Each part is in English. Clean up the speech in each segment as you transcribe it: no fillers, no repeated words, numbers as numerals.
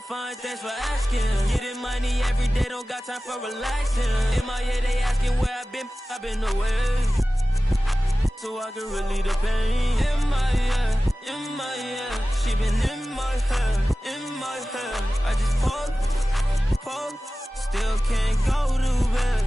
I'm fine, thanks for asking. Getting money every day, don't got time for relaxing. In my head, they asking where I've been away. So I can relieve the pain. In my head, she been in my head. I just pause, still can't go to bed.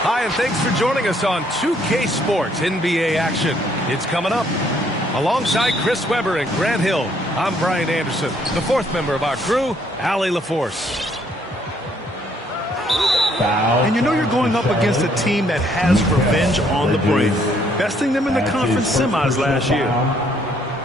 Hi, and thanks for joining us on 2K Sports NBA action. It's coming up. Alongside Chris Webber and Grant Hill, I'm Brian Anderson, the fourth member of our crew, Allie LaForce. And you know you're going up against a team that has revenge on the brain, besting them in the conference semis last year.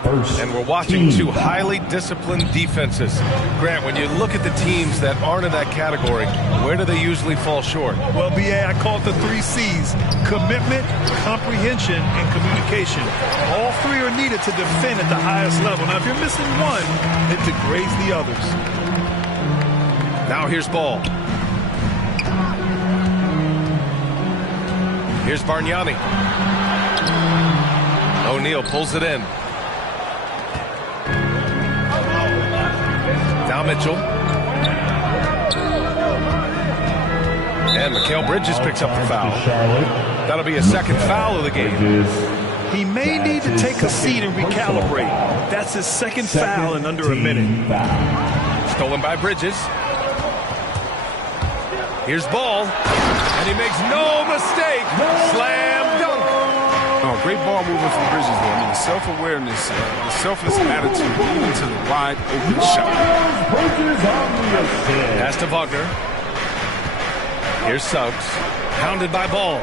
And we're watching two highly disciplined defenses. Grant, when you look at the teams that aren't in that category, where do they usually fall short? Well, B.A., I call it the 3 C's: commitment, comprehension, and communication. All three are needed to defend at the highest level. Now, if you're missing one, it degrades the others. Now here's Ball. Here's Bargnani. O'Neal pulls it in. Now Mitchell. And Mikal Bridges picks up the foul. That'll be a second foul of the game. He may need to take a seat and recalibrate. That's his second foul in under a minute. Stolen by Bridges. Here's Ball. And he makes no mistake. Slam dunk. Oh, great ball movement from Bridges there. I mean, the self-awareness, the selfless attitude leading to the wide open shot. Pass to Wagner. Here's Suggs. Pounded by Ball.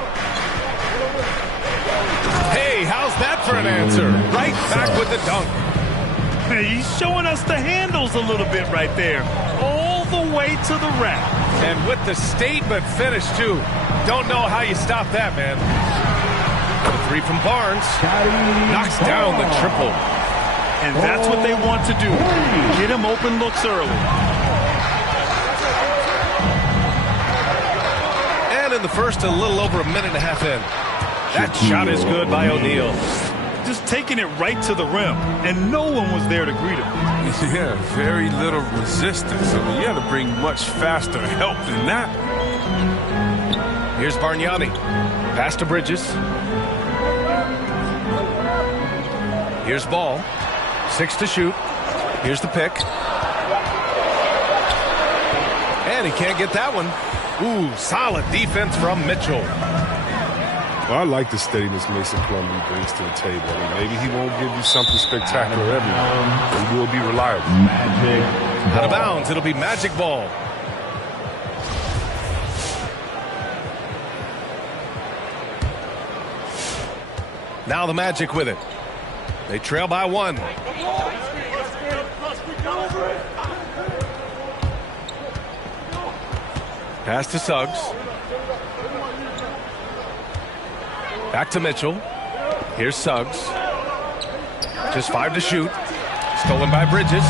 Hey, how's that for an answer? Right back with the dunk. Hey, he's showing us the handles a little bit right there. All the way to the rack. And with the statement finish, too. Don't know how you stop that, man. The three from Barnes. Knocks down the triple. And that's what they want to do. Get him open looks early. And in the first, a little over a minute and a half in. That shot is good by O'Neal. Just taking it right to the rim. And no one was there to greet him. Yeah, very little resistance. I mean, you had to bring much faster help than that. Here's Bargnani. Pass to Bridges. Here's Ball. 6 to shoot. Here's the pick. And he can't get that one. Ooh, solid defense from Mitchell. Well, I like the steadiness Mason Plumlee brings to the table. I mean, maybe he won't give you something spectacular every night. He will be reliable. Out of bounds, it'll be Magic Ball. Now the Magic with it. They trail by 1. Pass to Suggs. Back to Mitchell. Here's Suggs. Just 5 to shoot. Stolen by Bridges.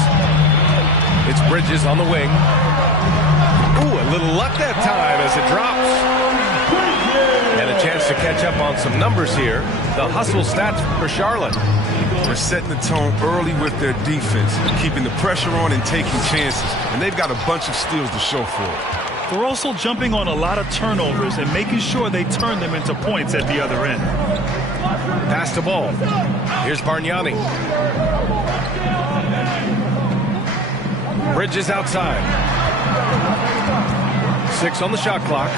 It's Bridges on the wing. Ooh, a little luck that time as it drops. And a chance to catch up on some numbers here. The hustle stats for Charlotte. They're setting the tone early with their defense, keeping the pressure on and taking chances. And they've got a bunch of steals to show for it. They're also jumping on a lot of turnovers and making sure they turn them into points at the other end. Pass the ball. Here's Bargnani. Bridges outside. 6 on the shot clock.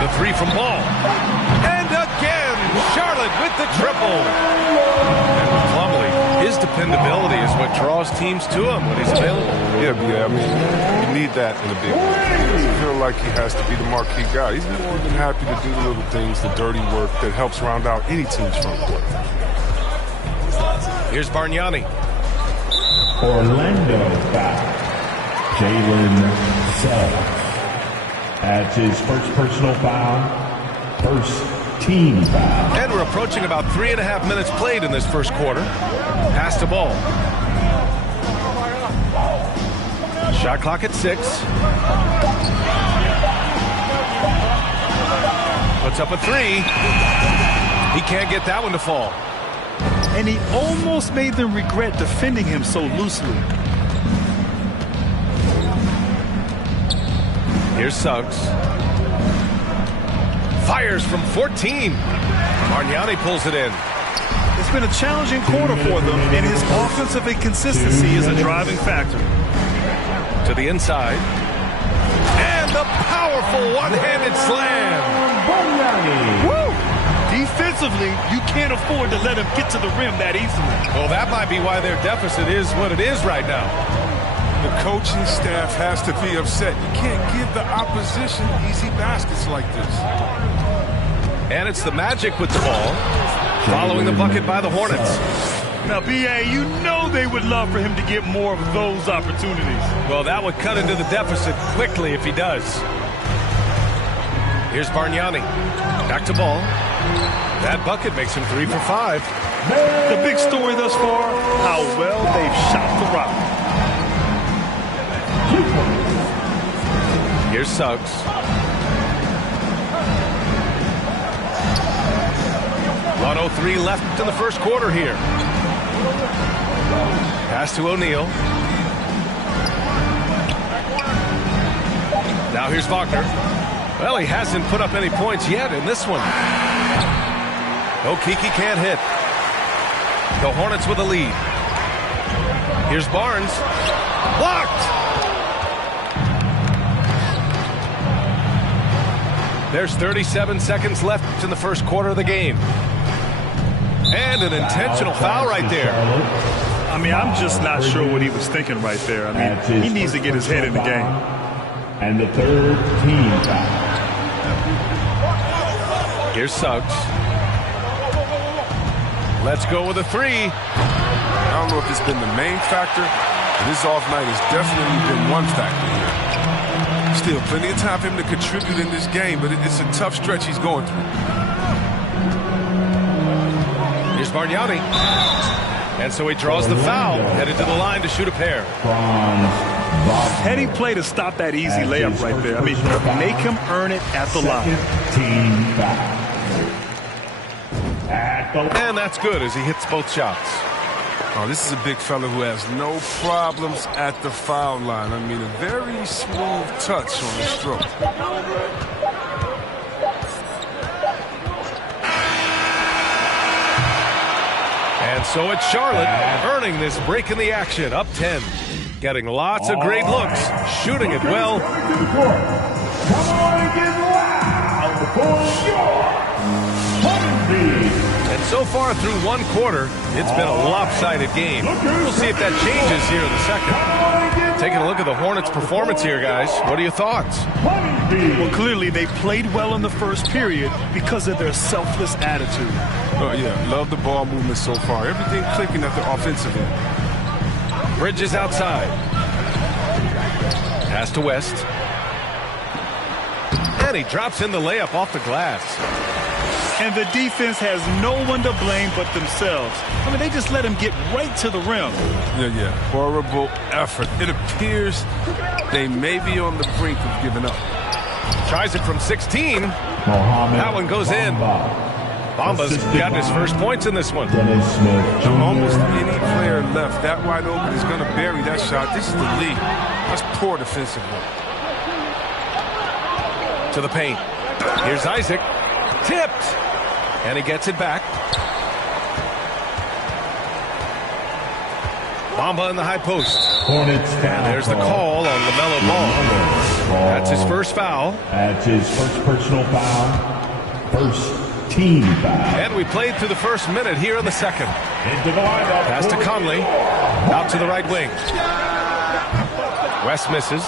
The 3 from Ball. And again, Charlotte with the triple. And with Plumlee, his dependability is what draws teams to him when he's available. Yeah, I mean, you need that in a big game. He doesn't feel like he has to be the marquee guy. He's more than happy to do the little things, the dirty work that helps round out any team's front court. Here's Bargnani. Orlando foul. Jalen Suggs. That's his first personal foul, first team foul. And we're approaching about 3.5 minutes played in this first quarter. Pass the ball. Shot clock at 6. Puts up a 3. He can't get that one to fall. And he almost made them regret defending him so loosely. Here's Suggs. Fires from 14. Bargnani pulls it in. It's been a challenging quarter for them, and his offensive inconsistency is a driving factor. To the inside. And the powerful one-handed slam. Woo! Defensively, you can't afford to let him get to the rim that easily. Well, that might be why their deficit is what it is right now. The coaching staff has to be upset. You can't give the opposition easy baskets like this. And it's the Magic with the ball, following the bucket by the Hornets. Now, B.A., you know they would love for him to get more of those opportunities. Well, that would cut into the deficit quickly if he does. Here's Bargnani. Back to ball. That bucket makes him 3 for 5. The big story thus far, how well they've shot the rock. Here's Suggs. .103 left in the first quarter here. Pass to O'Neal. Now here's Wagner. Well, he hasn't put up any points yet in this one. Okeke can't hit. The Hornets with a lead. Here's Barnes. Blocked! There's 37 seconds left in the first quarter of the game. And an intentional foul right there. I mean, I'm just not sure what he was thinking right there. I mean, he needs to get his head in the game. And the third team foul. Here's Suggs. Let's go with a 3. I don't know if it's been the main factor, but this off night has definitely been one factor here. Still, plenty of time for him to contribute in this game, but it's a tough stretch he's going through. Here's Bargnani. And so he draws the foul, headed to the line to shoot a pair. Heading play to stop that easy layup right there. I mean, make him earn it at the line. Team foul. And that's good as he hits both shots. Oh, this is a big fella who has no problems at the foul line. I mean, a very smooth touch on the stroke. And so it's Charlotte earning this break in the action, up 10. Getting lots of great looks, shooting it well. Come on and get loud for your And so far through one quarter, it's been a lopsided game. We'll see if that changes here in the second. taking a look at the Hornets' performance here, guys. What are your thoughts? Well, clearly they played well in the first period because of their selfless attitude. Oh, yeah, love the ball movement so far. Everything clicking at the offensive end. Bridges outside. Pass to West. And he drops in the layup off the glass. And the defense has no one to blame but themselves. I mean, they just let him get right to the rim. Yeah. Horrible effort. It appears they may be on the brink of giving up. Tries it from 16. That one goes in. Bamba's gotten his first points in this one. Almost any player left that wide open is going to bury that shot. This is the league. That's poor defensive work. To the paint. Here's Isaac. Tipped. And he gets it back. Bamba in the high post. And there's the call on LaMelo Ball. That's his first foul. That's his first personal foul. First team foul. And we played through the first minute here in the second. Into the lineup. Pass to Conley. Out to the right wing. West misses.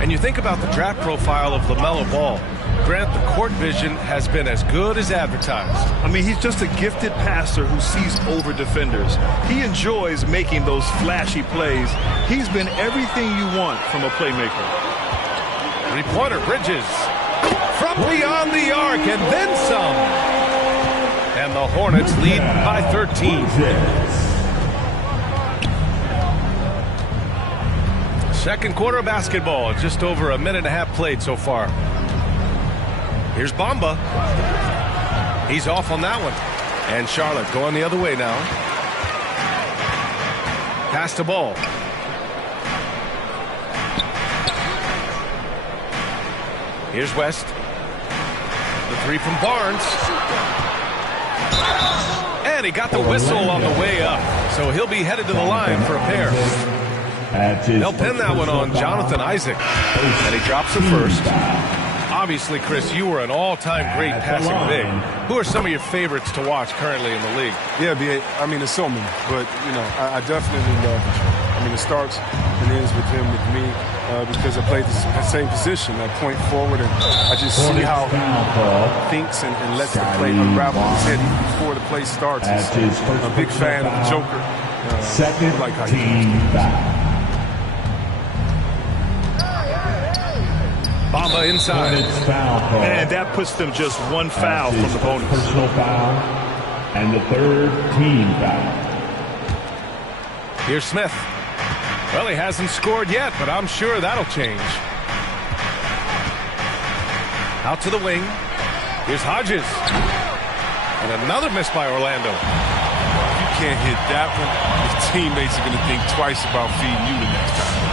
And you think about the draft profile of LaMelo Ball. Grant, the court vision has been as good as advertised. I mean, he's just a gifted passer who sees over defenders. He enjoys making those flashy plays. He's been everything you want from a playmaker. Three-pointer, Bridges. From beyond the arc and then some. And the Hornets lead by 13. Second quarter of basketball. Just over a minute and a half played so far. Here's Bamba. He's off on that one. And Charlotte going the other way now. Pass the ball. Here's West. The three from Barnes. And he got the whistle on the way up. So he'll be headed to the line for a pair. They'll pin that one on Jonathan Isaac. And he drops the first. Obviously, Chris, you were an all-time great passing big. Who are some of your favorites to watch currently in the league? Yeah, I mean, there's so many, but, you know, I definitely love it. I mean, it starts and ends with him, with me, because I played the same position, that point forward, and I just see how he thinks and lets the play unravel his head even before the play starts. I'm a big fan of the Joker. Second like how team foul. Bamba inside. And that puts them just one foul from the bonus. Personal foul and the third team foul. Here's Smith. Well, he hasn't scored yet, but I'm sure that'll change. Out to the wing. Here's Hodges. And another miss by Orlando. If you can't hit that one, your teammates are going to think twice about feeding you the next time.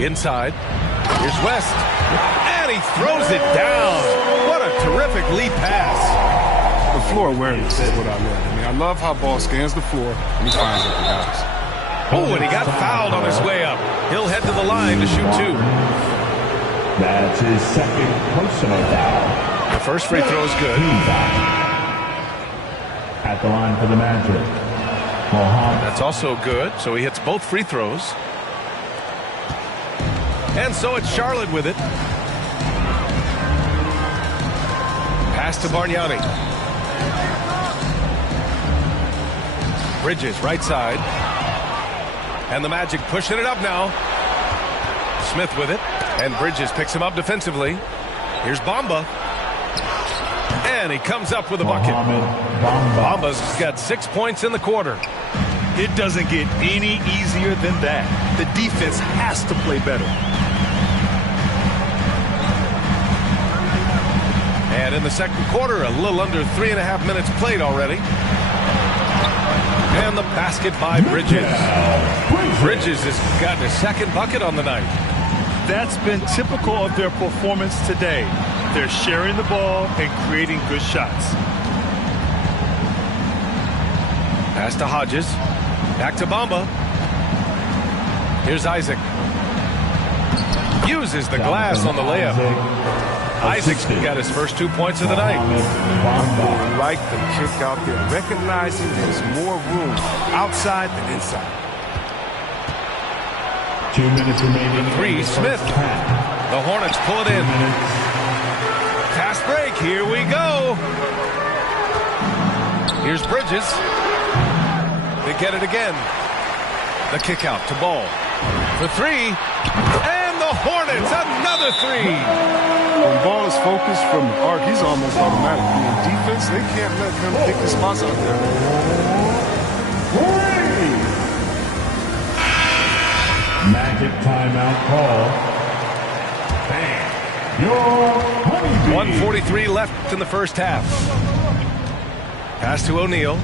Inside. Here's West. And he throws it down. What a terrific lead pass. The floor awareness is what I love. I mean, I love how ball scans the floor and he finds open guys. Oh, and he got fouled on his way up. He'll head to the line to shoot two. That's his second personal foul. The first free throw is good. At the line for the Magic. Mohammed. That's also good. So he hits both free throws. And so it's Charlotte with it. Pass to Bargnani. Bridges, right side. And the Magic pushing it up now. Smith with it. And Bridges picks him up defensively. Here's Bamba. And he comes up with a bucket. Bamba's got 6 points in the quarter. It doesn't get any easier than that. The defense has to play better. And in the second quarter, a little under 3.5 minutes played already. And the basket by Bridges. Bridges has gotten his second bucket on the night. That's been typical of their performance today. They're sharing the ball and creating good shots. Pass to Hodges. Back to Bamba. Here's Isaac. Uses the glass on the layup. Isaac's got his first 2 points of the night. I like the kick out there, recognizing there's more room outside than inside. 2 minutes remaining. Three, Smith. The Hornets pull it in. Fast break, here we go. Here's Bridges. They get it again. The kick out to Ball. For three. And the Hornets, another three. When Ball is focused from the arc, he's almost automatic. In defense, they can't let him pick the spots out there. Magic timeout call. Your 1:43 left in the first half. Pass to O'Neal.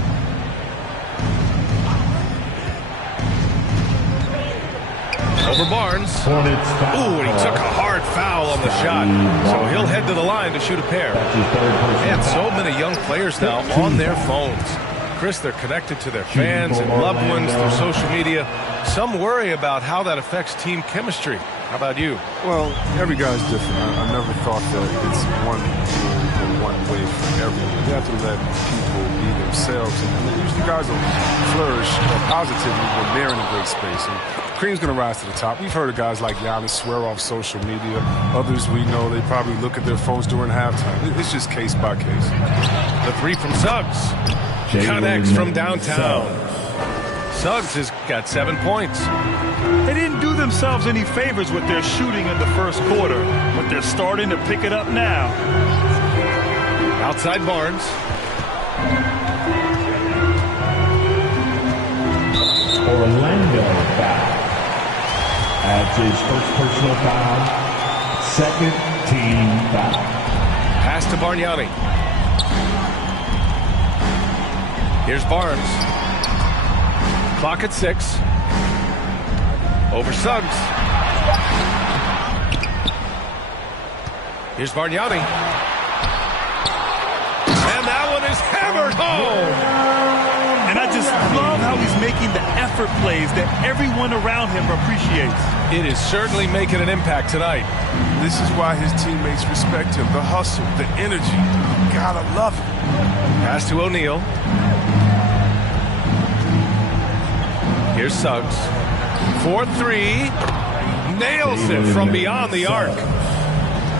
Over Barnes. Ooh, and he took a hard foul on the shot. So he'll head to the line to shoot a pair. Man, so many young players now on their phones. Chris, they're connected to their fans and loved ones through social media. Some worry about how that affects team chemistry. How about you? Well, every guy's different. I never thought that it's one rule or one way for everyone. You have to let people be themselves. And usually guys will flourish positively when they're in a great space. And Cream's going to rise to the top. We've heard of guys like Giannis swear off social media. Others we know, they probably look at their phones during halftime. It's just case by case. The three from Suggs. Connects from downtown. Suggs has got 7 points. They didn't do themselves any favors with their shooting in the first quarter, but they're starting to pick it up now. Outside Barnes. Orlando foul. That's his first personal foul. Second team foul. Pass to Bargnani. Here's Barnes. Clock at 6. Over Suggs. Here's Bargnani. And that one is hammered home. And I just love how he's making the effort plays that everyone around him appreciates. It is certainly making an impact tonight. This is why his teammates respect him. The hustle, the energy. You gotta love it. Pass to O'Neal. Here's Suggs. 4-3. Nails it from beyond the arc.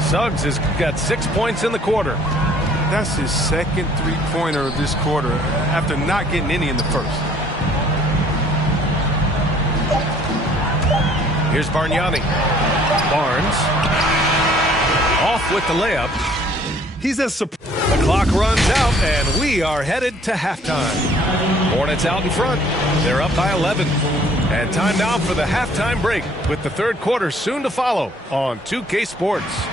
Suggs has got 6 points in the quarter. That's his second three-pointer of this quarter after not getting any in the first. Here's Bargnani. Barnes. Off with the layup. He's a surprise. The clock runs out, and we are headed to halftime. Hornets out in front. They're up by 11. And time now for the halftime break, with the third quarter soon to follow on 2K Sports.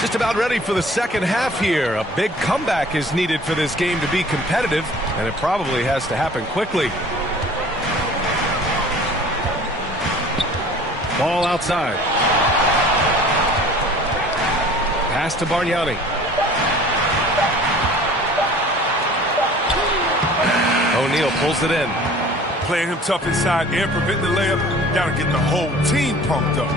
Just about ready for the second half here. A big comeback is needed for this game to be competitive, and it probably has to happen quickly. Ball outside. Pass to Bargnani. O'Neal pulls it in. Playing him tough inside and preventing the layup. Gotta get the whole team pumped up.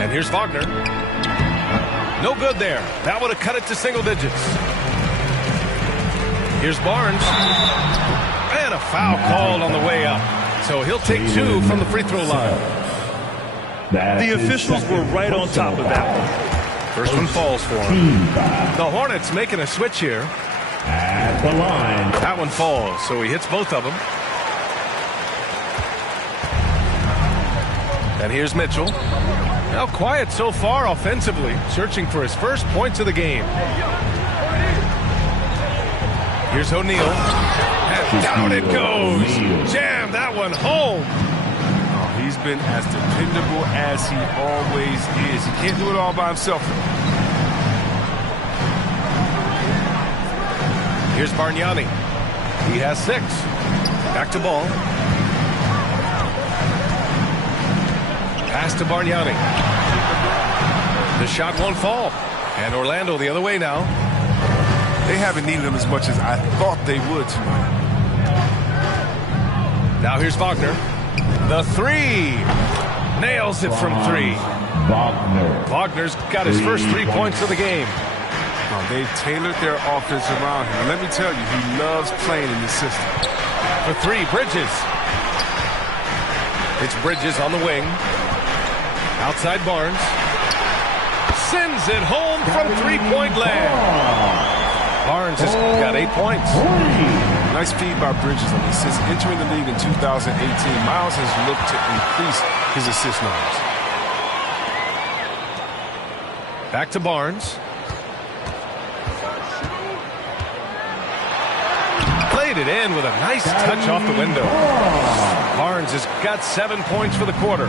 And here's Wagner. No good there. That would have cut it to single digits. Here's Barnes. And a foul called on the way up. So he'll take 2 from the free throw line. The officials were right on top of that one. First one falls for him. The Hornets making a switch here. At the line. That one falls, so he hits both of them. And here's Mitchell. Now quiet so far offensively, searching for his first points of the game. Here's O'Neal. And down it goes. Jam that one home. He's been as dependable as he always is. He can't do it all by himself. Here's Bargnani. He has 6. Back to Ball. Pass to Bargnani. The shot won't fall. And Orlando the other way now. they haven't needed them as much as I thought they would tonight. Now here's Wagner. The three. Nails it from three. Wagner's got his first 3 points of the game. They've tailored their offense around him. And let me tell you, he loves playing in this system. For three, Bridges. It's Bridges on the wing. Outside Barnes. Sends it home from three-point land. Barnes has got 8 points. Nice feed by Bridges. I mean, since entering the league in 2018, Miles has looked to increase his assist numbers. Back to Barnes. Played it in with a nice touch off the window. Barnes has got 7 points for the quarter.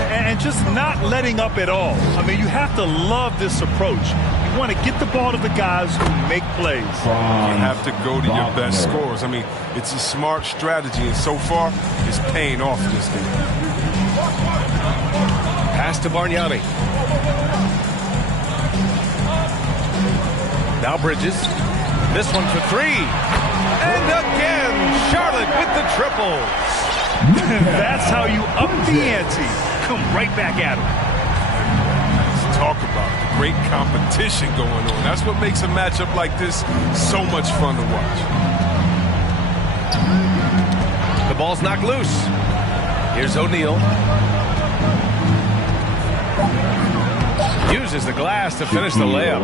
And just not letting up at all. I mean, you have to love this approach. You want to get the ball to the guys who make plays. You have to go to your best scorers. I mean, it's a smart strategy, and so far, it's paying off in this game. Pass to Bargnani. Now Bridges. This one for three. And again, Charlotte with the triple. That's how you up the ante. Come right back at him. Let's talk about the great competition going on. That's what makes a matchup like this so much fun to watch. The ball's knocked loose. Here's O'Neal. Uses the glass to finish the layup.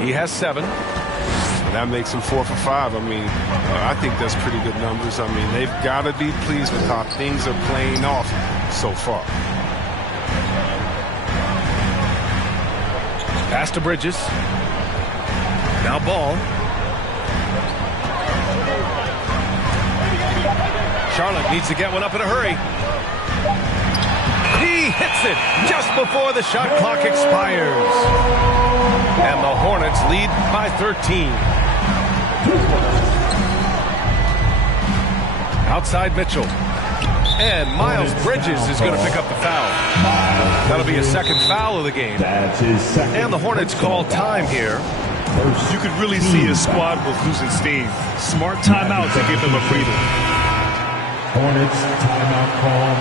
He has 7. And that makes him 4 for 5. I mean, I think that's pretty good numbers. I mean, they've got to be pleased with how things are playing off so far. Pass to Bridges. Now Ball. Charlotte needs to get one up in a hurry. He hits it just before the shot clock expires. And the Hornets lead by 13. Outside Mitchell. And Miles Bridges is going to pick up the foul. That'll be a second foul of the game. And the Hornets call time here. You could really see his squad was losing steam. Smart timeout to give them a breather. Hornets timeout call.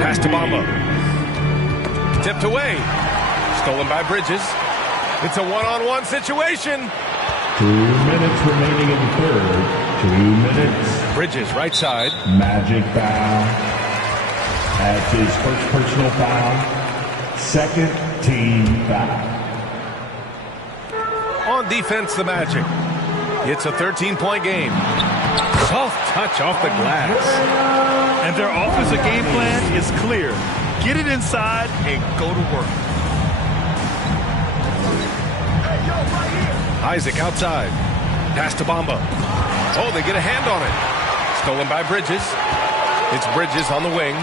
Pass to Bamba. Tipped away. Stolen by Bridges. It's a one-on-one situation. 2 minutes remaining in the third. 2 minutes. Bridges, right side. Magic foul. That's his first personal foul. Second team foul. On defense, the Magic. It's a 13-point game. Soft touch off the glass. And their offensive game plan is clear. Get it inside and go to work. Isaac outside. Pass to Bamba. Oh, they get a hand on it. Stolen by Bridges. It's Bridges on the wing.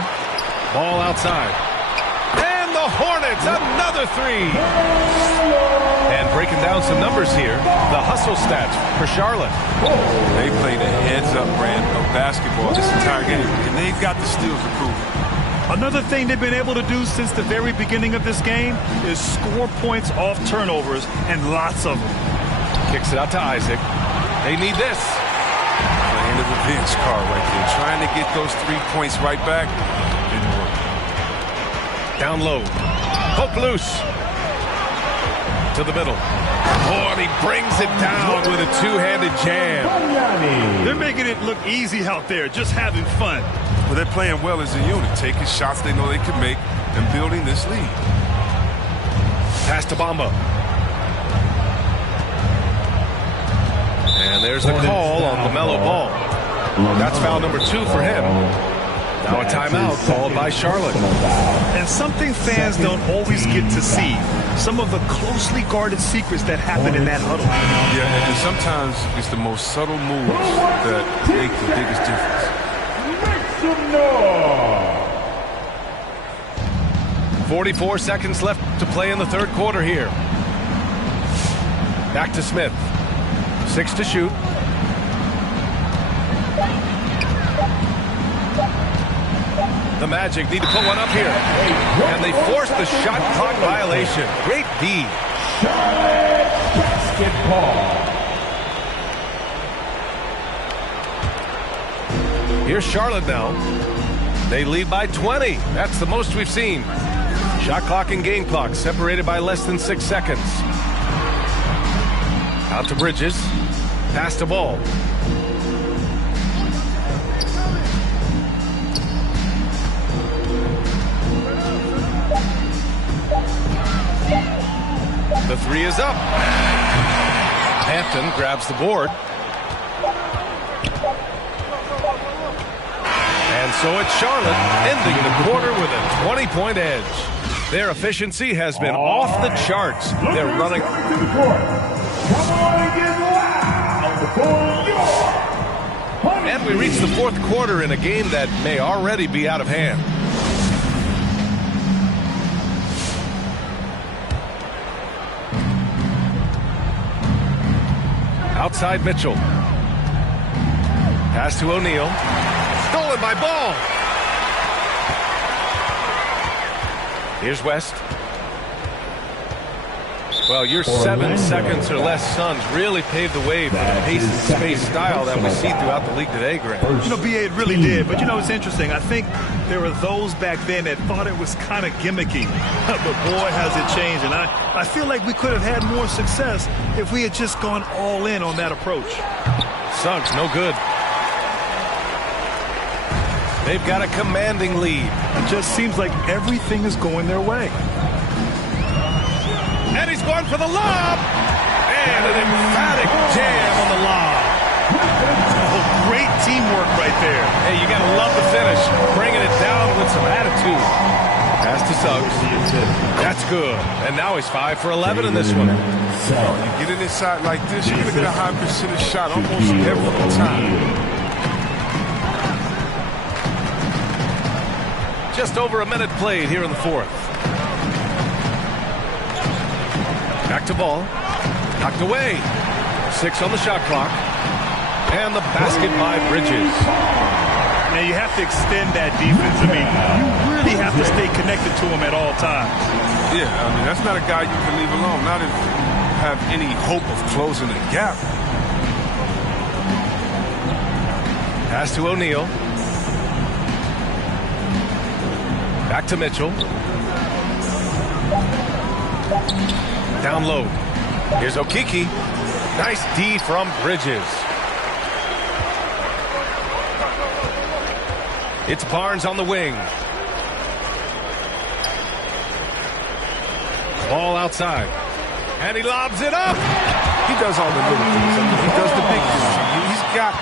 Ball outside. And the Hornets, another three. And breaking down some numbers here, the hustle stats for Charlotte. They played a heads-up brand of basketball this entire game, and they've got the steals to prove it. Another thing they've been able to do since the very beginning of this game is score points off turnovers, and lots of them. Kicks it out to Isaac. They need this. Playing the revenge card right there. Trying to get those 3 points right back. Didn't work. Down low. Poke loose. To the middle. Oh, and he brings it down with a two-handed jam. They're making it look easy out there, just having fun. Well, they're playing well as a unit, taking shots they know they can make and building this lead. Pass to Bamba. And there's the call on LaMelo Ball. That's foul number 2 for him. Now a timeout called by Charlotte. And something fans don't always get to see. Some of the closely guarded secrets that happen in that huddle. Yeah, and sometimes it's the most subtle moves that make the biggest difference. Make some noise. 44 seconds left to play in the third quarter here. Back to Smith. 6 to shoot. The Magic need to put one up here. And they force the shot clock violation. Great D. Charlotte Basketball. Here's Charlotte now. They lead by 20. That's the most we've seen. Shot clock and game clock separated by less than 6 seconds. Out to Bridges. Pass the ball. The three is up. Hampton grabs the board. And so it's Charlotte ending the quarter with a 20-point edge. Their efficiency has been off the charts. They're running. To the court. Come on and get loud for your And we reach the fourth quarter in a game that may already be out of hand. Outside Mitchell. Pass to O'Neal. Stolen by Ball. Here's West. Well, your 7 seconds or less Suns really paved the way for the pace and space style that we see throughout the league today, Grant. You know, B.A., it really did. But, you know, it's interesting. I think there were those back then that thought it was kind of gimmicky. But, boy, has it changed. And I feel like we could have had more success if we had just gone all in on that approach. Suggs, no good. They've got a commanding lead. It just seems like everything is going their way. And he's going for the lob. And an emphatic jam on the lob. Oh, great teamwork right there. Hey, you got to love the finish. Bringing it down with some attitude. Pass to Suggs. That's good. And now he's 5 for 11 in this one. You get it inside like this, you're going to get a high percentage shot almost every time. Just over a minute played here in the fourth. Back to Ball. Knocked away. 6 on the shot clock. And the basket by Bridges. Now you have to extend that defense. I mean, you really have to stay connected to him at all times. Yeah, I mean, that's not a guy you can leave alone. Not if you have any hope of closing the gap. Pass to O'Neal. Back to Mitchell. Down low. Here's Okeke. Nice D from Bridges. It's Barnes on the wing. Ball outside. And he lobs it up. He does all the little things. I mean, he does the big things. He's got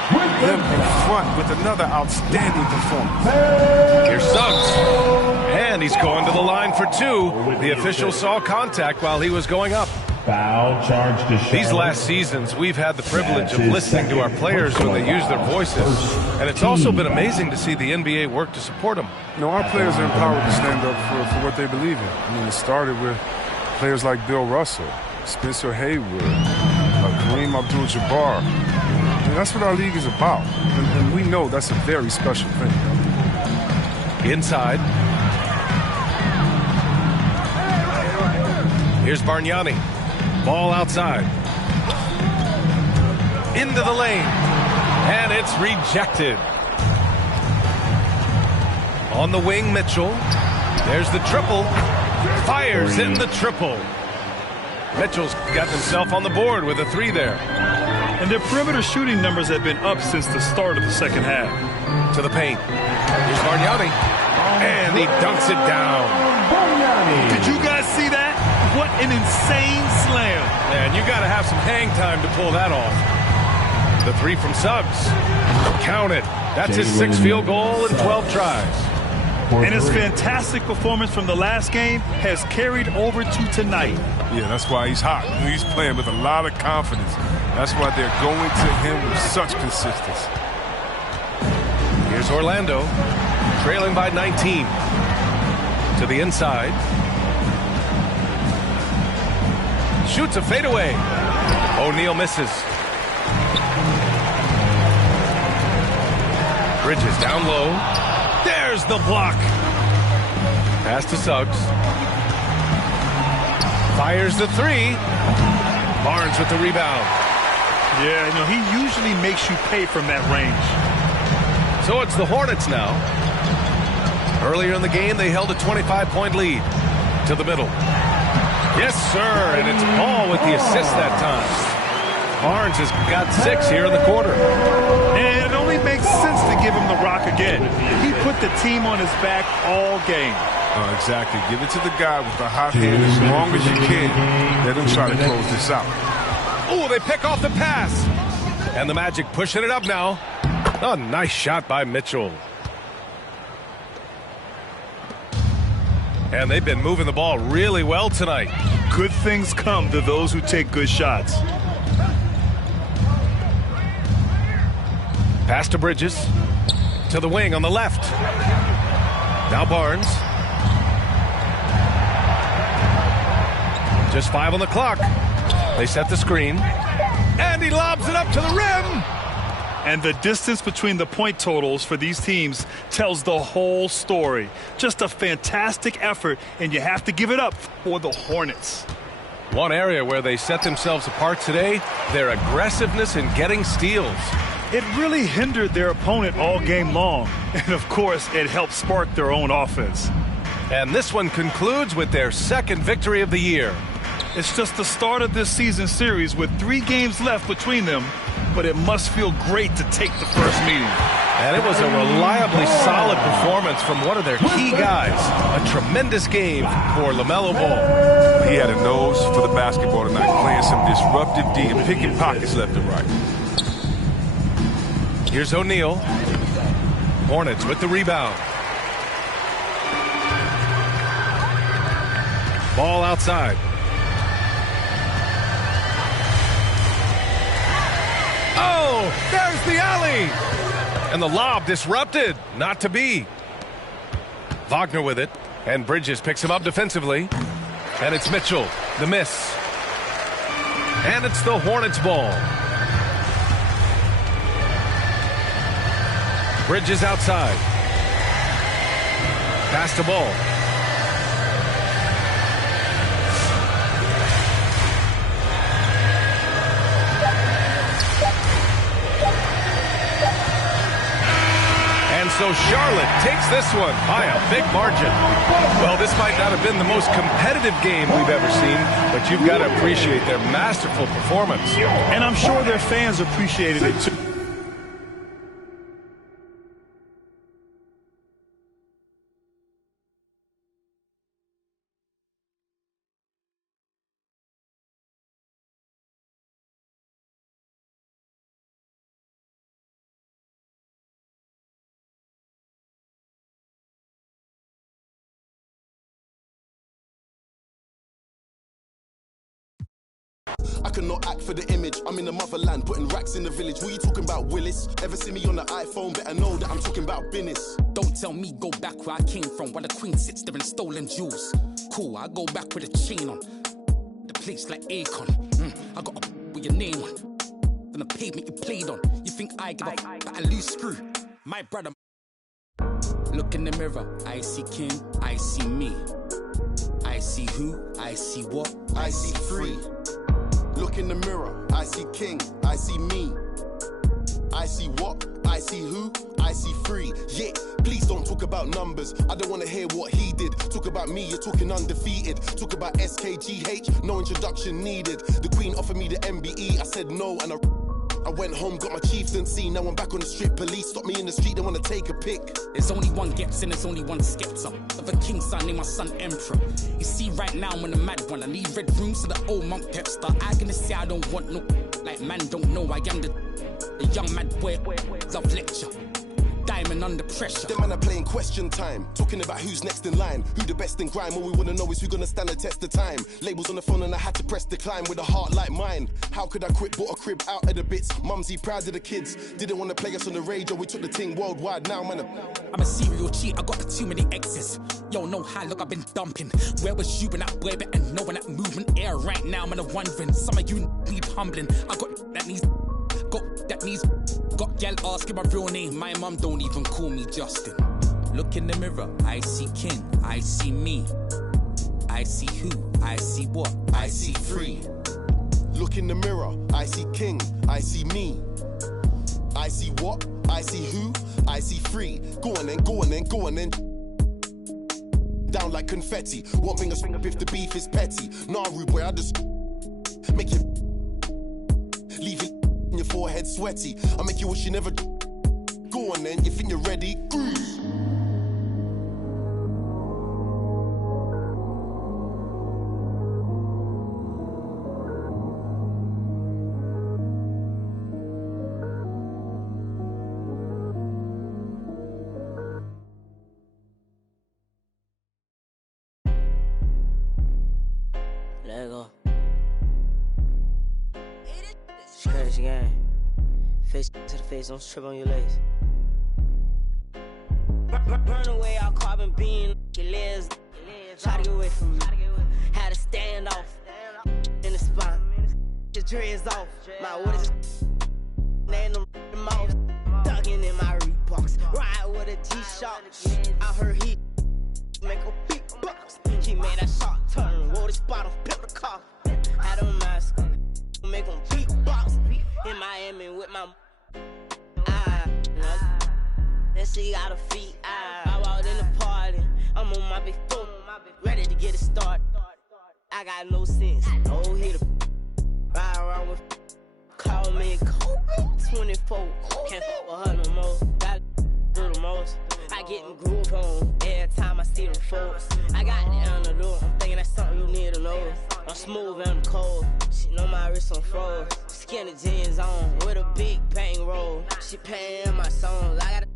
them in front with another outstanding performance. Here's Suggs. And he's going to the line for 2. The official saw contact while he was going up. Foul charge to Charlotte. These last seasons, we've had the privilege of listening to our players when they use their voices. And it's also been amazing to see the NBA work to support them. You know, our players are empowered to stand up for what they believe in. I mean, it started with players like Bill Russell, Spencer Haywood, Kareem Abdul-Jabbar. I mean, that's what our league is about. And we know that's a very special thing. Inside. Here's Bargnani. Ball outside. Into the lane. And it's rejected. On the wing, Mitchell. There's the triple. Fires in the triple. Mitchell's got himself on the board with a 3 there. And their perimeter shooting numbers have been up since the start of the second half. To the paint. Here's Bargnani. And he dunks it down. Did you guys see that? What an insane slam. Man, you got to have some hang time to pull that off. The 3 from Suggs. Count it. That's his 6th field goal in 12 tries. And his fantastic performance from the last game has carried over to tonight. Yeah, that's why he's hot. He's playing with a lot of confidence. That's why they're going to him with such consistency. Here's Orlando, trailing by 19. To the inside. Shoots a fadeaway. O'Neal misses. Bridges down low. There's the block. Pass to Suggs. Fires the three. Barnes with the rebound. Yeah, you know, he usually makes you pay from that range. So it's the Hornets now. Earlier in the game, they held a 25-point lead. To the middle. Yes, sir, and it's Ball with the assist that time. Barnes has got 6 here in the quarter. And it only makes sense to give him the rock again. He put the team on his back all game. Exactly. Give it to the guy with the hot hand as long as you can. Let him try to close this out. Oh, they pick off the pass. And the Magic pushing it up now. A nice shot by Mitchell. And they've been moving the ball really well tonight. Good things come to those who take good shots. Pass to Bridges. To the wing on the left. Now Barnes. Just 5 on the clock. They set the screen. And he lobs it up to the rim. And the distance between the point totals for these teams tells the whole story. Just a fantastic effort, and you have to give it up for the Hornets. One area where they set themselves apart today, their aggressiveness in getting steals. It really hindered their opponent all game long. And, of course, it helped spark their own offense. And this one concludes with their second victory of the year. It's just the start of this season series with 3 games left between them, but it must feel great to take the first meeting. And it was a reliably solid performance from one of their key guys. A tremendous game for LaMelo Ball. He had a nose for the basketball tonight, playing some disruptive D and picking pockets left and right. Here's O'Neal. Hornets with the rebound. Ball outside. Oh, there's the alley. And the lob disrupted. Not to be. Wagner with it. And Bridges picks him up defensively. And it's Mitchell. The miss. And it's the Hornets ball. Bridges outside. Pass the ball. And so Charlotte takes this one by a big margin. Well, this might not have been the most competitive game we've ever seen, but you've got to appreciate their masterful performance. And I'm sure their fans appreciated it too. I cannot act for the image. I'm in the motherland, putting racks in the village. What you talking about, Willis? Ever see me on the iPhone? Better know that I'm talking about business. Don't tell me go back where I came from, while the queen sits there in stolen jewels. Cool, I go back with a chain on. The place like Akon. I got a with your name on. Then the pavement you played on. You think I give a that a loose screw? My brother. Look in the mirror. I see King. I see me. I see who. I see what. I see free. Look in the mirror, I see King, I see me. I see what, I see who, I see free. Yeah, please don't talk about numbers, I don't want to hear what he did. Talk about me, you're talking undefeated. Talk about SKGH, no introduction needed. The Queen offered me the MBE, I said no and I went home, got my chieftaincy. Now I'm back on the strip, police stop me in the street, they want to take a pic. There's only one gets and there's only one skips up. Of a king son, named my son Emperor. You see right now I'm on the mad one. I leave red rooms to the old monk pep star. I gonna say I don't want no, like man don't know I am the young mad boy, love lecture. Diamond under pressure. Them man are playing question time, talking about who's next in line, who the best in grime. All we wanna know is who gonna stand the test of time. Labels on the phone and I had to press decline with a heart like mine. How could I quit? Bought a crib out of the bits. Mumsy proud of the kids. Didn't wanna play us on the radio. We took the thing worldwide. Now man, I'm a serial cheat. I got too many exes. Yo, no high look. I've been dumping. Where was you when that boy better know when that movement air right now? Man, I'm wondering. Some of you need humbling. I got that needs. Got gal asking my real name. My mum don't even call me Justin. Look in the mirror, I see King, I see me. I I see who, I see what, I see free. Look in the mirror, I see king, I see me. I see what, I see who, I see free. Go on then, go on then, go on then. Down like confetti. One finger swing up if the beef is petty. Nah, rude boy, I just make you leave your forehead sweaty. I make you wish you never. Go on then, you think you're ready? Cruise. Let go. Crazy game. Face to the face, don't trip on your legs. Burn away all carbon beam, your legs. Try to get away from me. Had to stand off in the spine. Your dreads off. My what is laying them mouth. Dugging in my Reeboks. Ride with a G-Shock. I heard he make a big box. He made that shot turn. Roll this bottle, pip the car. Had a mask on. Make him beatbox. In Miami with my then she got her feet out. I walked in the party. I'm on my big foot, ready to get it started. I got no sense. Oh, hit a ride around with. Call me Kobe 24. Can't fuck with her no more. Got do the most. I get in groove on every time I see them folks. I got it on the door. I'm thinking that's something you need to know. I'm smooth and I'm cold. She know my wrist on froze. Skinny jeans on with a big bang roll. She paying my songs. I got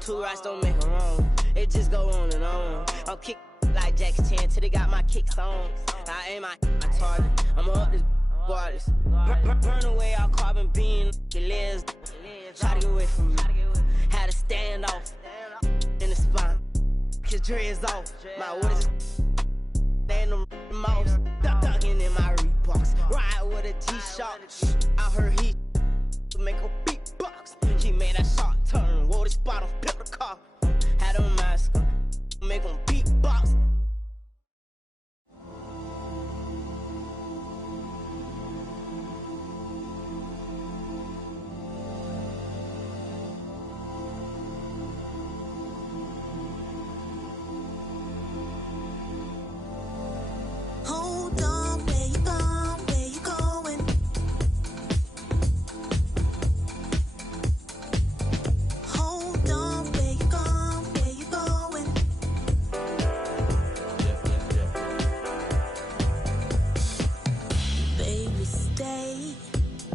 two rights don't make a wrong. It just go on and on. I'm kick like Jackie Chan till they got my kicks on. I aim my target. I'ma up this artist. Burn away all carbon beam, your legs. Try to get away from me. Had to stand off in the spine. Your dreads off. My what is laying them mouse. Dugging in my Reeboks. Ride with a G-Shock. I heard he make a beatbox. He made that shot turn. Roll this bottle, pip the car. Had a mask on. Make him beatbox. Hold on, where you going? Where you going? Hold on, where you going? Where you going? Baby, stay.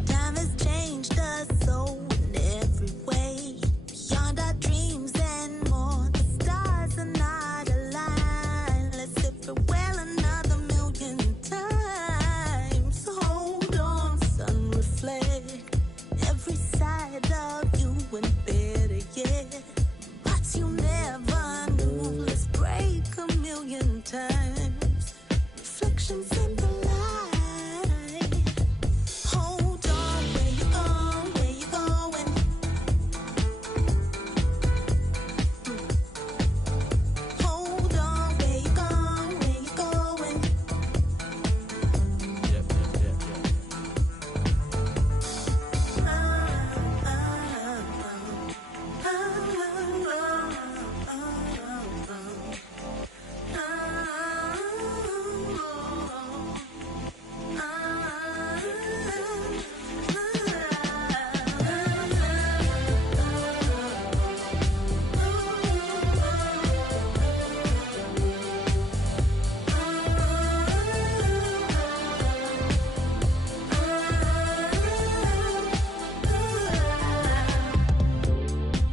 Time has changed us so in every way. Beyond our dreams and more, the stars are not aligned. Let's sit for well another million times. Hold on, sun, reflect every side of you and better yet. What you never knew, let's break a million times. Reflections in the light. Hold on, where you going? Where you going? Hold on, where you going? Where you going?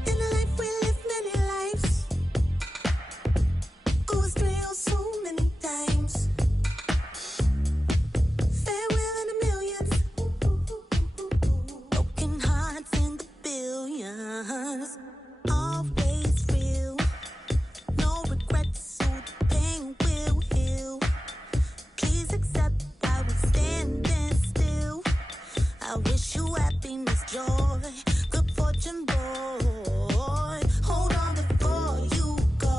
In a life we live many lives. Go astray oh so many times. Farewell in the millions. Broken hearts in the billions. Always real. No regrets, so the pain will heal. Please accept I was standing still. I wish you happiness, joy, good fortune, boy. Hold on before you go.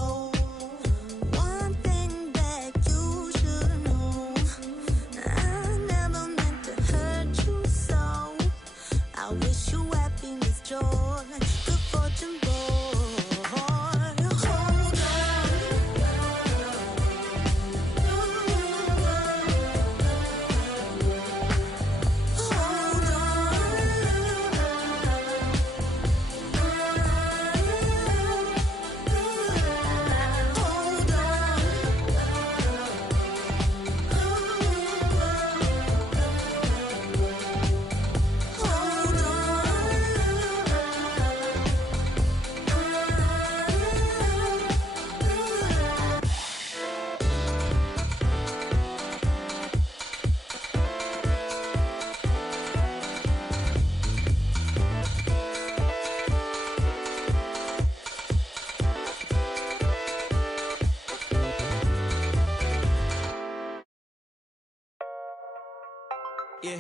Yeah.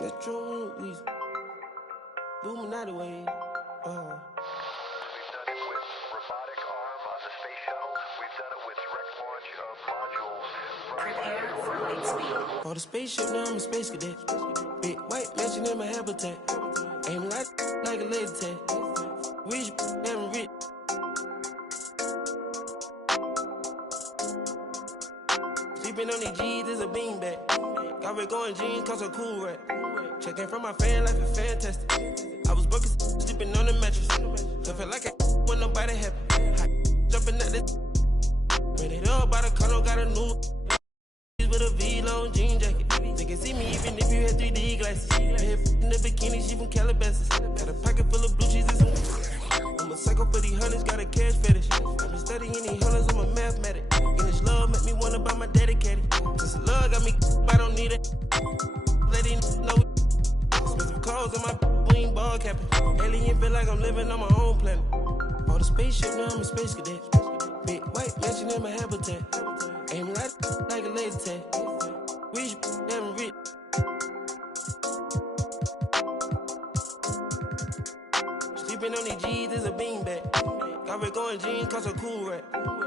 Metro Weezy. Booming out the way. We've done it with robotic arm on the space shuttle. We've done it with direct launch of modules. Prepare for light speed. For the spaceship, now I'm a space cadet. Big white mansion in my habitat. Aim like a laser tag. Rich, damn rich. Sleeping on these G's is a beanbag. Got red going jeans, cause I'm cool right. Checking from my fan life is fantastic. I was broken, sleeping on the mattress. I felt like I when nobody happy. Jumping at the ran it up by the condo, got a new with a V-long jean jacket. They can see me even if you had 3D glasses. Head in the bikini, she from Calabasas. Got a pocket full of blue cheese and some. I'm a psycho for these hundreds, got a cash fetish. I've been studying these hundreds, I'm a mathematic. And this love make me wanna buy my dedicated. This love got me, I don't need it. Let it know. Expensive clothes on my wing ball capping. Alien feel like I'm living on my own planet. For the spaceship, now I'm a space cadet. Big white mansion in my habitat. Aim like a laser tag. Rich, damn rich. Sleeping on these G's is a beanbag. Got red going jeans, cause I'm cool right.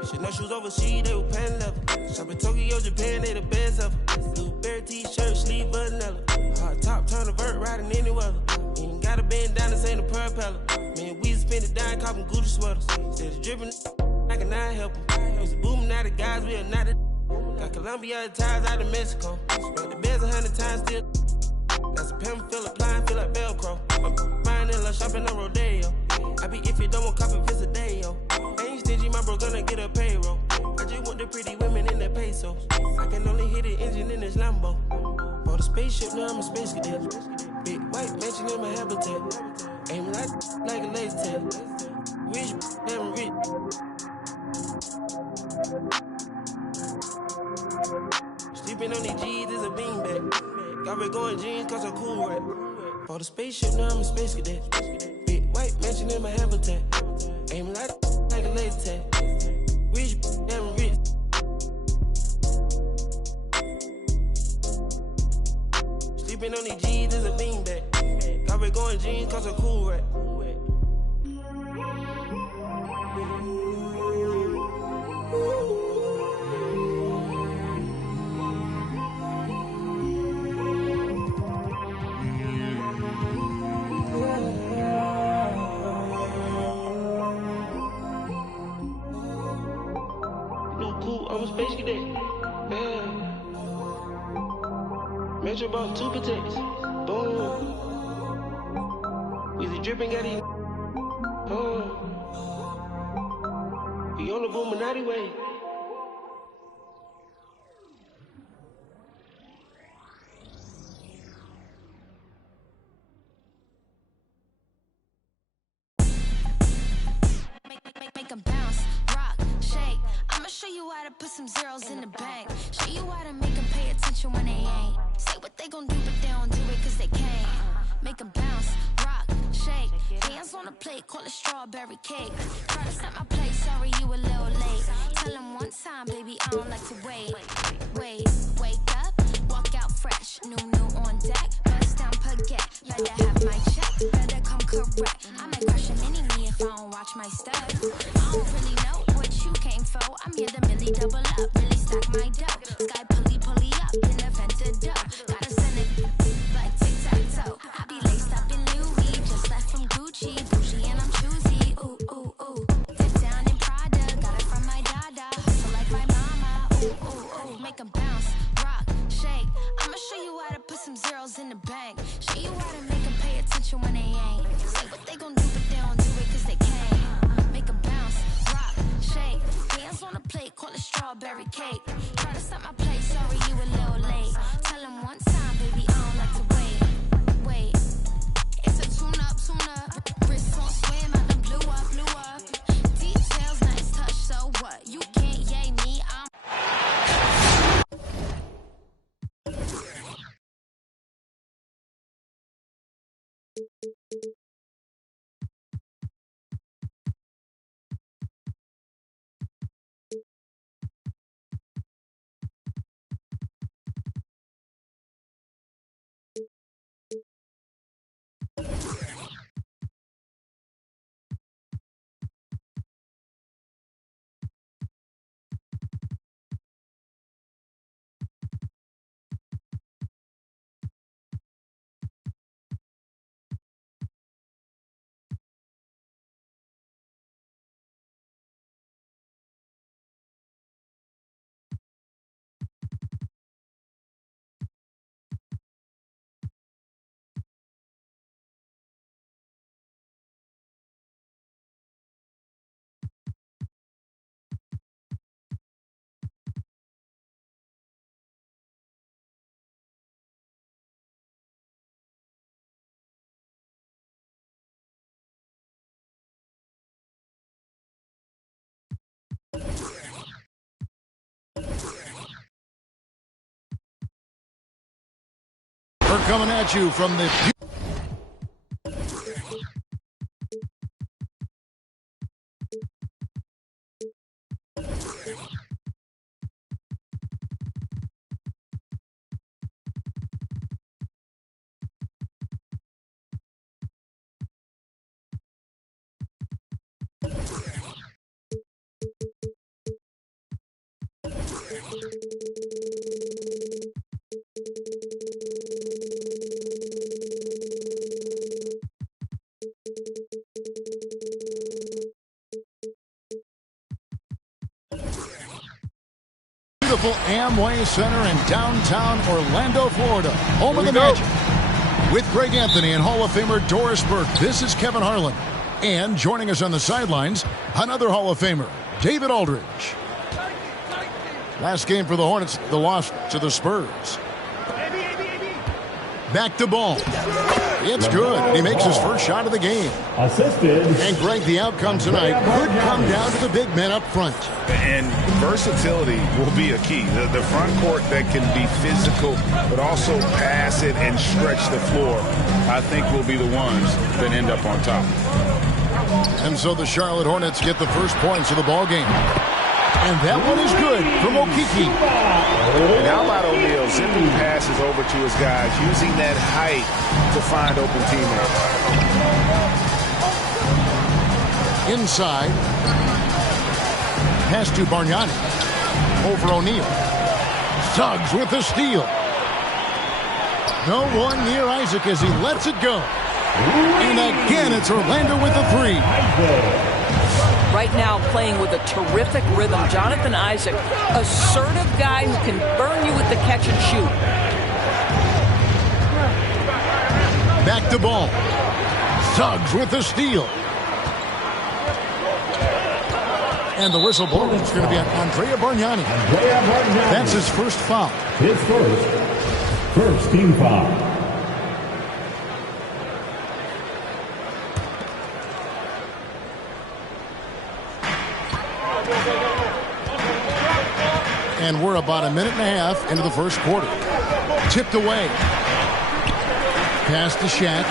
Shit, no shoes overseas, they were pan level. Shop in Tokyo, Japan, they the best ever. Blueberry t-shirt, sleeve vanilla. Hard top, turn a vert, riding any weather. You ain't gotta bend down, this ain't a propeller. Man, we spend it down, copping Gucci sweaters. Instead of dripping, I cannot help them. Used to booming out the guys, we are not the. Got Colombia ties out of Mexico. Spent the beds 100 times still. Got some pimp, feel applying, feel like Velcro. I'm buying in love, shopping on Rodeo. I be if you don't want copy, visit a day, yo. Ain't stingy, my bro gonna get a payroll. I just want the pretty women in their pesos. I can only hit the engine in this Lambo. For the spaceship, now I'm a space cadet. Big white mansion in my habitat. Aim like a laser tag. Rich, damn rich. Sleeping on these G's is a beanbag. Got red going jeans, cause I'm cool right. For the spaceship, now I'm a space cadet. Big white mansion in my habitat. Aim like a laser tag. Rich, damn rich. Sleeping on these G's is a beanbag. Got red going jeans, cause I'm cool right. I'm a space cadet. Yeah. Metro bought 2 protectors. Boom. Weezy dripping, got it. We on the Boominati way. Make 'em bounce, rock, shake. I'ma show you how to put some zeros in the bank. Show you how to make 'em pay attention when they ain't. Say what they gon' do, but they don't do it cause they can't. Make 'em bounce, rock, shake. Hands on the plate, call it strawberry cake. Try to set my place, sorry you a little late. Tell 'em one time, baby, I don't like to wait. Wake up, walk out fresh. New on deck, bust down baguette. Better have my check, better come correct. I might crush a mini-me if I don't watch my step. I don't really know what you came for. I'm here to really double up, really stack my dough. Sky pulley up, in the vented dough. Gotta send it like tic-tac-toe. I be laced up in Louis, just left from Gucci. Bougie and I'm choosy, ooh, ooh, ooh. Dip down in Prada, got it from my dada. Hustle like my mama, ooh, ooh, ooh. Make 'em bounce, rock, shake. I'ma show you how to put some zeros in the bank. Show you how to make 'em pay attention when they ain't. Say what they gon' do, but they don't do it cause they can't. Make 'em bounce, rock, shake. Hands on the plate, call it strawberry cake. Try to set my place, sorry you a little late. Tell 'em one time, baby, I don't like to wait. It's a tune-up. Wrist on swim, I done blew up. Details, nice touch, so what? You can't yay me, I'm coming at you from the... Beautiful Amway Center in downtown Orlando, Florida, home of the Magic. With Greg Anthony and Hall of Famer Doris Burke, this is Kevin Harlan. And joining us on the sidelines, another Hall of Famer, David Aldridge. Last game for the Hornets, the loss to the Spurs. Back to Ball. It's good. He makes his first shot of the game. Assisted. And Greg, the outcome tonight could come down to the big men up front. And versatility will be a key. The front court that can be physical, but also pass it and stretch the floor, I think will be the ones that end up on top. And so the Charlotte Hornets get the first points of the ball game. And that one is good from Okeke. And how about O'Neal zipping passes over to his guys, using that height to find open teammates. Inside. Pass to Bargnani. Over O'Neal. Suggs with the steal. No one near Isaac as he lets it go. And again, it's Orlando with the three. Right now playing with a terrific rhythm. Jonathan Isaac, assertive guy who can burn you with the catch and shoot. Back to Ball. Suggs with the steal. And the whistle blows. It's going to be on Andrea Bargnani. That's his first foul. His first team foul. And we're about a minute and a half into the first quarter. Tipped away. Pass to Shaq.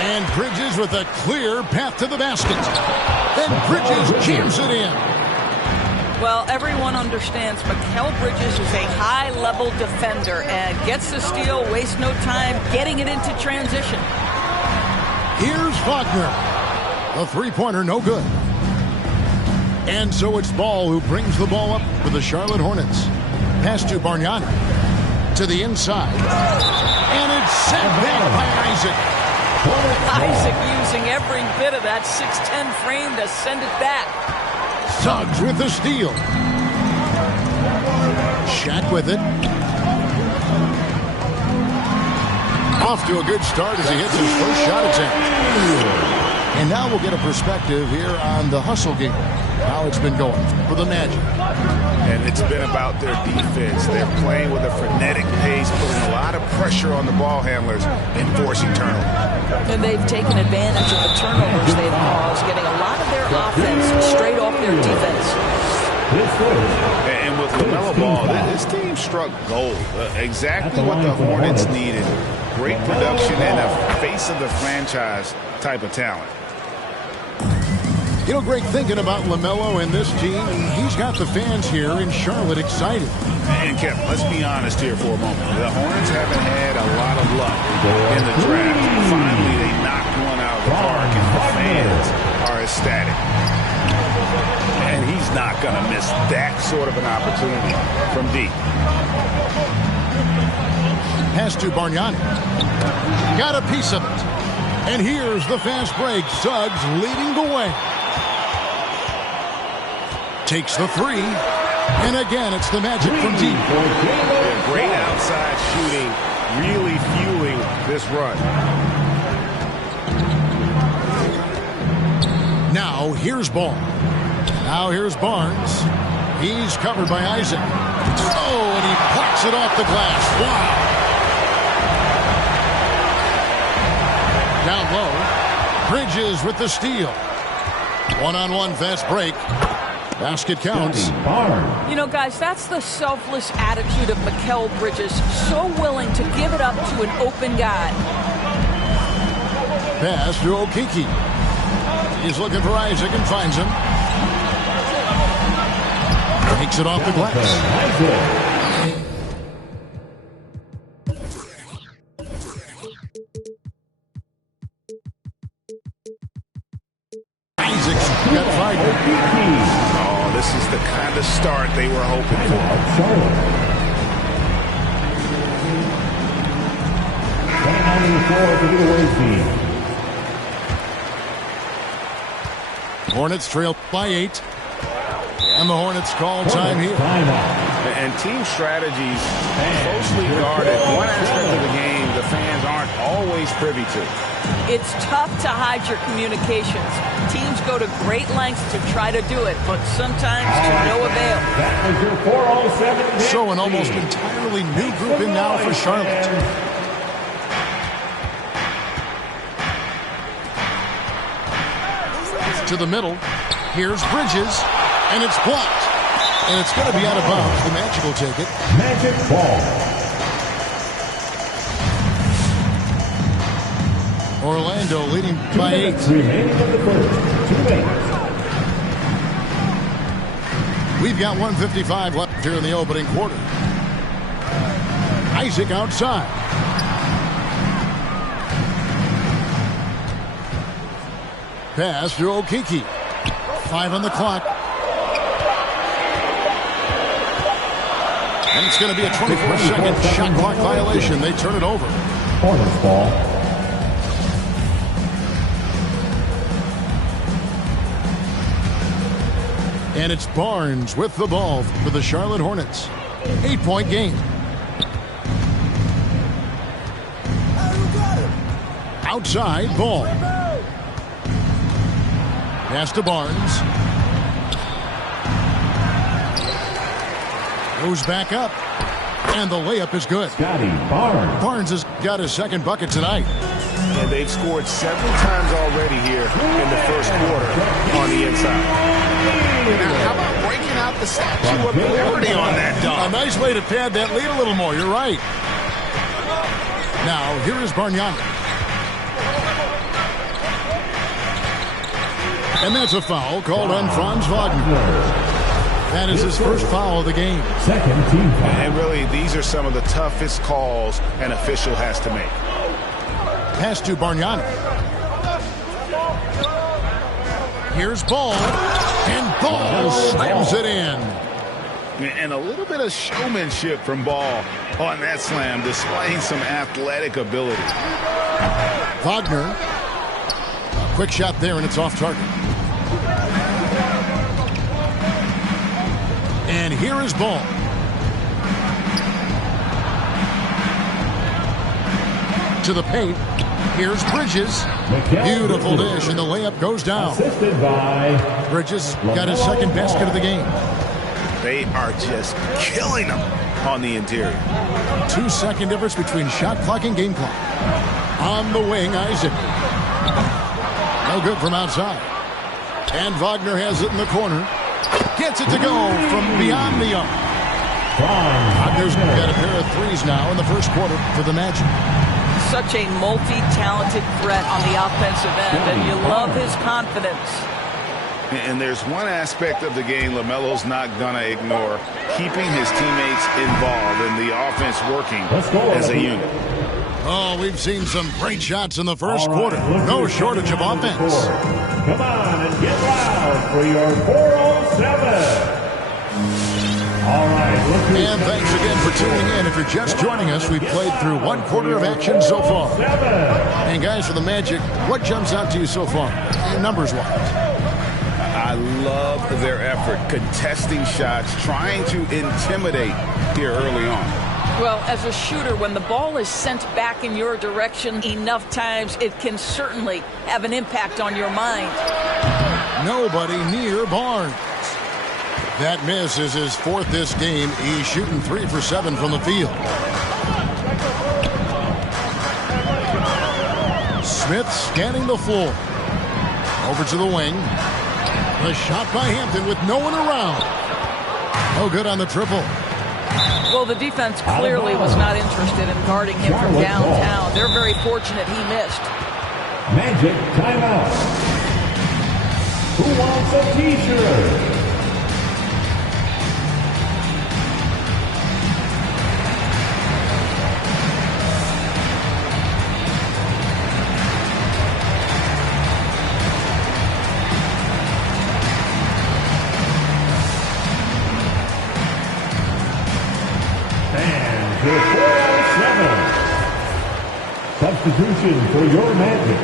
And Bridges with a clear path to the basket. Then Bridges jams it in. Well, everyone understands Mikal Bridges is a high-level defender and gets the steal, wastes no time getting it into transition. Here's Wagner. The three-pointer, no good. And so it's Ball who brings the ball up for the Charlotte Hornets. Pass to Bargnani. To the inside. And it's sent back by Isaac. Isaac using every bit of that 6'10 frame to send it back. Suggs with the steal. Shaq with it. Off to a good start as he hits his first shot attempt. And now we'll get a perspective here on the hustle game. How it's been going for the Magic. And it's been about their defense. They're playing with a frenetic pace, putting a lot of pressure on the ball handlers and forcing turnovers. And they've taken advantage of the turnovers they've caused, getting a lot of their offense straight off their defense. And with LaMelo Ball, this team struck gold. Exactly what the Hornets needed. Great production and a face of the franchise type of talent. You know, Greg, thinking about LaMelo and this team, he's got the fans here in Charlotte excited. And Kevin, let's be honest here for a moment. The Hornets haven't had a lot of luck in the draft. Finally, they knocked one out of the park, and the fans are ecstatic. And he's not going to miss that sort of an opportunity from deep. Pass to Bargnani. Got a piece of it. And here's the fast break. Suggs leading the way. Takes the three. And again, it's the Magic from deep. Great outside shooting, really fueling this run. Now, here's Ball. Now, here's Barnes. He's covered by Isaac. Oh, and he plucks it off the glass. Wow. Down low. Bridges with the steal. One-on-one fast break. Basket counts. You know, guys, that's the selfless attitude of Mikal Bridges. So willing to give it up to an open guy. Pass to Okeke. He's looking for Isaac and finds him. Takes it off the glass. Isaac's got Wagner. Oh, this is the kind of start they were hoping for. Hornets trail by 8. And the Hornets call time here. And team strategies closely guarded. One aspect of the game the fans aren't always privy to. It's tough to hide your communications. Teams go to great lengths to try to do it, but sometimes to no avail. That was your 407. So an almost entirely new group in now for Charlotte. To the middle. Here's Bridges. And it's blocked. And it's going to be out of bounds. The Magic will take it. Magic ball. Orlando leading by 8. Remaining in the first. 2-8. We've got 1:55 left here in the opening quarter. Isaac outside. Pass to Okeke. 5 on the clock. And it's going to be a 24-second shot clock violation. They turn it over. Hornets ball. And it's Barnes with the ball for the Charlotte Hornets. 8-point game. Outside, ball. Pass to Barnes. Goes back up. And the layup is good. Scotty Barnes. Barnes has got his second bucket tonight. And they've scored several times already here in the first quarter on the inside. Now, how about breaking out the Statue of Liberty on that dunk? A nice way to pad that lead a little more. You're right. Now, here is Bargnani. And that's a foul called on Franz Wagner. That is his first foul of the game. Second team foul. And really, these are some of the toughest calls an official has to make. Pass to Bargnani. Here's Ball. And Ball slams it in. And a little bit of showmanship from Ball on that slam, displaying some athletic ability. Wagner. A quick shot there, and it's off target. And here is Ball. To the paint. Here's Bridges. Beautiful dish, and the layup goes down. Assisted by Bridges got his second basket of the game. They are just killing them on the interior. 2-second difference between shot clock and game clock. On the wing, Isaac. No good from outside. And Wagner has it in the corner. Gets it to go from beyond the arc. Wagner's got a pair of threes now in the first quarter for the Magic. Such a multi-talented threat on the offensive end, and you love his confidence. And there's one aspect of the game LaMelo's not going to ignore, keeping his teammates involved and the offense working as a unit. Oh, we've seen some great shots in the first quarter. No shortage of offense. Come on and get loud for your 407. All right, and thanks again for tuning in. If you're just joining us, we've played through one quarter of action so far. And guys, for the Magic, what jumps out to you so far, numbers-wise? I love their effort, contesting shots, trying to intimidate here early on. Well, as a shooter, when the ball is sent back in your direction enough times, it can certainly have an impact on your mind. Nobody near Barnes. That miss is his fourth this game. He's shooting 3 for 7 from the field. Smith scanning the floor. Over to the wing. The shot by Hampton with no one around. No good on the triple. Well, the defense clearly was not interested in guarding him from downtown. They're very fortunate he missed. Magic timeout. Who wants a t-shirt? And your 4-on-7 substitution for your Magic.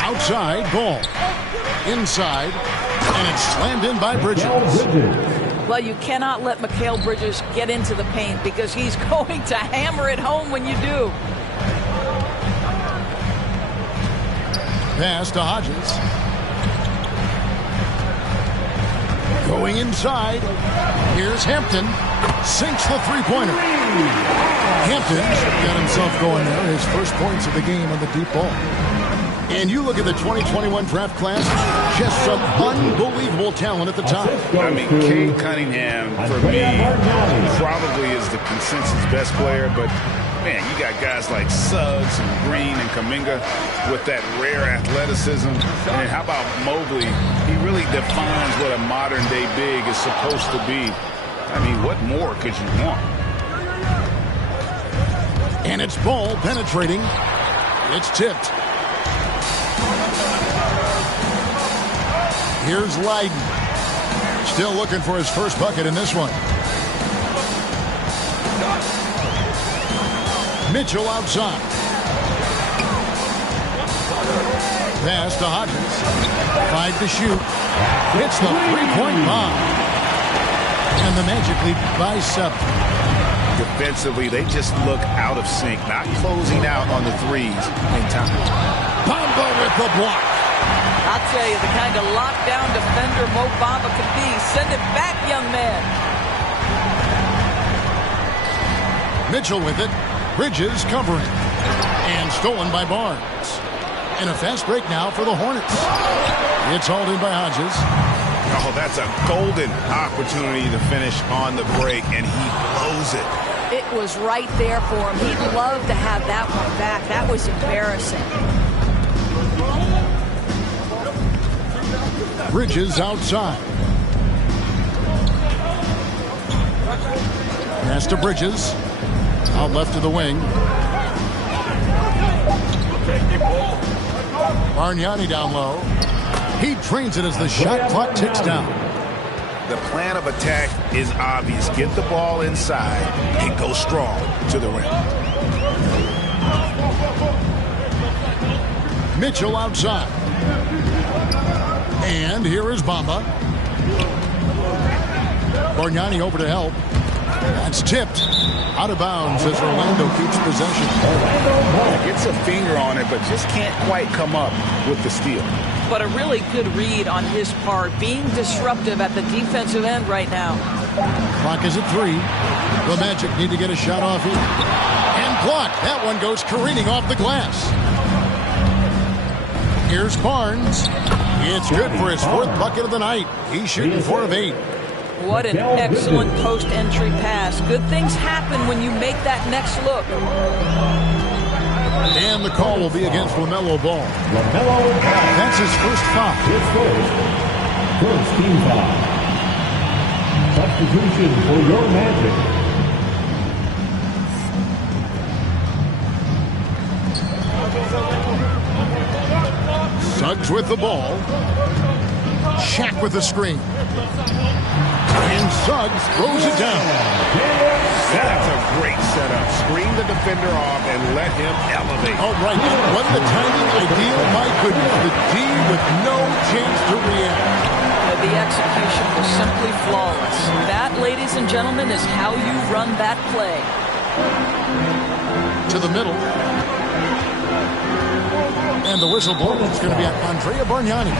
Outside, ball. Inside, and it's slammed in by Bridges. Well, you cannot let Mikal Bridges get into the paint because he's going to hammer it home when you do. Pass to Hodges. Going inside. Here's Hampton. Sinks the three-pointer. Hampton's got himself going there. His first points of the game on the deep ball. And you look at the 2021 draft class, just some unbelievable talent at the top. I mean, Cade Cunningham, for me, probably is the consensus best player. But, man, you got guys like Suggs and Green and Kuminga with that rare athleticism. And how about Mobley? He really defines what a modern-day big is supposed to be. I mean, what more could you want? And it's ball penetrating. It's tipped. Here's Leiden. Still looking for his first bucket in this one. Mitchell outside. Pass to Hodges. 5 to shoot. Hits the three-point bomb. And the Magic lead by 7. Defensively, they just look out of sync, not closing out on the threes in time. Bamba with the block. I'll tell you, the kind of lockdown defender Mo Bamba could be. Send it back, young man. Mitchell with it. Bridges covering. And stolen by Barnes. And a fast break now for the Hornets. It's hauled in by Hodges. Oh, that's a golden opportunity to finish on the break, and he blows it. It was right there for him. He'd love to have that one back. That was embarrassing. Bridges outside. Pass to Bridges. Out left to the wing. Bargnani down low. He trains it as the shot clock ticks down. The plan of attack is obvious. Get the ball inside and go strong to the rim. Mitchell outside. And here is Bamba. Bargnani over to help. That's tipped. Out of bounds as Orlando keeps possession. Gets a finger on it, but just can't quite come up with the steal. But a really good read on his part, being disruptive at the defensive end right now. Clock is at 3. The Magic need to get a shot off here. And blocked. That one goes careening off the glass. Here's Barnes. It's good for his 4th bucket of the night. He's shooting 4 of 8. What an excellent post-entry pass. Good things happen when you make that next look. And the call will be against LaMelo Ball. That's his first foul. His first team foul. Substitution for your Magic. Suggs with the ball. Shaq with the screen. And Suggs throws it down. That's a great setup. Screen the defender off and let him elevate. All right. When the timing ideal, my goodness, the D with no chance to react. The execution was simply flawless. That, ladies and gentlemen, is how you run that play. To the middle. And the whistle blows. It's going to be Andrea Bargnani.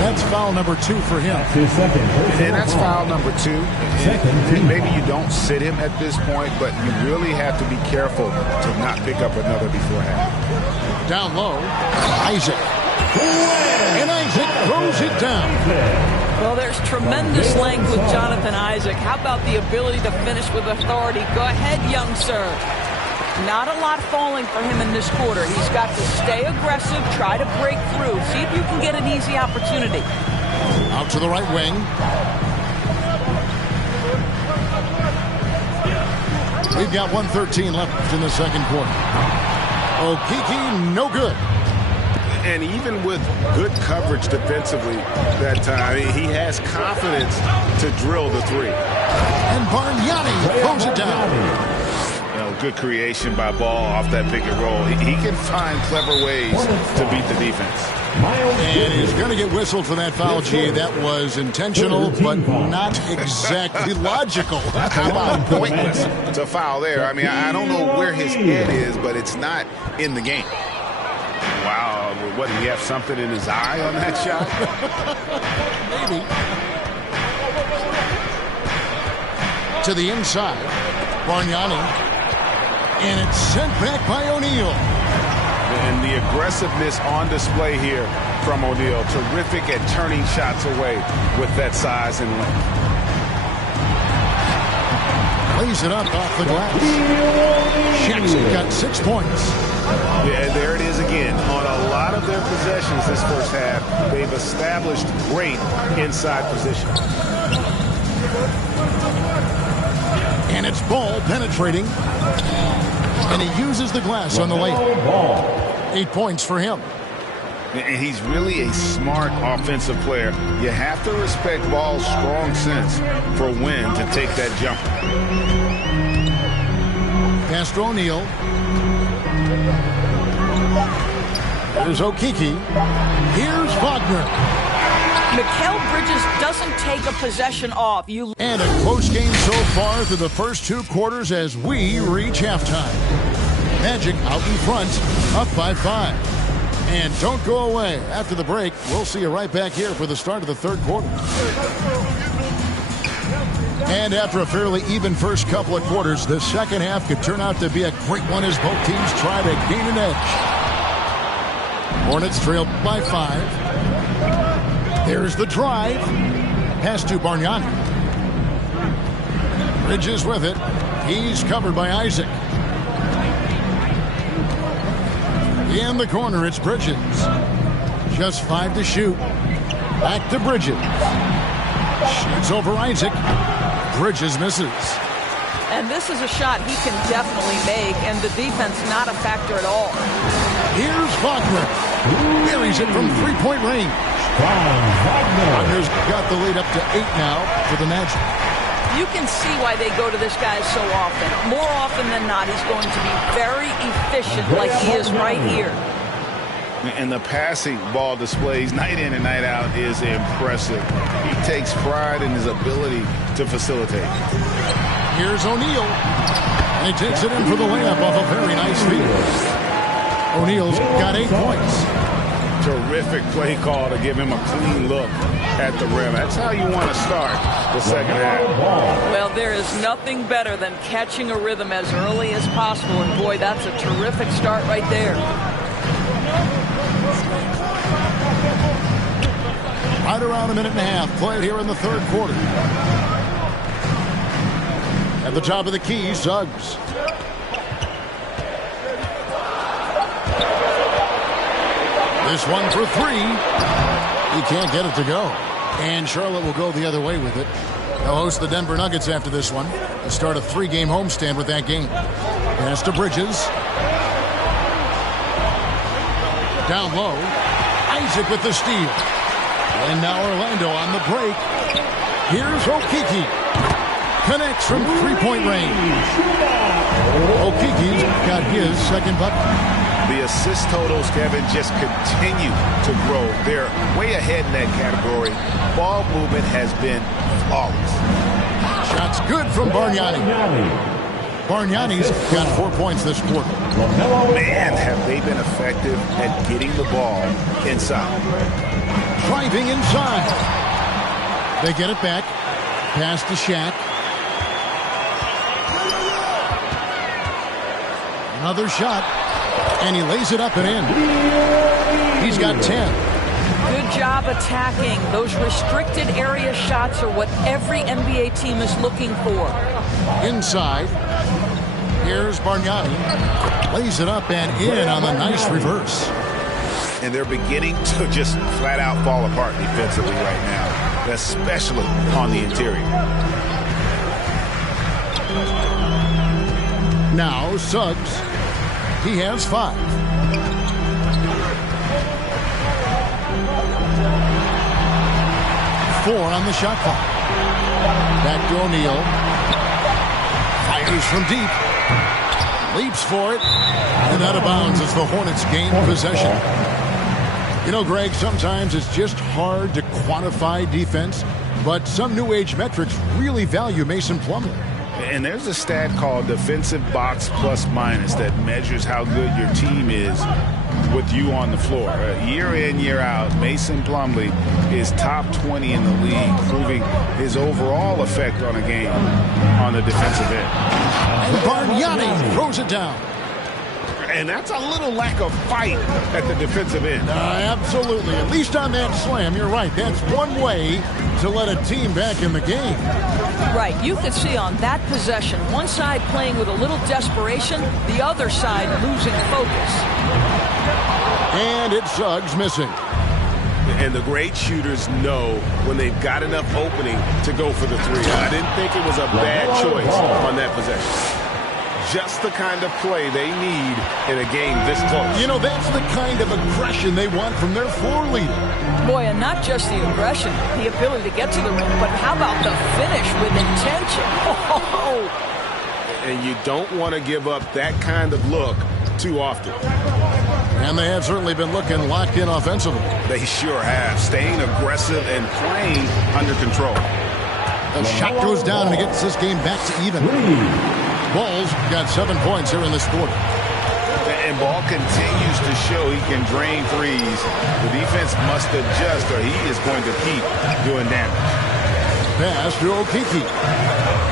That's foul number 2 for him. And that's foul number 2. And maybe you don't sit him at this point, but you really have to be careful to not pick up another beforehand. Down low, Isaac. And Isaac throws it down. Well, there's tremendous length with Jonathan Isaac. How about the ability to finish with authority? Go ahead, young sir. Not a lot falling for him in this quarter. He's got to stay aggressive, try to break through. See if you can get an easy opportunity. Out to the right wing. We've got 1:13 left in the second quarter. Okeke, no good. And even with good coverage defensively that time, he has confidence to drill the three. And Bargnani throws it down. Good creation by Ball off that pick and roll. He can find clever ways to beat the defense. And he's going to get whistled for that foul, G. That was intentional, but not exactly logical. How about pointless to foul there? I mean, I don't know where his head is, but it's not in the game. Wow, what, did he have something in his eye on that shot? Maybe. To the inside, Bargnani. And it's sent back by O'Neal. And the aggressiveness on display here from O'Neal. Terrific at turning shots away with that size and length. Lays it up off the glass. Jackson got 6 points. Yeah, there it is again. On a lot of their possessions this first half, they've established great inside position. And it's Ball penetrating. And he uses the glass on the layup. 8 points for him. And he's really a smart offensive player. You have to respect Ball's strong sense for when to take that jumper. Pass to O'Neal. There's Okeke. Here's Wagner. Mikal Bridges doesn't take a possession off. And a close game so far through the first 2 quarters as we reach halftime. Magic out in front, up by 5. And don't go away. After the break, we'll see you right back here for the start of the third quarter. And after a fairly even first couple of quarters, the second half could turn out to be a great one as both teams try to gain an edge. Hornets trail by 5. There's the drive. Pass to Bargnani. Bridges with it. He's covered by Isaac. In the corner, it's Bridges. Just 5 to shoot. Back to Bridges. Shoots over Isaac. Bridges misses. And this is a shot he can definitely make, and the defense not a factor at all. Here's Wagner. Buries it from 3-point range. Wagner's got the lead up to 8 now for the Magic. You can see why they go to this guy so often. More often than not, he's going to be very efficient like he is right here. And the passing Ball displays night in and night out is impressive. He takes pride in his ability to facilitate. Here's O'Neal. And he takes it in for the layup off a very nice feed. O'Neal's got 8 points. Terrific play call to give him a clean look at the rim. That's how you want to start the second half. Well, there is nothing better than catching a rhythm as early as possible. And boy, that's a terrific start right there. Right around a minute and a half played here in the third quarter. At the top of the key, Suggs. This one for 3. He can't get it to go. And Charlotte will go the other way with it. They'll host the Denver Nuggets after this one. They'll start a 3-game homestand with that game. Pass to Bridges. Down low. Isaac with the steal. And now Orlando on the break. Here's Okeke. Connects from 3-point range. Okeke's got his second bucket. The assist totals, Kevin, just continue to grow. They're way ahead in that category. Ball movement has been flawless. Shots good from Bargnani. Bargnani's got 4 points this quarter. Man, have they been effective at getting the ball inside. Driving inside. They get it back. Pass to Shaq. Another shot. And he lays it up and in. He's got 10. Good job attacking. Those restricted area shots are what every NBA team is looking for. Inside. Here's Bargnani. Lays it up and in on the nice reverse. And they're beginning to just flat out fall apart defensively right now, especially on the interior. Now Suggs. He has 5. Four on the shot clock. Back to O'Neal. Fires from deep. Leaps for it. And out of bounds as the Hornets gain possession. You know, Greg, sometimes it's just hard to quantify defense, but some new age metrics really value Mason Plumlee. And there's a stat called defensive box plus minus that measures how good your team is with you on the floor. Year in, year out, Mason Plumlee is top 20 in the league, proving his overall effect on a game on the defensive end. And Bargnani throws it down. And that's a little lack of fight at the defensive end. Absolutely. At least on that slam, you're right. That's one way to let a team back in the game. Right. You could see on that possession, one side playing with a little desperation, the other side losing focus. And it's Suggs missing. And the great shooters know when they've got enough opening to go for the three. I didn't think it was a bad choice on that possession. Just the kind of play they need in a game this close. You know, that's the kind of aggression they want from their floor leader. Boy, and not just the aggression, the ability to get to the rim, but how about the finish with intention? And you don't want to give up that kind of look too often. And they have certainly been looking locked in offensively. They sure have, staying aggressive and playing under control. The shot goes down and it gets this game back to even. Ball's got 7 points here in this quarter. And Ball continues to show he can drain threes. The defense must adjust or he is going to keep doing damage. Pass to Okeke.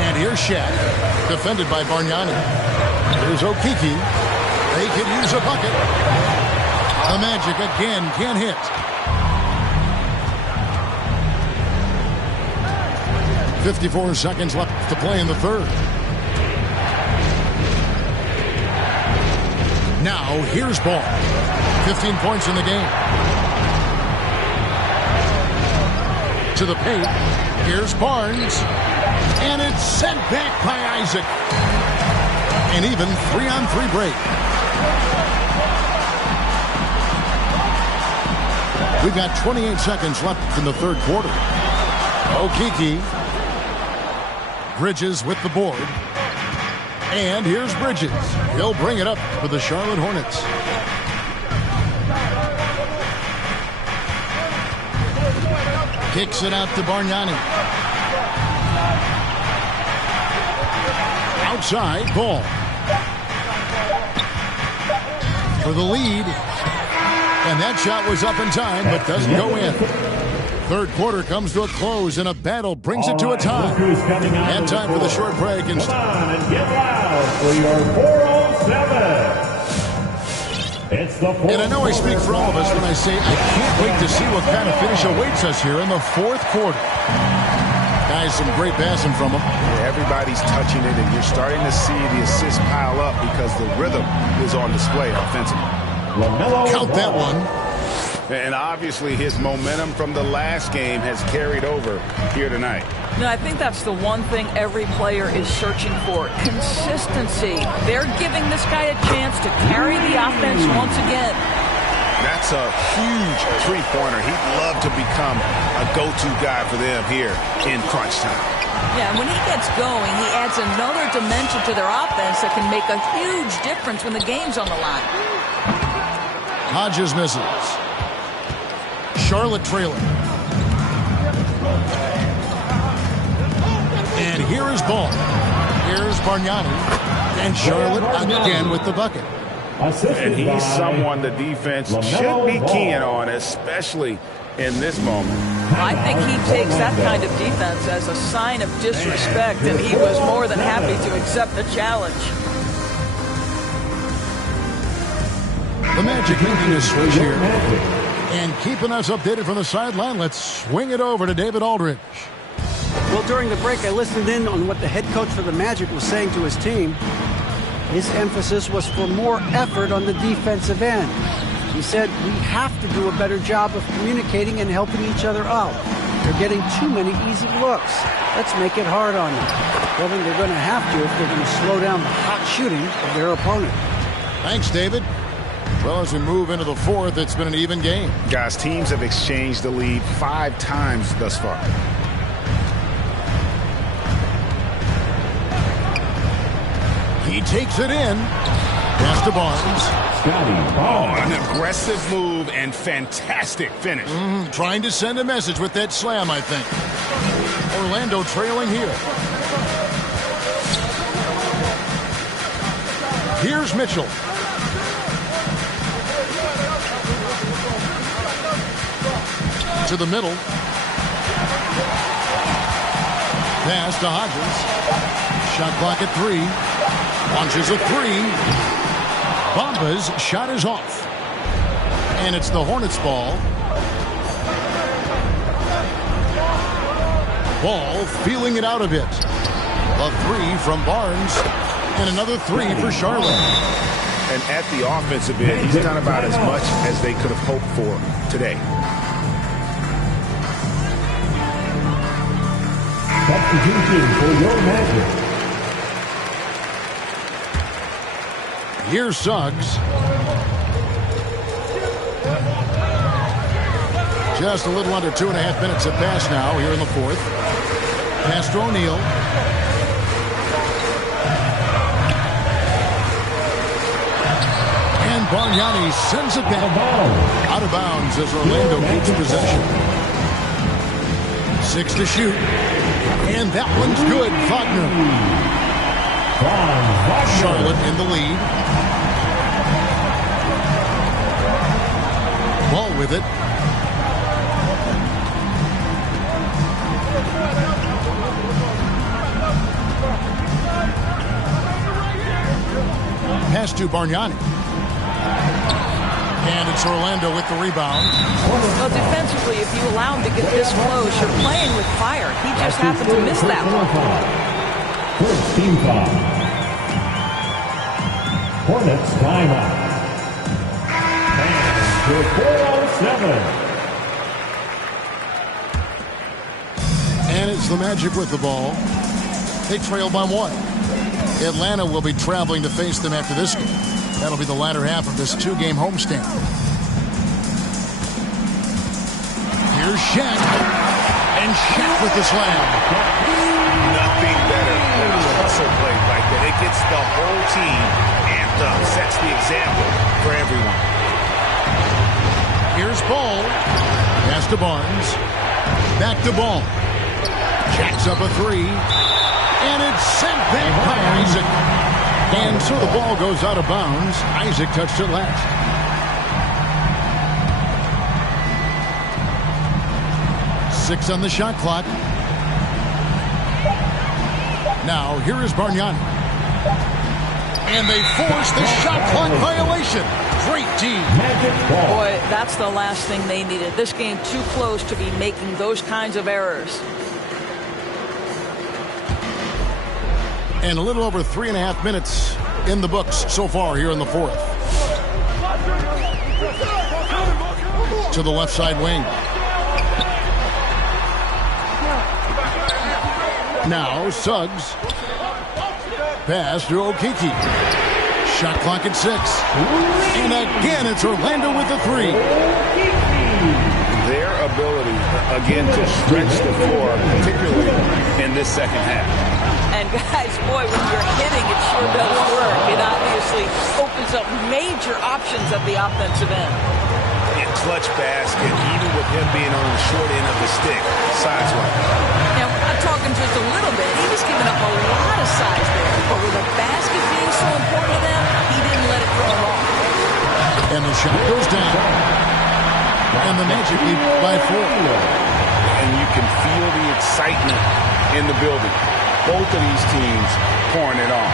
And here's Shaq, defended by Bargnani. Here's Okeke. They could use a bucket. The Magic again can't hit. 54 seconds left to play in the third. Now, here's Ball. 15 points in the game. To the paint. Here's Barnes. And it's sent back by Isaac. An even 3-on-3 break. We've got 28 seconds left in the third quarter. Okeke. Bridges with the board. And here's Bridges. He'll bring it up for the Charlotte Hornets. Kicks it out to Bargnani. Outside, Ball. For the lead. And that shot was up in time, but doesn't go in. Third quarter comes to a close, and a battle brings it to a tie. And time for the short break. And get loud for your 407. It's the and I know I speak for all of us when I say I can't wait to see what kind of finish awaits us here in the fourth quarter. Guys, some great passing from them. Yeah, everybody's touching it, and you're starting to see the assists pile up because the rhythm is on display offensively. Count that one. And obviously his momentum from the last game has carried over here tonight. No, I think that's the one thing every player is searching for. Consistency. They're giving this guy a chance to carry the offense once again. That's a huge three-pointer. He'd love to become a go-to guy for them here in crunch time. Yeah, and when he gets going, he adds another dimension to their offense that can make a huge difference when the game's on the line. Hodges misses. Charlotte trailing. And here is Ball. Here's Bargnani. And Charlotte again with the bucket. And he's someone the defense should be keying on, especially in this moment. I think he takes that kind of defense as a sign of disrespect, and he was more than happy to accept the challenge. The Magic making a switch here. And keeping us updated from the sideline, let's swing it over to David Aldridge. Well, during the break, I listened in on what the head coach for the Magic was saying to his team. His emphasis was for more effort on the defensive end. He said, we have to do a better job of communicating and helping each other out. They're getting too many easy looks. Let's make it hard on them. Well, then they're going to have to if they're going to slow down the hot shooting of their opponent. Thanks, David. Well, as we move into the fourth, it's been an even game. Guys, teams have exchanged the lead 5 times thus far. He takes it in. Pass to Barnes. Oh, an aggressive move and fantastic finish. Trying to send a message with that slam, I think. Orlando trailing here. Here's Mitchell. To the middle. Pass to Hodges. Shot clock at 3. Launches a 3. Bamba's shot is off. And it's the Hornets ball. Ball feeling it out a bit. A 3 from Barnes. And another 3 for Charlotte. And at the offensive end, he's done about as much as they could have hoped for today. Substitution for your Magic. Here's Suggs. Just a little under 2.5 minutes have passed now here in the fourth. Pass to O'Neal. And Bargnani sends it back. Out of bounds as Orlando keeps possession. 6 to shoot. And that one's good. Wagner. Charlotte in the lead. Ball with it. Pass to Bargnani. And it's Orlando with the rebound. Well, defensively, if you allow him to get this close, you're playing with fire. He just happened to miss that one. First team foul. Hornets timeout. And to 4-on-7. And it's the Magic with the ball. They trail by 1. Atlanta will be traveling to face them after this game. That'll be the latter half of this 2-game homestand. Here's Shaq. And Shaq with the slam. Nothing better than a hustle play like that. It gets the whole team amped up, sets the example for everyone. Here's Ball. Pass to Barnes. Back to Ball. Jacks up a 3. And it's sent back by Isaac. And so the ball goes out of bounds. Isaac touched it last. Six on the shot clock. Now, here is Bargnani. And they force the shot clock violation. Great team. Boy, that's the last thing they needed. This game too close to be making those kinds of errors. And a little over 3.5 minutes in the books so far here in the fourth. To the left side wing. Now Suggs. Pass to Okeke. Shot clock at 6. And again, it's Orlando with the 3. Their ability, again, to stretch the floor, particularly in this second half. And guys, boy, when you're hitting, it sure does work. It obviously opens up major options at the offensive end. And clutch basket, even with him being on the short end of the stick, size-wise. Now, I'm talking just a little bit. He was giving up a lot of size there. But with the basket being so important to them, he didn't let it go wrong. And the shot goes down. And the Magic lead by 4. And you can feel the excitement in the building. Both of these teams pouring it on.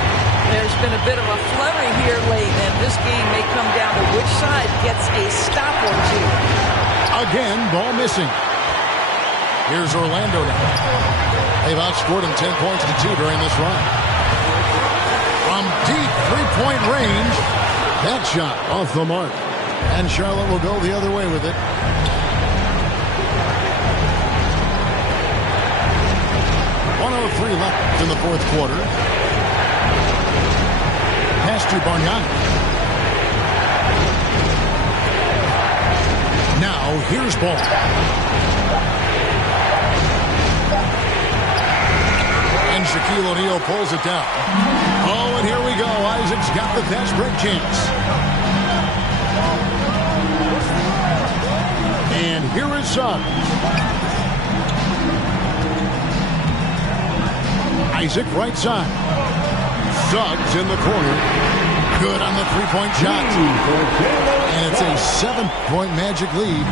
There's been a bit of a flurry here late, and this game may come down to which side gets a stop or two. Again, ball missing. Here's Orlando now. They've outscored them 10 points to 2 during this run. From deep three-point range, that shot off the mark. And Charlotte will go the other way with it. .103 left in the fourth quarter. Pass to Bargnani. Now here's ball. And Shaquille O'Neal pulls it down. Oh, and here we go. Isaac's got the fast break chance. And here is Suggs. Isaac right side. Suggs in the corner. Good on the three-point shot. And it's a 7-point Magic lead.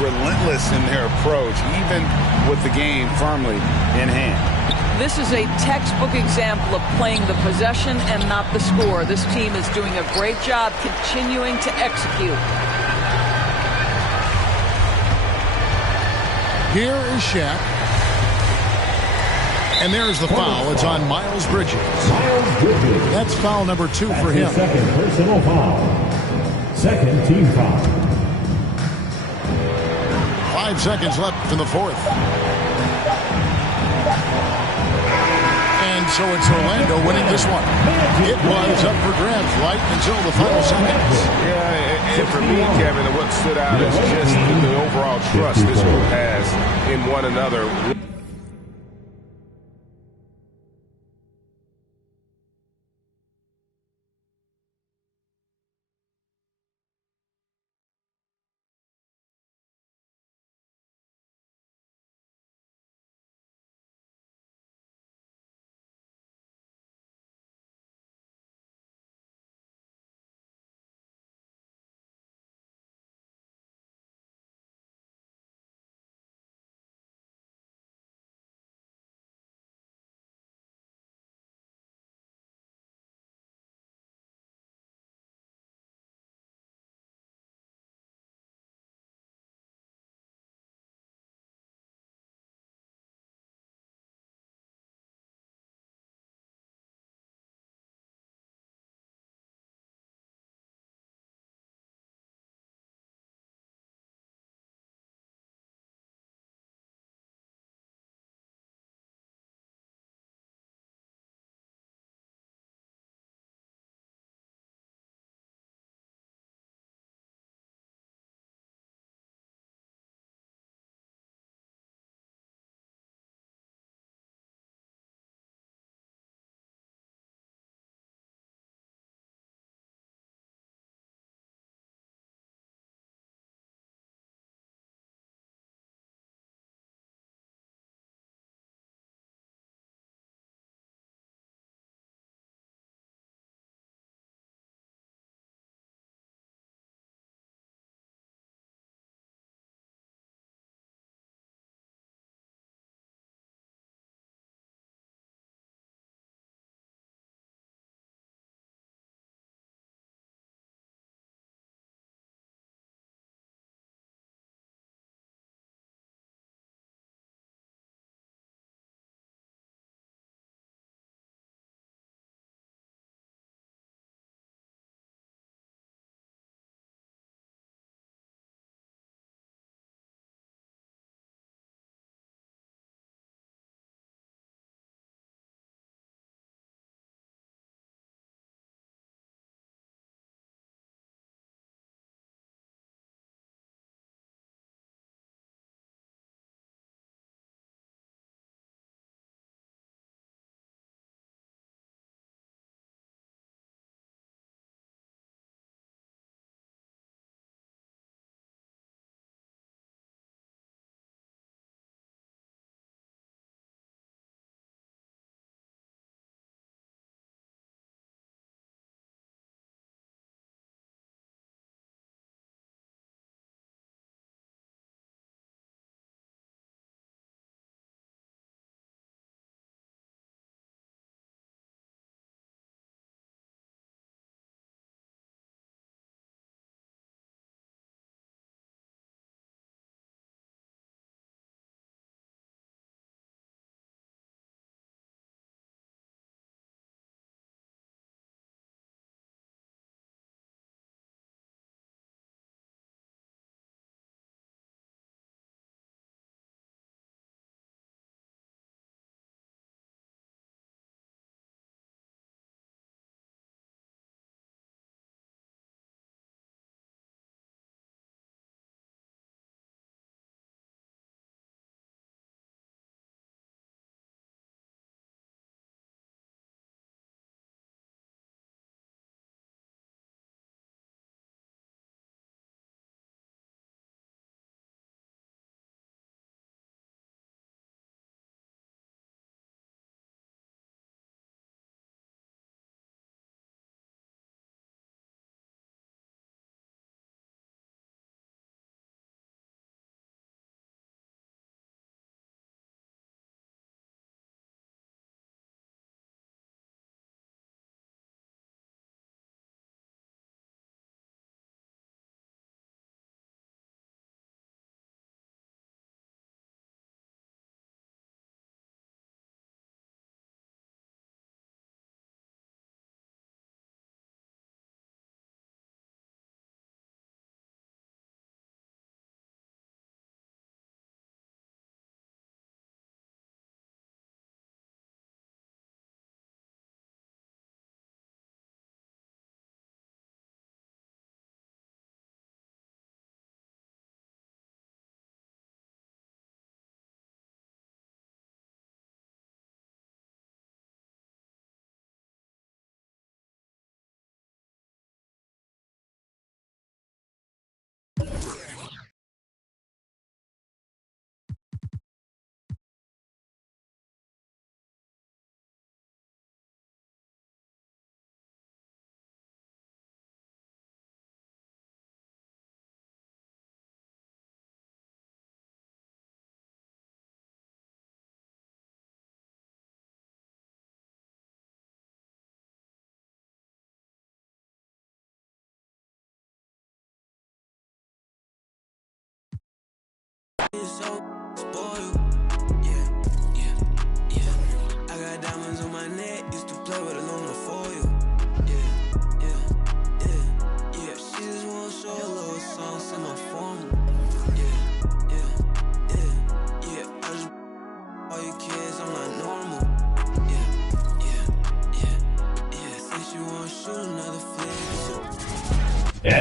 Relentless in their approach, even with the game firmly in hand. This is a textbook example of playing the possession and not the score. This team is doing a great job continuing to execute. Here is Shaq. And there's the foul. It's on Miles Bridges. That's foul number 2 for him. Second personal foul. Second team foul. 5 seconds left in the fourth. And so it's Orlando winning this one. It was up for grabs right until the final seconds. Yeah, and for me, Kevin, what stood out is just the overall trust this group has in one another.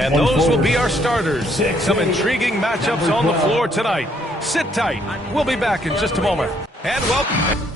And those will be our starters. Some intriguing matchups on the floor tonight. Sit tight. We'll be back in just a moment. And welcome.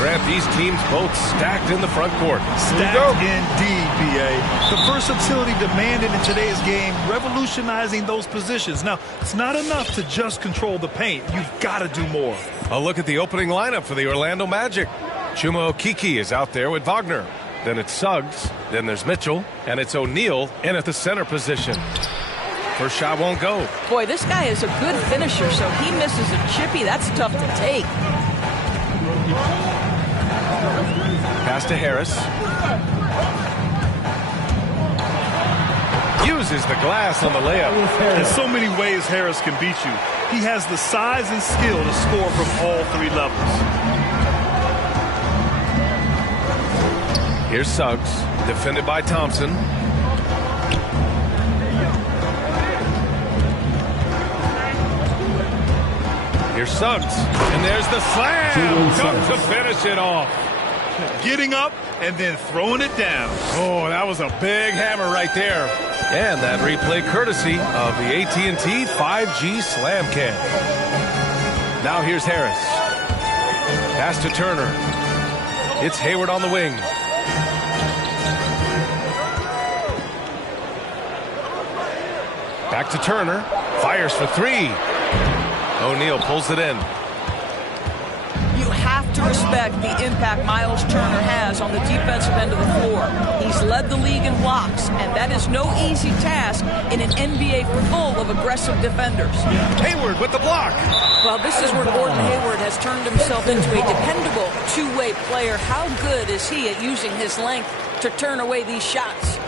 Grant, these teams both stacked in the front court. Stacked indeed, B.A. The versatility demanded in today's game, revolutionizing those positions. Now, it's not enough to just control the paint. You've got to do more. A look at the opening lineup for the Orlando Magic. Chuma Okeke is out there with Wagner. Then it's Suggs. Then there's Mitchell. And it's O'Neal in at the center position. First shot won't go. Boy, this guy is a good finisher, so he misses a chippy. That's tough to take. Pass to Harris. Uses the glass on the layup. In so many ways Harris can beat you. He has the size and skill to score from all three levels. Here's Suggs, defended by Thompson. Here's Suggs, and there's the slam. Dunk to finish it off. Getting up and then throwing it down. Oh, that was a big hammer right there. And that replay courtesy of the AT&T 5G Slam Cam. Now here's Harris. Pass to Turner. It's Hayward on the wing. Back to Turner. Fires for three. O'Neal pulls it in. You have to respect the impact Miles Turner has on the defensive end of the floor. He's led the league in blocks, and that is no easy task in an NBA full of aggressive defenders. Hayward with the block. Well, this is where Gordon Hayward has turned himself into a dependable two-way player. How good is he at using his length to turn away these shots?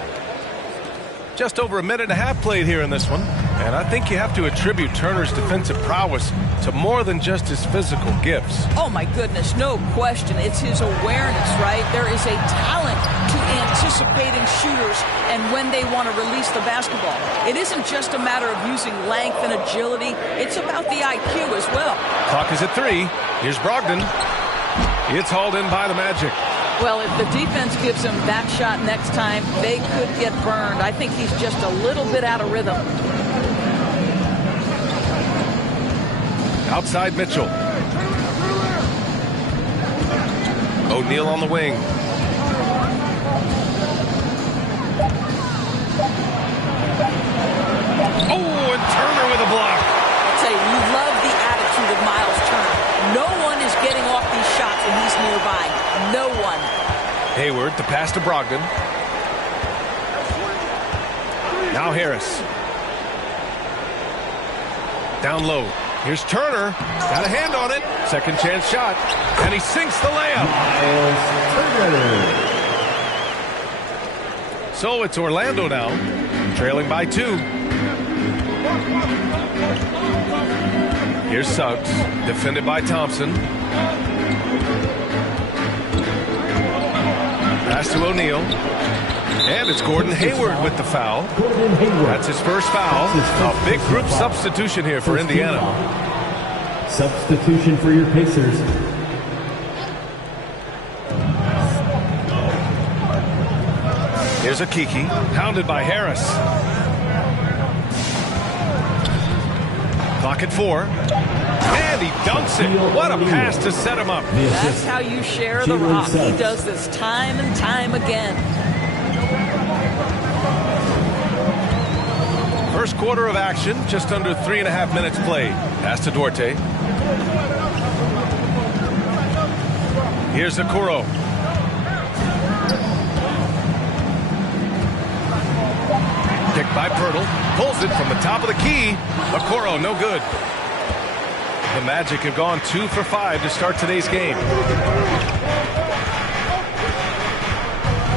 Just over a minute and a half played here in this one. And I think you have to attribute Turner's defensive prowess to more than just his physical gifts. Oh, my goodness, no question. It's his awareness, right? There is a talent to anticipating shooters and when they want to release the basketball. It isn't just a matter of using length and agility. It's about the IQ as well. Clock is at 3. Here's Brogdon. It's hauled in by the Magic. Well, if the defense gives him that shot next time, they could get burned. I think he's just a little bit out of rhythm. Outside Mitchell. O'Neal on the wing. Oh, and Turner with a block. I'll tell you love the attitude of Miles Turner. No one is getting off these shots when he's nearby. No one. Hayward, the pass to Brogdon. Now Harris. Down low. Here's Turner. Got a hand on it. Second chance shot. And he sinks the layup. So it's Orlando now, trailing by 2. Here's Suggs, defended by Thompson. Pass to O'Neal. And it's Gordon Hayward with the foul. That's his first foul. A big group substitution here for Indiana. Substitution for your Pacers. Here's Okeke, hounded by Harris. Clock at 4. And he dunks it. What a pass to set him up. That's how you share the rock. He does this time and time again. First quarter of action, just under 3.5 minutes played. Pass to Duarte. Here's Okoro. Picked by Pirtle. Pulls it from the top of the key. Okoro, no good. The Magic have gone 2 for 5 to start today's game.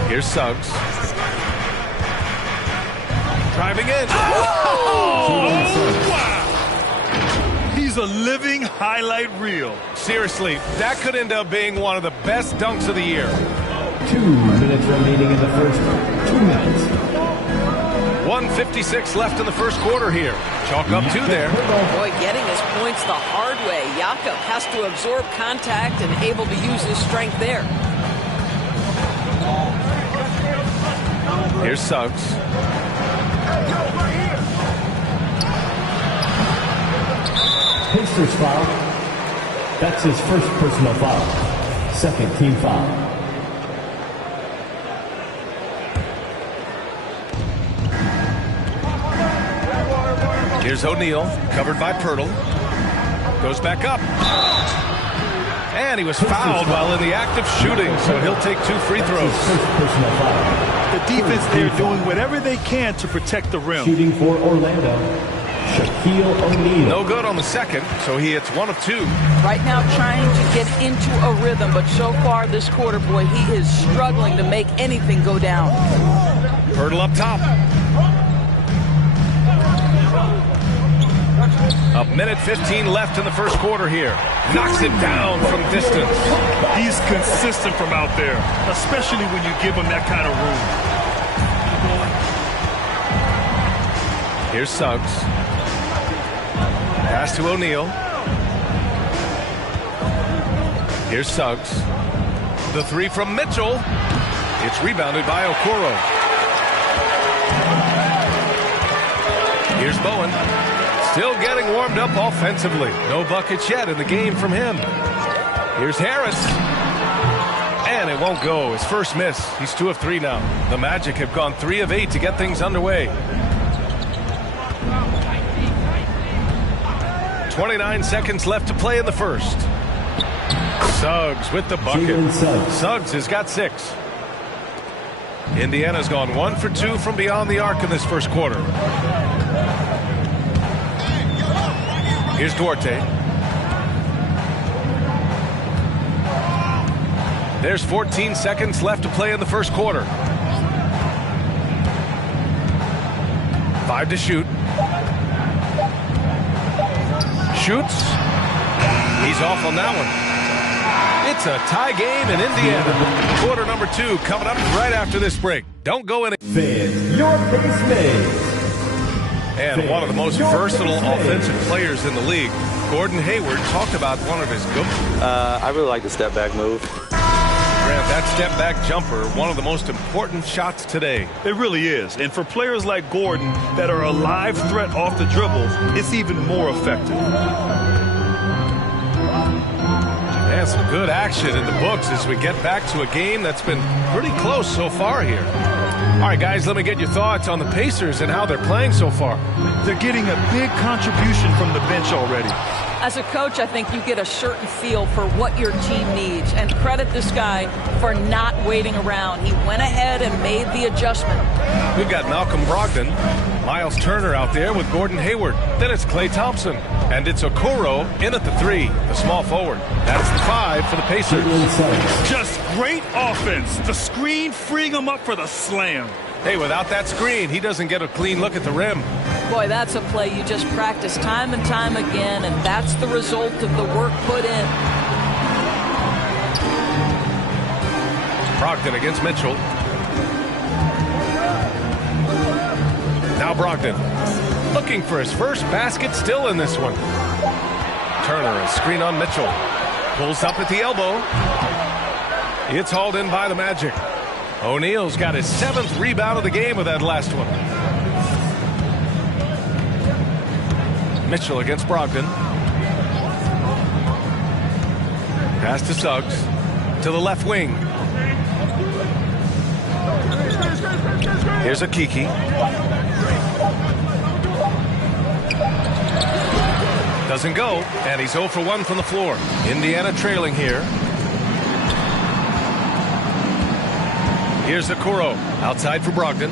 Here's Suggs. Driving in. Oh, wow. He's a living highlight reel. Seriously, that could end up being one of the best dunks of the year. 2 minutes remaining in the first. 2 minutes. 1:56 left in the first quarter here. Chalk up 2 there. Boy, getting his points the hard way. Jakob has to absorb contact and able to use his strength there. Here's Suggs. Pacers foul. That's his first personal foul. Second team foul. Here's O'Neal, covered by Pirtle. Goes back up. And he was fouled while in the act of shooting, so he'll take 2 free throws. The defense there doing whatever they can to protect the rim. Shooting for Orlando, Shaquille O'Neal. No good on the second, so he hits 1 of 2. Right now trying to get into a rhythm, but so far this quarter, boy, he is struggling to make anything go down. Pirtle up top. A minute 15 left in the first quarter here. Knocks it down from distance. He's consistent from out there, especially when you give him that kind of room. Here's Suggs. Pass to O'Neal. Here's Suggs. The 3 from Mitchell. It's rebounded by Okoro. Here's Bowen. Still getting warmed up offensively. No buckets yet in the game from him. Here's Harris. And it won't go. His first miss. He's 2 of 3 now. The Magic have gone 3 of 8 to get things underway. 29 seconds left to play in the first. Suggs with the bucket. Suggs has got 6. Indiana's gone 1 for 2 from beyond the arc in this first quarter. Here's Duarte. There's 14 seconds left to play in the first quarter. 5 to shoot. Shoots. He's off on that one. It's a tie game in Indiana. Quarter number 2 coming up right after this break. Don't go in. Fans, your base mates. And one of the most versatile offensive players in the league, Gordon Hayward, talked about one of his good. I really like the step-back move. Grant, that step-back jumper, one of the most important shots today. It really is. And for players like Gordon that are a live threat off the dribble, it's even more effective. And some good action in the books as we get back to a game that's been pretty close so far here. All right, guys, let me get your thoughts on the Pacers and how they're playing so far. They're getting a big contribution from the bench already. As a coach, I think you get a certain feel for what your team needs. And credit this guy for not waiting around. He went ahead and made the adjustment. We've got Malcolm Brogdon, Miles Turner out there with Gordon Hayward. Then it's Klay Thompson. And it's Okoro in at the 3, the small forward. That's the 5 for the Pacers. Just great offense. The screen freeing him up for the slam. Hey, without that screen, he doesn't get a clean look at the rim. Boy, that's a play you just practice time and time again, and that's the result of the work put in. Brogdon against Mitchell. Now Brogdon looking for his first basket, still in this one. Turner, a screen on Mitchell. Pulls up at the elbow. It's hauled in by the Magic. O'Neal's got his 7th rebound of the game with that last one. Mitchell against Brogdon. Pass to Suggs. To the left wing. Here's Akiki. Doesn't go, and he's 0 for 1 from the floor. Indiana trailing here. Here's Okoro, outside for Brogdon.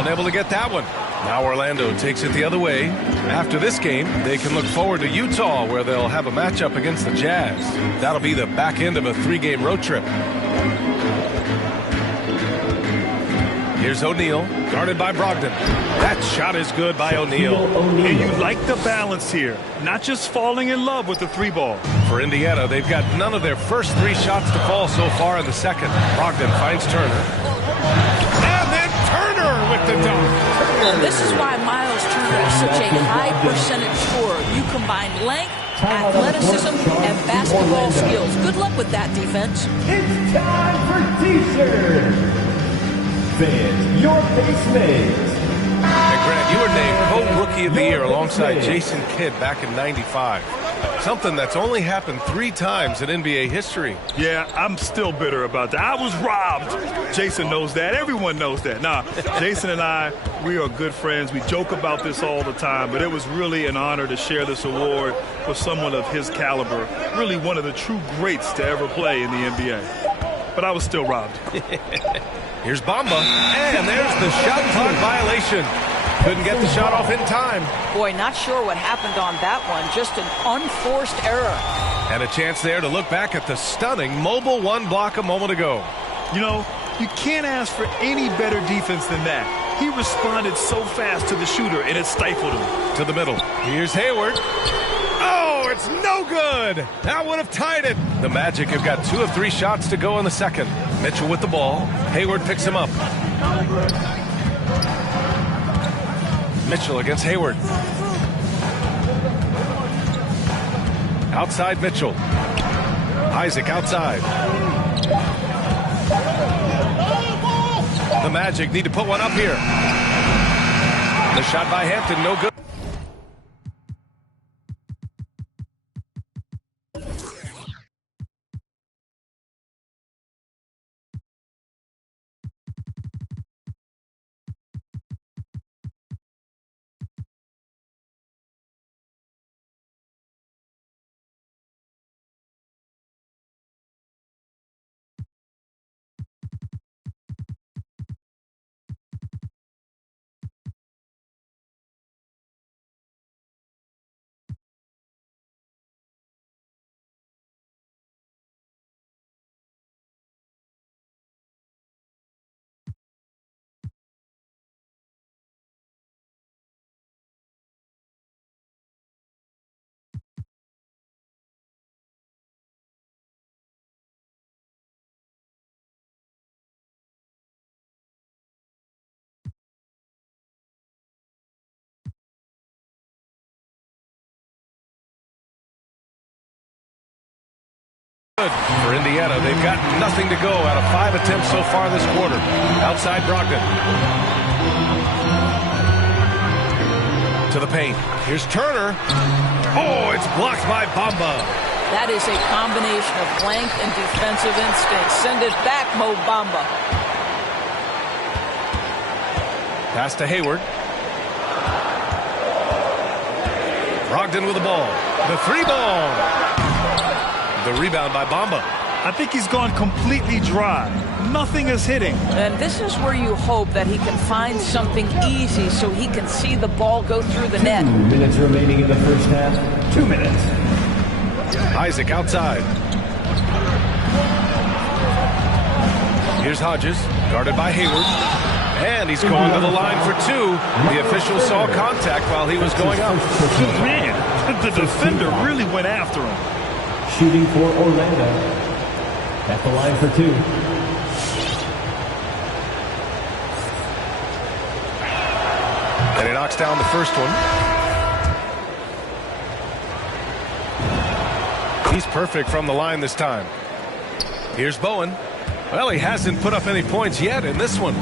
Unable to get that one. Now Orlando takes it the other way. After this game, they can look forward to Utah, where they'll have a matchup against the Jazz. That'll be the back end of a 3-game road trip. Here's O'Neal, guarded by Brogdon. That shot is good by O'Neal. And you like the balance here, not just falling in love with the 3-ball. For Indiana, they've got none of their first 3 shots to fall so far in the second. Brogdon finds Turner. And then Turner with the dunk. And this is why Miles Turner is such a high percentage scorer. You combine length, athleticism, and basketball skills. Good luck with that defense. It's time for T-shirts. Fans, your base mates. And Grant, you were named Rookie of the Year alongside Jason Kidd back in '95. Something that's only happened 3 times in NBA history. Yeah, I'm still bitter about that. I was robbed. Jason knows that. Everyone knows that. Nah, Jason and I, we are good friends. We joke about this all the time, but it was really an honor to share this award with someone of his caliber. Really one of the true greats to ever play in the NBA. But I was still robbed. Here's Bamba, and there's the shot clock violation. Couldn't get the shot off in time. Boy, not sure what happened on that one. Just an unforced error. And a chance there to look back at the stunning mobile 1 block a moment ago. You know, you can't ask for any better defense than that. He responded so fast to the shooter, and it stifled him. To the middle. Here's Hayward. Oh, it's no good. That would have tied it. The Magic have got 2 of 3 shots to go in the second. Mitchell with the ball. Hayward picks him up. Mitchell against Hayward. Outside Mitchell. Isaac outside. The Magic need to put one up here. The shot by Hampton, no good. For Indiana, they've got nothing to go out of 5 attempts so far this quarter. Outside Brogdon. To the paint. Here's Turner. Oh, it's blocked by Bamba. That is a combination of length and defensive instinct. Send it back, Mo Bamba. Pass to Hayward. Brogdon with the ball. The 3-ball. The rebound by Bamba. I think he's gone completely dry. Nothing is hitting. And this is where you hope that he can find something easy so he can see the ball go through the net. 2 minutes remaining in the first half. 2 minutes. Isaac outside. Here's Hodges, guarded by Hayward. And he's going to the line for 2. The official saw contact while he was going up. Man, the defender really went after him. Shooting for Orlando. At the line for 2. And he knocks down the first one. He's perfect from the line this time. Here's Bowen. Well, he hasn't put up any points yet in this one.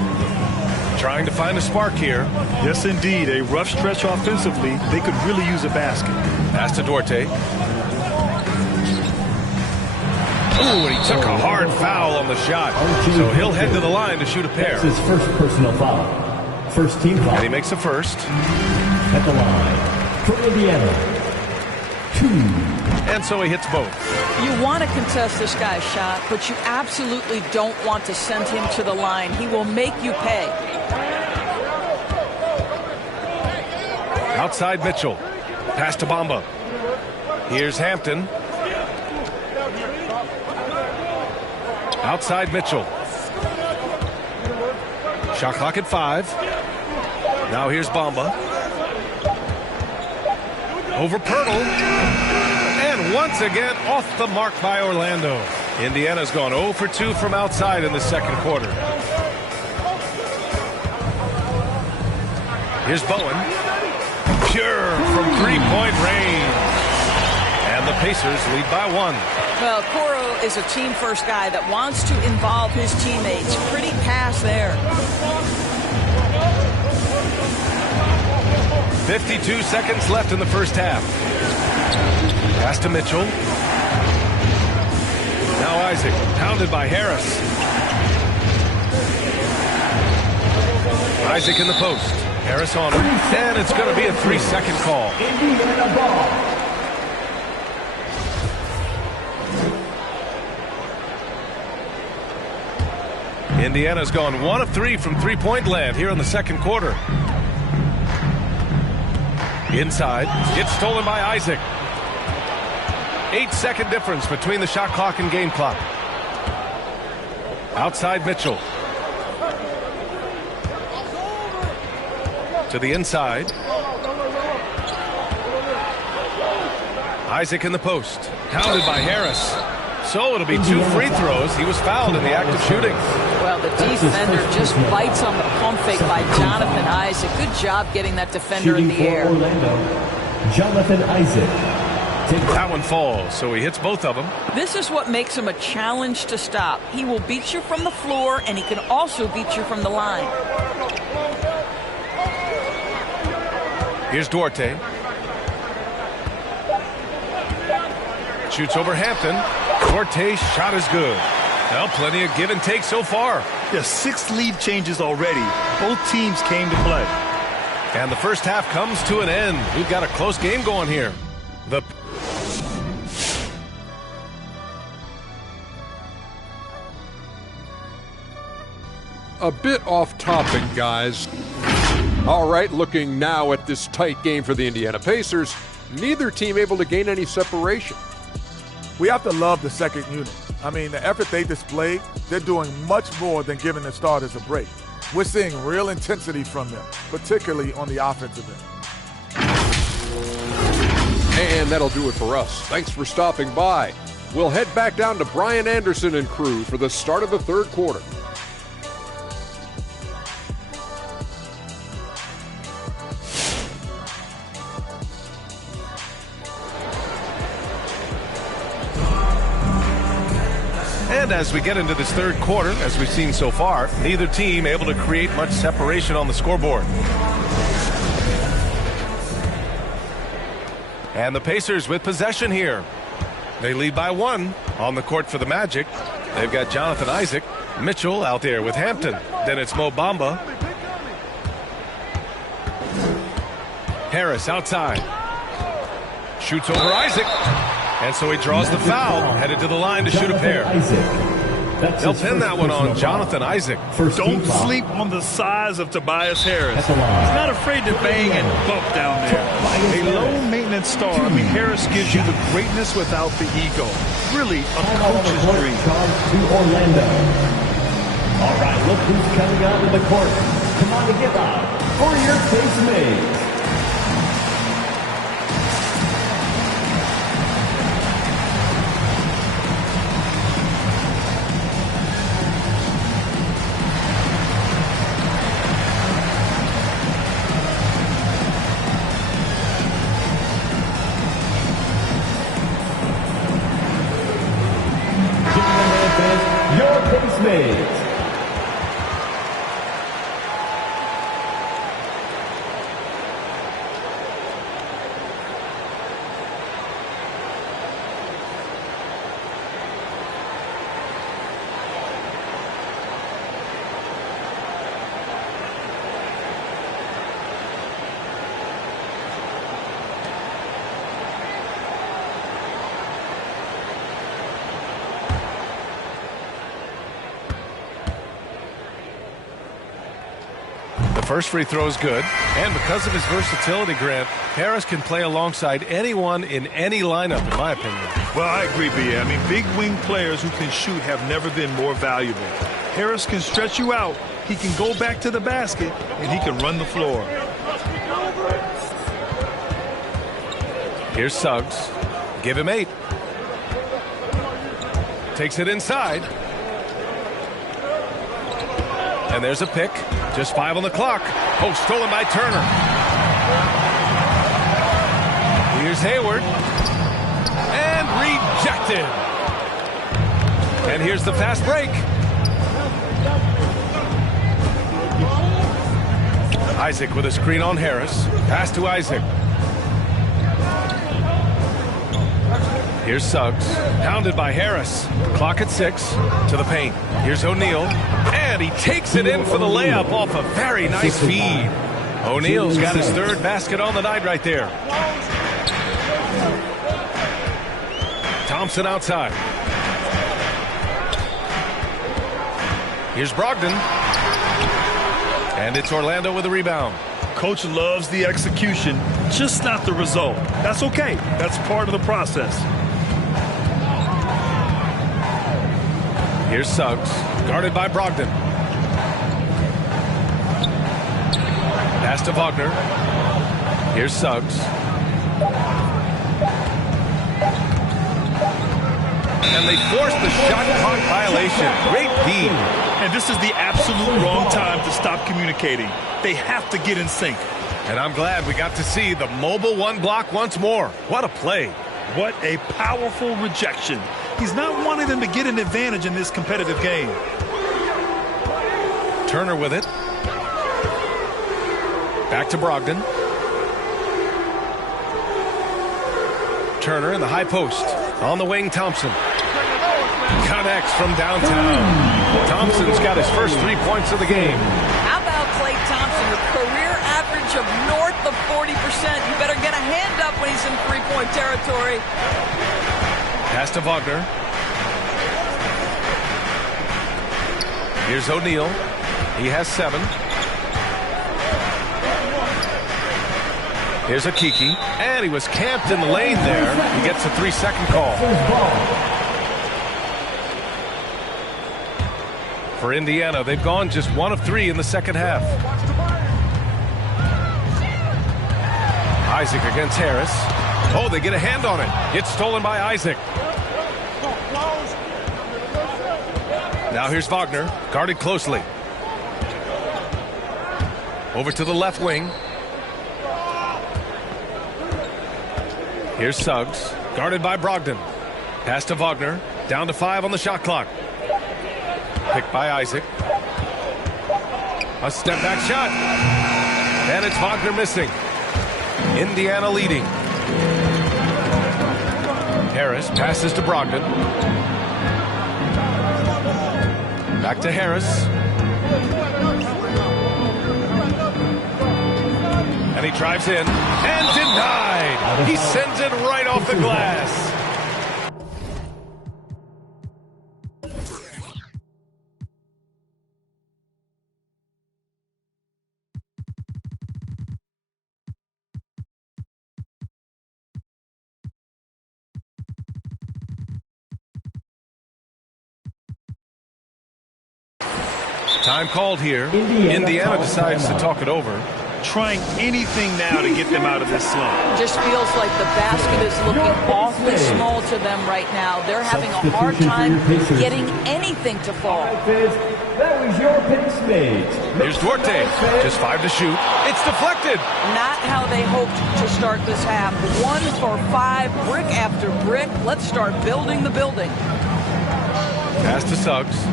Trying to find a spark here. Yes, indeed. A rough stretch offensively. They could really use a basket. Pass to Duarte. Ooh, and he took a hard foul on the shot. So he'll head to the line to shoot a pair. That's his first personal foul. First team foul. And he makes a first. At the line for Indiana. 2. And so he hits both. You want to contest this guy's shot, but you absolutely don't want to send him to the line. He will make you pay. Outside Mitchell. Pass to Bamba. Here's Hampton. Outside Mitchell. Shot clock at 5. Now here's Bamba. Over Pirtle. And once again off the mark by Orlando. Indiana's gone 0 for 2 from outside in the second quarter. Here's Bowen. Pure from 3-point range. And the Pacers lead by 1. Well, Coro is a team-first guy that wants to involve his teammates. Pretty pass there. 52 seconds left in the first half. Pass to Mitchell. Now Isaac, pounded by Harris. Isaac in the post. Harris on him. And it's going to be a 3-second call. Indiana ball. Indiana's gone 1 of 3 from three-point land here in the second quarter. Inside. It's stolen by Isaac. 8-second difference between the shot clock and game clock. Outside Mitchell. To the inside. Isaac in the post. Pounded by Harris. So it'll be 2 free throws. He was fouled in the act of shooting. Well, the defender just bites on the pump fake by Jonathan Isaac. Good job getting that defender in the air. Orlando, Jonathan Isaac. That one falls, so he hits both of them. This is what makes him a challenge to stop. He will beat you from the floor, and he can also beat you from the line. Here's Duarte. Shoots over Hampton. Duarte's shot is good. Well, plenty of give and take so far. There's 6 lead changes already. Both teams came to play. And the first half comes to an end. We've got a close game going here. A bit off topic, guys. All right, looking now at this tight game for the Indiana Pacers, neither team able to gain any separation. We have to love the second unit. I mean, the effort they displayed, they're doing much more than giving the starters a break. We're seeing real intensity from them, particularly on the offensive end. And that'll do it for us. Thanks for stopping by. We'll head back down to Brian Anderson and crew for the start of the third quarter. And as we get into this third quarter, as we've seen so far, neither team able to create much separation on the scoreboard. And the Pacers with possession here. They lead by 1 on the court for the Magic. They've got Jonathan Isaac. Mitchell out there with Hampton. Then it's Mo Bamba. Harris outside. Shoots over Isaac. And so he draws the foul, headed to the line to shoot a pair. They'll pin that one on Jonathan Isaac. Don't sleep on the size of Tobias Harris. He's not afraid to bang and bump down there. A low-maintenance star. I mean, Harris gives you the greatness without the ego. Really a coach's dream. To Orlando. All right, look who's coming out of the court. Come on to give up for your Pacemates. First free throw is good, and because of his versatility, Grant, Harris can play alongside anyone in any lineup, in my opinion. Well, I agree, B.A. I mean, big wing players who can shoot have never been more valuable. Harris can stretch you out, he can go back to the basket, and he can run the floor. Here's Suggs. Give him 8. Takes it inside. And there's a pick. Just 5 on the clock. Oh, stolen by Turner. Here's Hayward. And rejected. And here's the fast break. Isaac with a screen on Harris. Pass to Isaac. Here's Suggs. Pounded by Harris. Clock at 6. To the paint. Here's O'Neal. And he takes it in for the layup off a very nice feed. O'Neal's got his third basket on the night right there. Thompson outside. Here's Brogdon. And it's Orlando with a rebound. Coach loves the execution, just not the result. That's okay. That's part of the process. Here's Suggs, guarded by Brogdon. Pass to Wagner. Here's Suggs. And they force the shot clock violation. Great feed. And this is the absolute wrong time to stop communicating. They have to get in sync. And I'm glad we got to see the mobile one block once more. What a play. What a powerful rejection. He's not wanting them to get an advantage in this competitive game. Turner with it. Back to Brogdon. Turner in the high post. On the wing, Thompson. Connects from downtown. Thompson's got his first 3 points of the game. How about Klay Thompson, a career average of north of 40%. You better get a hand up when he's in three-point territory. Pass to Wagner. Here's O'Neal. He has 7. Here's Akiki. And he was camped in the lane there. He gets a 3-second call. For Indiana, they've gone just 1 of 3 in the second half. Isaac against Harris. Oh, they get a hand on it. It's stolen by Isaac. Now here's Wagner, guarded closely. Over to the left wing. Here's Suggs, guarded by Brogdon. Pass to Wagner, down to 5 on the shot clock. Picked by Isaac. A step back shot. And it's Wagner missing. Indiana leading. Harris passes to Brogdon. Back to Harris. And he drives in. And denied. He sends it right off the glass. Time called here. Indiana decides to talk it over. Trying anything now to get them out of this slump. Just feels like the basket is looking awfully small to them right now. They're having a hard time getting anything to fall. That was your picks made. Here's Duarte. Just 5 to shoot. It's deflected. Not how they hoped to start this half. 1 for 5, brick after brick. Let's start building the building. Pass to Suggs.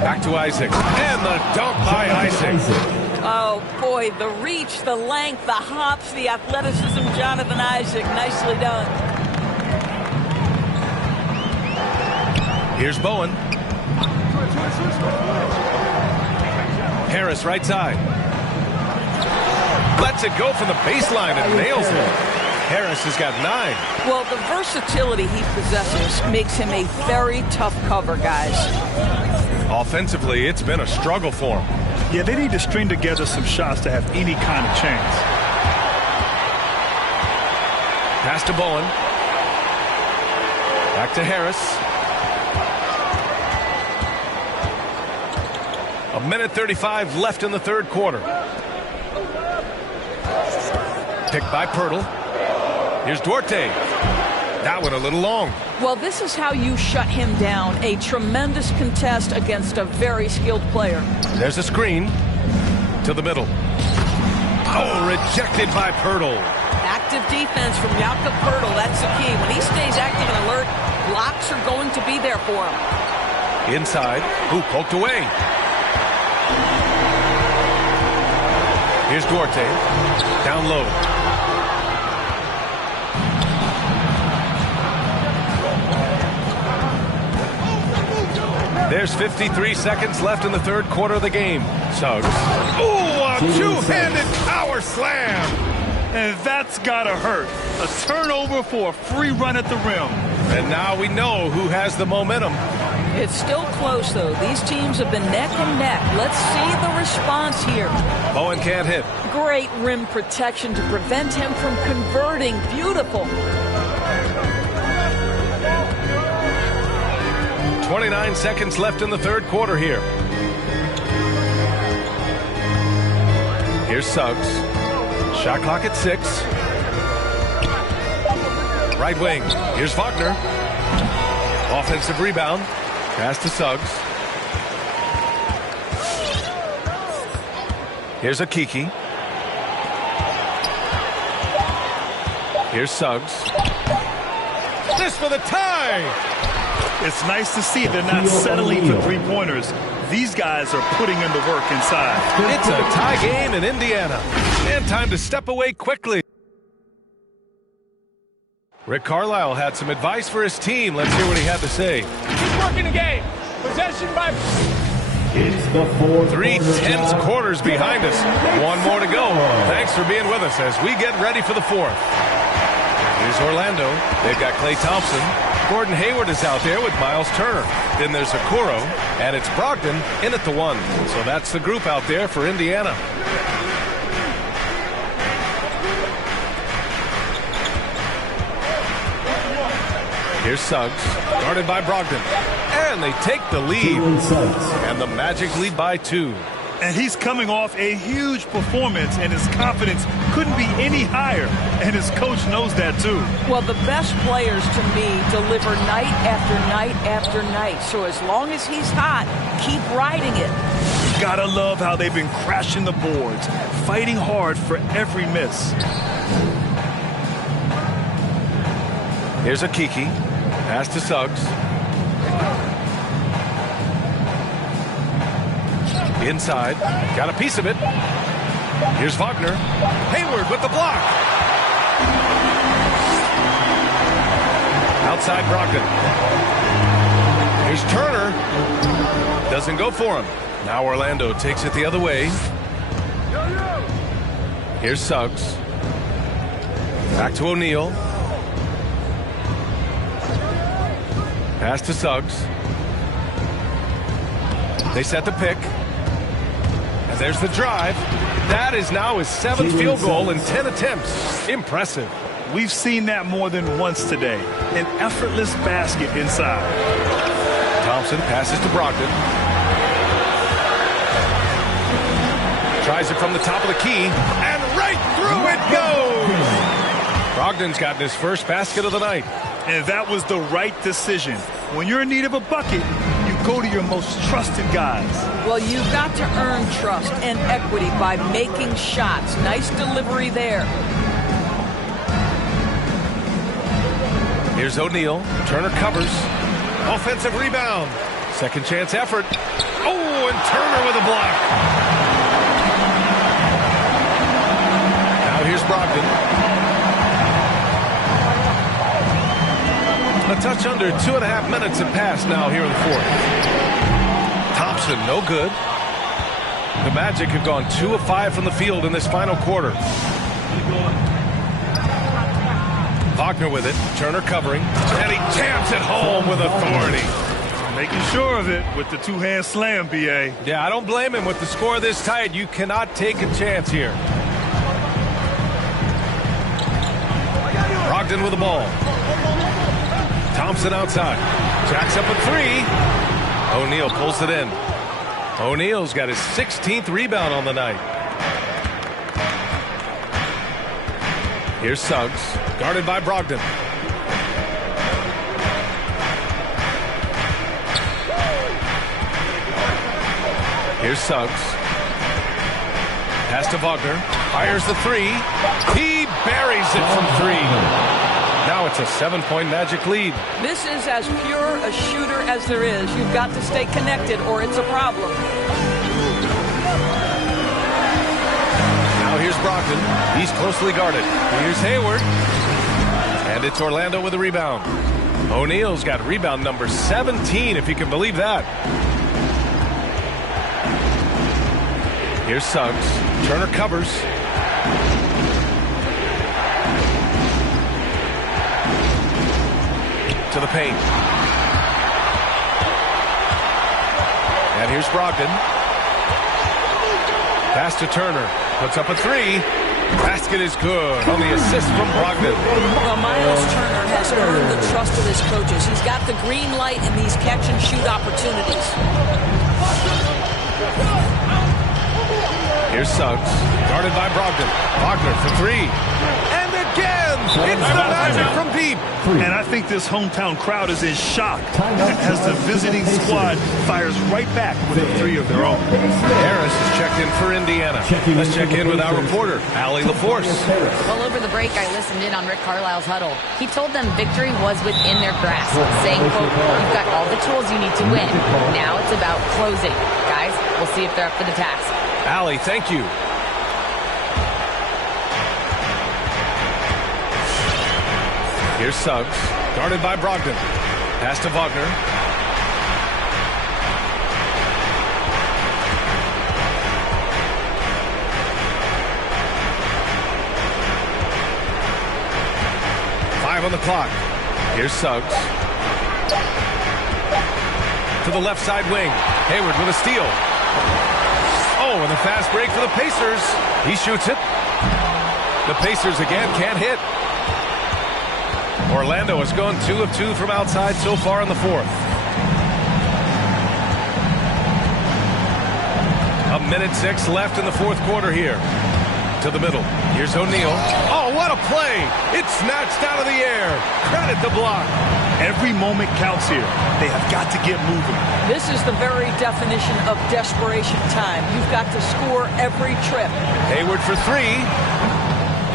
Back to Isaac. And the dunk by Isaac. Oh, boy, the reach, the length, the hops, the athleticism, Jonathan Isaac. Nicely done. Here's Bowen. Harris, right side. Lets it go from the baseline and nails it. Harris has got 9. Well, the versatility he possesses makes him a very tough cover, guys. Offensively, it's been a struggle for him. Yeah, they need to string together some shots to have any kind of chance. Pass to Bowen. Back to Harris. 1:35 left in the third quarter. Picked by Pirtle. Here's Duarte. That one a little long. Well, this is how you shut him down. A tremendous contest against a very skilled player. There's a screen to the middle. Oh, rejected by Pirtle. Active defense from Jakob Poeltl. That's the key. When he stays active and alert, blocks are going to be there for him. Inside. Ooh, poked away. Here's Duarte. Down low. There's 53 seconds left in the third quarter of the game. Suggs. Ooh, a two-handed power slam. And that's gotta hurt. A turnover for a free run at the rim. And now we know who has the momentum. It's still close, though. These teams have been neck and neck. Let's see the response here. Bowen can't hit. Great rim protection to prevent him from converting. Beautiful. 29 seconds left in the third quarter here. Here's Suggs. Shot clock at 6. Right wing. Here's Wagner. Offensive rebound. Pass to Suggs. Here's Akiki. Here's Suggs. This for the tie! It's nice to see they're not settling for three-pointers. These guys are putting in the work inside. It's a tie game in Indiana. And time to step away quickly. Rick Carlisle had some advice for his team. Let's hear what he had to say. Keep working the game. Possession by... It's the fourth. 3 tense quarters behind us. One more to go. Thanks for being with us as we get ready for the fourth. Here's Orlando. They've got Klay Thompson. Gordon Hayward is out there with Miles Turner. Then there's Okoro, and it's Brogdon in at the 1. So that's the group out there for Indiana. Here's Suggs, guarded by Brogdon. And they take the lead. And the Magic lead by 2. And he's coming off a huge performance, and his confidence couldn't be any higher. And his coach knows that, too. Well, the best players, to me, deliver night after night after night. So as long as he's hot, keep riding it. Gotta love how they've been crashing the boards, fighting hard for every miss. Here's Akiki. Pass to Suggs. Inside. Got a piece of it. Here's Wagner. Hayward with the block. Outside Brogdon. Here's Turner. Doesn't go for him. Now Orlando takes it the other way. Here's Suggs. Back to O'Neal. Pass to Suggs. They set the pick. And there's the drive. That is now his 7th field goal in 10 attempts. Impressive. We've seen that more than once today. An effortless basket inside. Thompson passes to Brogdon. Tries it from the top of the key. And right through it goes! Brogdon's gotten his first basket of the night. And that was the right decision. When you're in need of a bucket, you go to your most trusted guys. Well, you've got to earn trust and equity by making shots. Nice delivery there. Here's O'Neal. Turner covers. Offensive rebound. Second chance effort. Oh, and Turner with a block. Now here's Brogdon. A touch under 2.5 minutes have passed now here in the fourth. Thompson, no good. The Magic have gone 2 of 5 from the field in this final quarter. Wagner with it. Turner covering. And he jams it home with authority. Making sure of it with the two-hand slam, B.A. Yeah, I don't blame him. With the score this tight, you cannot take a chance here. Brogdon with the ball. Thompson outside. Jacks up a 3. O'Neal pulls it in. O'Neal's got his 16th rebound on the night. Here's Suggs, guarded by Brogdon. Here's Suggs. Pass to Wagner. Fires the three. He buries it from three. Now it's a 7-point Magic lead. This is as pure a shooter as there is. You've got to stay connected or it's a problem. Now here's Brogdon. He's closely guarded. Here's Hayward. And it's Orlando with a rebound. O'Neal's got rebound number 17, if you can believe that. Here's Suggs. Turner covers. To the paint. And here's Brogdon. Pass to Turner. Puts up a three. Basket is good on the assist from Brogdon. Well, Miles Turner has earned the trust of his coaches. He's got the green light in these catch-and-shoot opportunities. Here's Suggs, guarded by Brogdon. Wagner for three. And again, it's the Magic from deep. And I think this hometown crowd is in shock as the visiting squad fires right back with a three of their own. Harris is checked in for Indiana. Let's check in with our reporter, Allie LaForce. Well, over the break, I listened in on Rick Carlisle's huddle. He told them victory was within their grasp, saying, quote, "You've got all the tools you need to win. Now it's about closing. Guys, we'll see if they're up to the task." Allie, thank you. Here's Suggs, guarded by Brogdon. Pass to Wagner. Five on the clock. Here's Suggs. To the left side wing. Hayward with a steal. Oh, and the fast break for the Pacers. He shoots it. The Pacers again can't hit. Orlando has gone 2 of 2 from outside so far in the fourth. A minute 6 left in the fourth quarter here. To the middle. Here's O'Neal. Oh, what a play! It's snatched out of the air. Credit the block. Every moment counts here. They have got to get moving. This is the very definition of desperation time. You've got to score every trip. Hayward for three.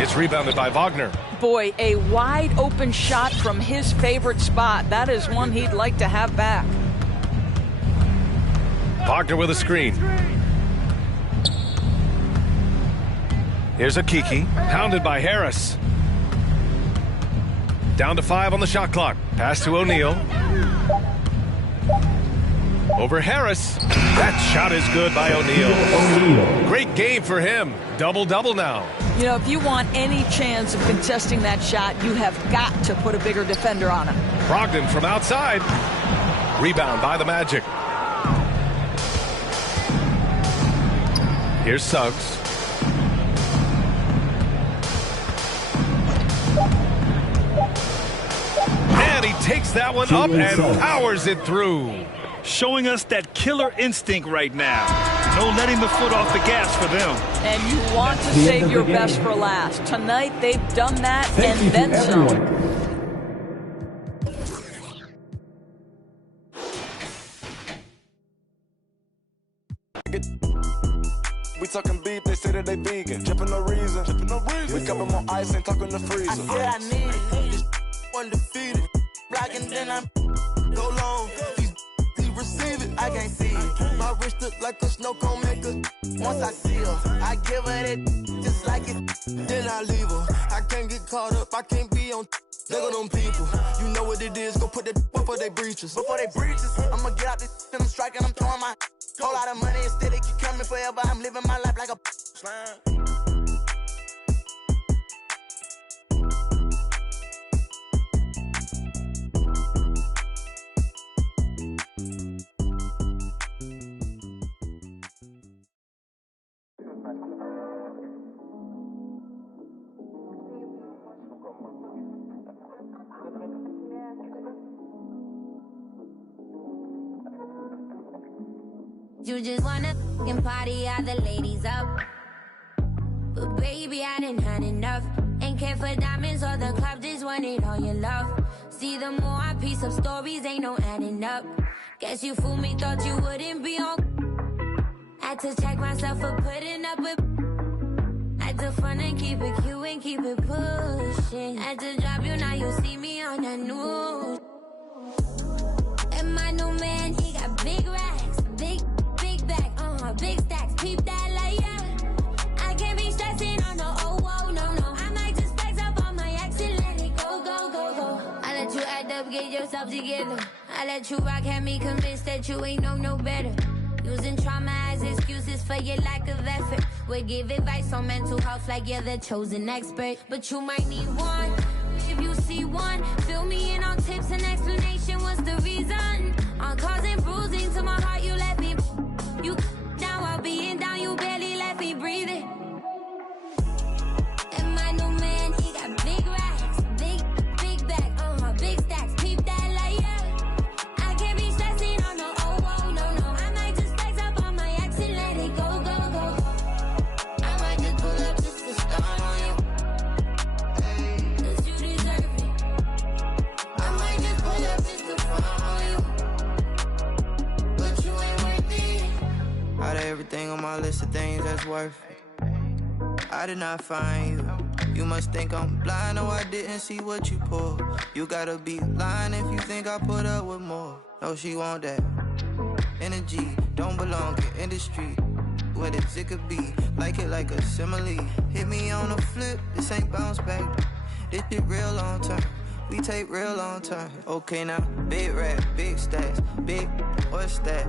It's rebounded by Wagner. Boy, a wide open shot from his favorite spot. That is one he'd like to have back. Wagner with a screen. Here's Akiki, hounded by Harris. Down to 5 on the shot clock. Pass to O'Neal. Over Harris. That shot is good by O'Neal. Great game for him. Double-double now. You know, if you want any chance of contesting that shot, you have got to put a bigger defender on him. Brogdon from outside. Rebound by the Magic. Here's Suggs. And he takes that one up and powers it through. Showing us that killer instinct right now. No letting the foot off the gas for them. And you want to save your best for last. Tonight, they've done that and then some. We talking beef, they say that they vegan. Drippin' no reason. We cover more ice, ain't talking the freezer. I said I need it. This undefeated. Rockin' then I go long. He receive it. I can't see it. My wrist look like a snow cone maker. Once I see her, I give her that just like it. Then I leave her. I can't get caught up. I can't be on. Look at them people. You know what it is. Go put that before they breaches. Before they breaches, I'ma get out this and I'm striking. I'm throwing my whole lot of money instead. It keep coming forever. I'm living my life like a slime. You just wanna f***ing party, all the ladies up. But baby, I done had enough. Ain't care for diamonds or the club, just wanted all your love. See, the more I piece up stories, ain't no adding up. Guess you fooled me, thought you wouldn't be on. Had to check myself for putting up with. Had the front and keep it cute and keep it pushing. Had to drop you, now you see me on that news. And my new man, he got big racks, big back, big stacks. Peep that like yeah. I can't be stressing on no no. I might just flex up on my ex and let it go. I let you act up, get yourself together. I let you rock, had me convinced that you ain't know no better. Using trauma as excuses for your lack of effort. Would give advice on mental health like you're the chosen expert. But you might need one. If you see one, fill me in on tips and explanation. What's the reason? On causing bruising to my heart, you let me. You down while being down, you barely let me breathe it. And my new man, he got big racks, big back, big stacks. Peep that like yeah. I can't be stressing on no no. I might just flex up on my ex and let it go. I might just pull up just to start on you. Cause you deserve it. I might just pull up just to front on you. But you ain't worth it. Out of everything on my list of things that's worth it, I did not find you. You must think I'm blind, or I didn't see what you pulled. You gotta be lying if you think I put up with more. No, she want that energy, don't belong in industry. What is it could be, like it like a simile. Hit me on the flip, this ain't bounce back. This shit real long term, we take real long term. Okay now, big rap, big stacks, big, what's that?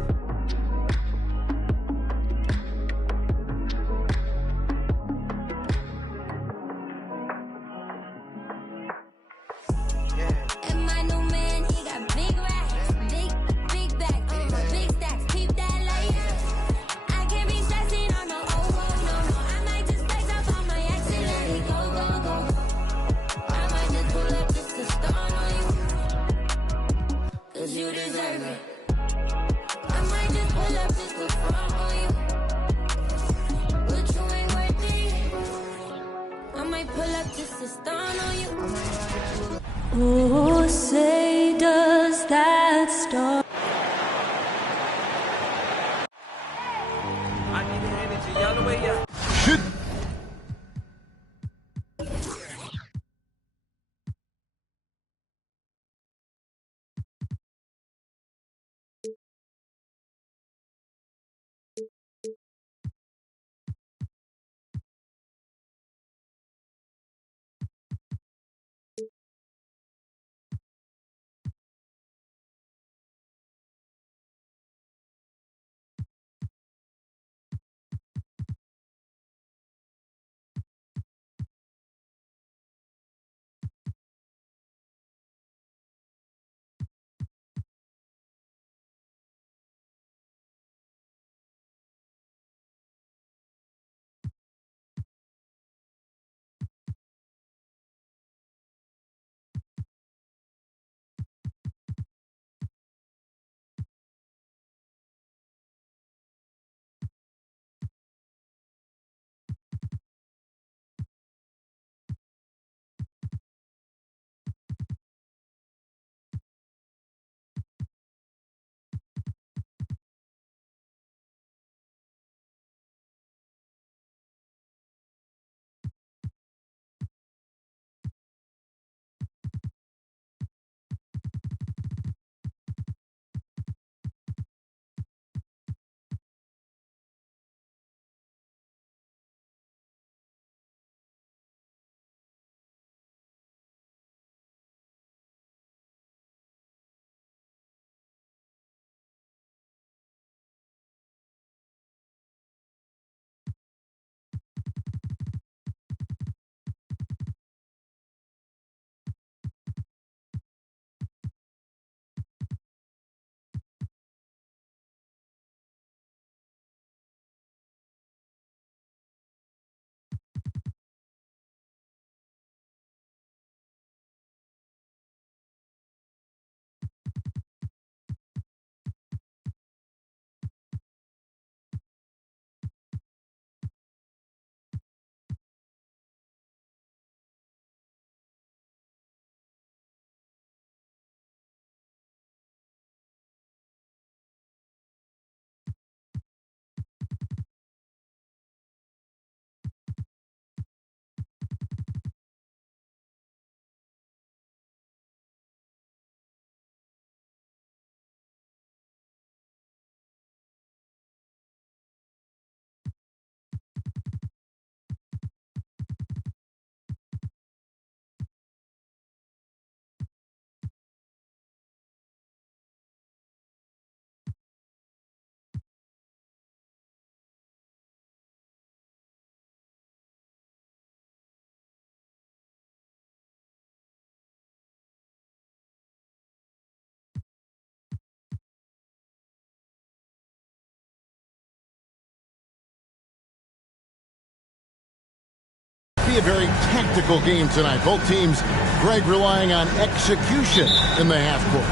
be a very tactical game tonight. Both teams, Greg, relying on execution in the half court.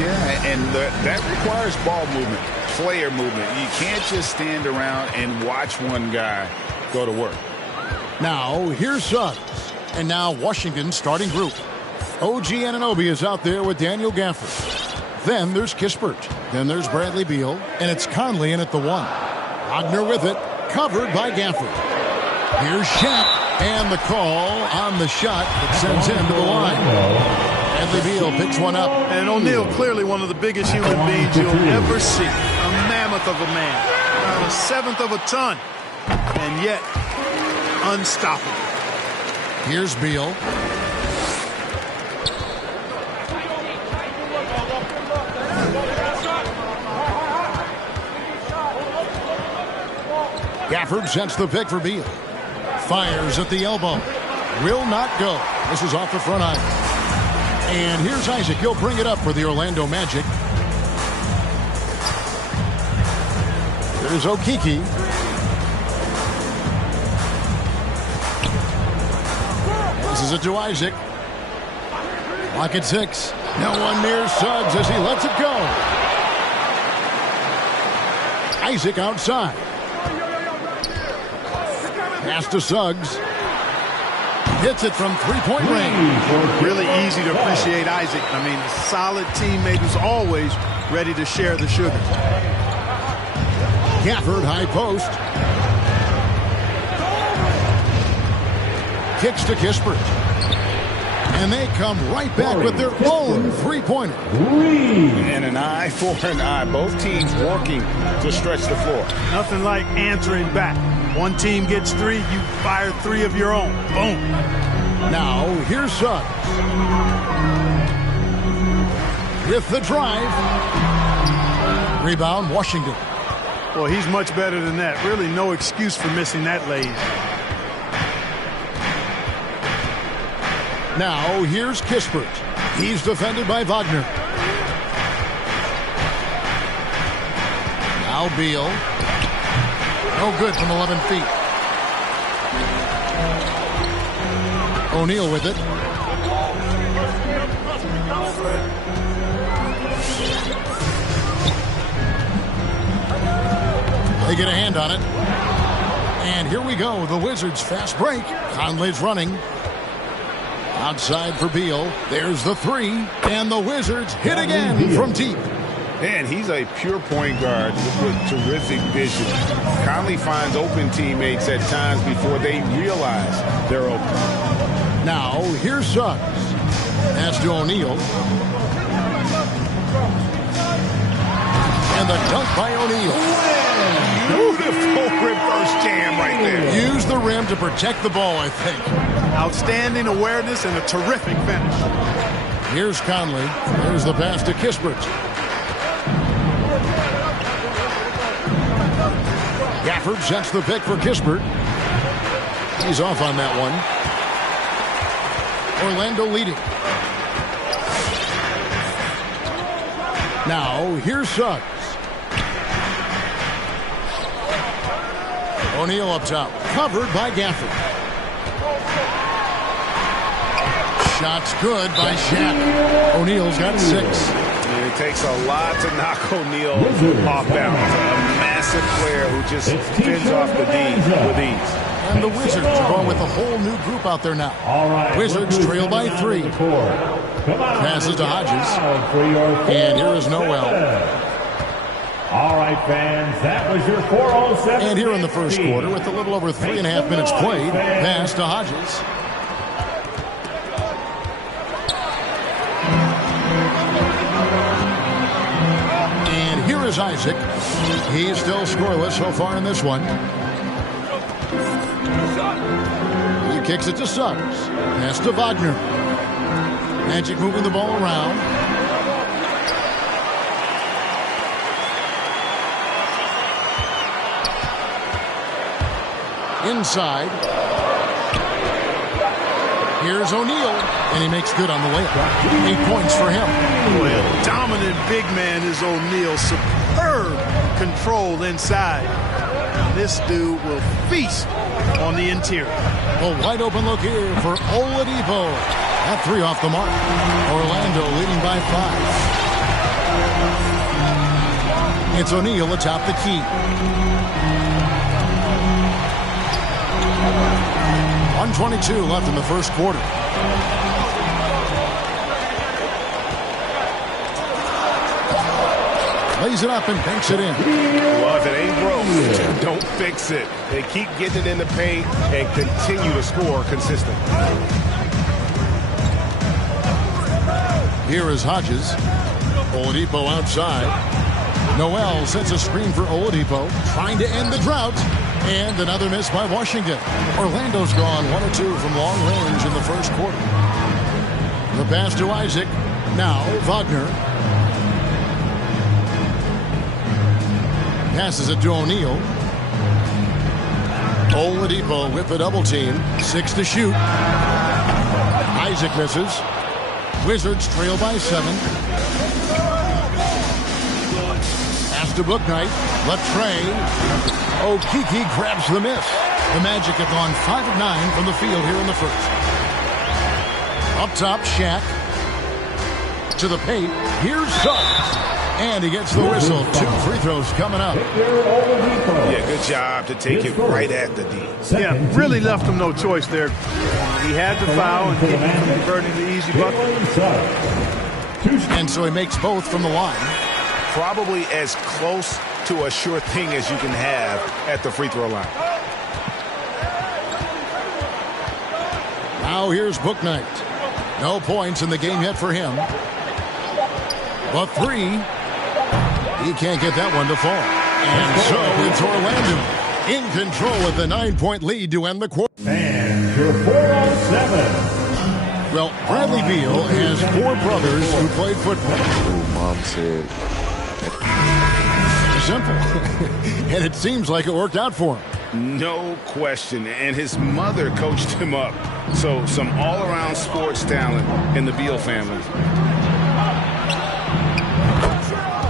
Yeah, and that requires ball movement, player movement. You can't just stand around and watch one guy go to work. Now, here's Suggs. And now Washington's starting group. OG Anunoby is out there with Daniel Gafford. Then there's Kispert. Then there's Bradley Beal. And it's Conley in at the 1. Wagner with it, covered by Gafford. Here's Shaq. And the call on the shot that sends him to the line. Bradley Beal picks one up. And O'Neal, clearly one of the biggest human beings you'll ever see. A mammoth of a man. About a seventh of a ton. And yet, unstoppable. Here's Beal. Gafford sets the pick for Beal. Fires at the elbow. Will not go. This is off the front iron. And here's Isaac. He'll bring it up for the Orlando Magic. There's Okeke. This is it to Isaac. Clock at 6. No one near Suggs as he lets it go. Isaac outside. Pass to Suggs. Hits it from three-point range. Really easy to appreciate Isaac. I mean, a solid teammate who's always ready to share the sugar. Gafford, high post. Kicks to Kispert. And they come right back with their own three-pointer. And an eye for an eye. Both teams working to stretch the floor. Nothing like answering back. One team gets 3, you fire 3 of your own. Boom. Now, here's Suggs. With the drive. Rebound, Washington. Well, he's much better than that. Really no excuse for missing that lane. Now, here's Kispert. He's defended by Wagner. Now Beal. No good from 11 feet. O'Neal with it. They get a hand on it. And here we go. The Wizards fast break. Conley's running. Outside for Beal. There's the 3. And the Wizards hit again from deep. And he's a pure point guard with terrific vision. Conley finds open teammates at times before they realize they're open. Now, here's Suggs. Pass to O'Neal. And the dunk by O'Neal. Beautiful reverse jam right there. Use the rim to protect the ball, I think. Outstanding awareness and a terrific finish. Here's Conley. There's the pass to Kispert. Gafford sets the pick for Kispert. He's off on that one. Orlando leading. Now, here's Suggs. O'Neal up top. Covered by Gafford. Shots good by Shaq. O'Neal's got 6. And it takes a lot to knock O'Neal off balance. A massive player who just fends off the D with ease. And the Wizards are going with a whole new group out there now. All right, Wizards trail by 3. Passes to Hodges. And here is Noel. All right, fans, that was your 407. And here in the first quarter, with a little over 3.5 minutes played, pass to Hodges. And here is Isaac. He's still scoreless so far in this one. He kicks it to Suggs. Pass to Wagner. Magic moving the ball around. Inside. Here's O'Neal, and he makes good on the layup. 8 points for him. Boy, a dominant big man is O'Neal. Superb control inside. This dude will feast on the interior. A wide open look here for Oladipo. That three off the mark. Orlando leading by 5. It's O'Neal atop the key. 1:22 left in the first quarter. Lays it up and banks it in. Well, if it ain't broke, don't fix it. They keep getting it in the paint and continue to score consistently. Here is Hodges. Oladipo outside. Noel sets a screen for Oladipo, trying to end the drought. And another miss by Washington. Orlando's gone 1 of 2 from long range in the first quarter. The pass to Isaac. Now Wagner. Passes it to O'Neal. Oladipo with the double team. 6 to shoot. Isaac misses. Wizards trail by 7. Pass to Bouknight. Left Trey. Okeke grabs the miss. The Magic have gone 5 of 9 from the field here in the first. Up top, Shaq. To the paint. Here's Suggs. And he gets the whistle. 2 free throws coming up. Yeah, good job to take it right at the D. Yeah, really left him no choice there. He had to foul and keep him from converting the easy bucket. And so he makes both from the line. Probably as close to a sure thing as you can have at the free throw line. Now here's Bouknight. No points in the game yet for him. But 3. He can't get that one to fall. And so it's Orlando in control with the 9-point lead to end the quarter. And your 4-on-7. Well, Bradley Beal has 4 brothers who played football. Mom said. Simple. And it seems like it worked out for him. No question. And his mother coached him up. So some all-around sports talent in the Beal family.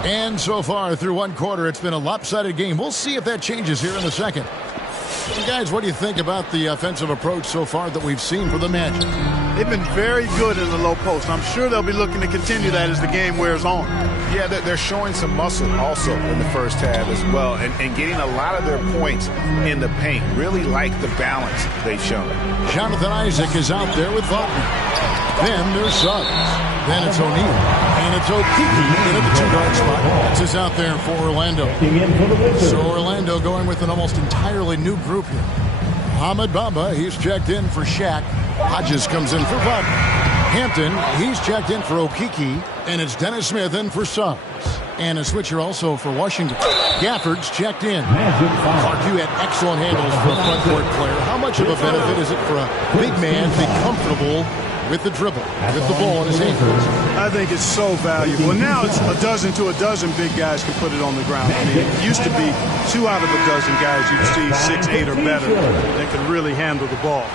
And so far through 1 quarter, it's been a lopsided game. We'll see if that changes here in the second. And guys, what do you think about the offensive approach so far that we've seen for the Magic? They've been very good in the low post. I'm sure they'll be looking to continue that as the game wears on. Yeah, they're showing some muscle also in the first half as well, and getting a lot of their points in the paint. Really like the balance they've shown. Jonathan Isaac is out there with Wagner. Then there's Suggs. Then it's O'Neal. And it's Okeke in at the 2-guard spot. This is out there for Orlando. So Orlando going with an almost entirely new group here. Ahmed Bamba, he's checked in for Shaq. Hodges comes in for Wagner. Hampton, he's checked in for Okeke. And it's Dennis Smith in for Suggs. And a switcher also for Washington. Gafford's checked in. Clark, you had excellent handles for a front court player. How much of a benefit is it for a big man to be comfortable with the dribble, with the ball in his hands? I think it's so valuable. And now it's a dozen to a dozen big guys can put it on the ground. I mean, it used to be 2 out of a dozen guys you'd see 6, 8 or better that could really handle the ball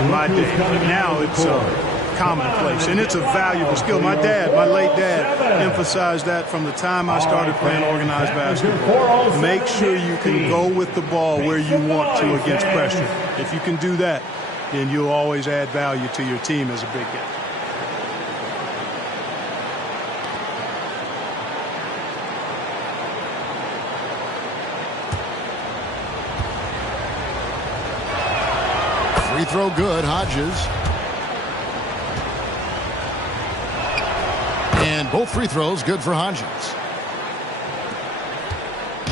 in my day. But now it's commonplace, and it's a valuable skill. My late dad, emphasized that from the time I started playing organized basketball. Make sure you can go with the ball where you want to against pressure. If you can do that, then you'll always add value to your team as a big guy. Free throw good, Hodges. And both free throws good for Hodges.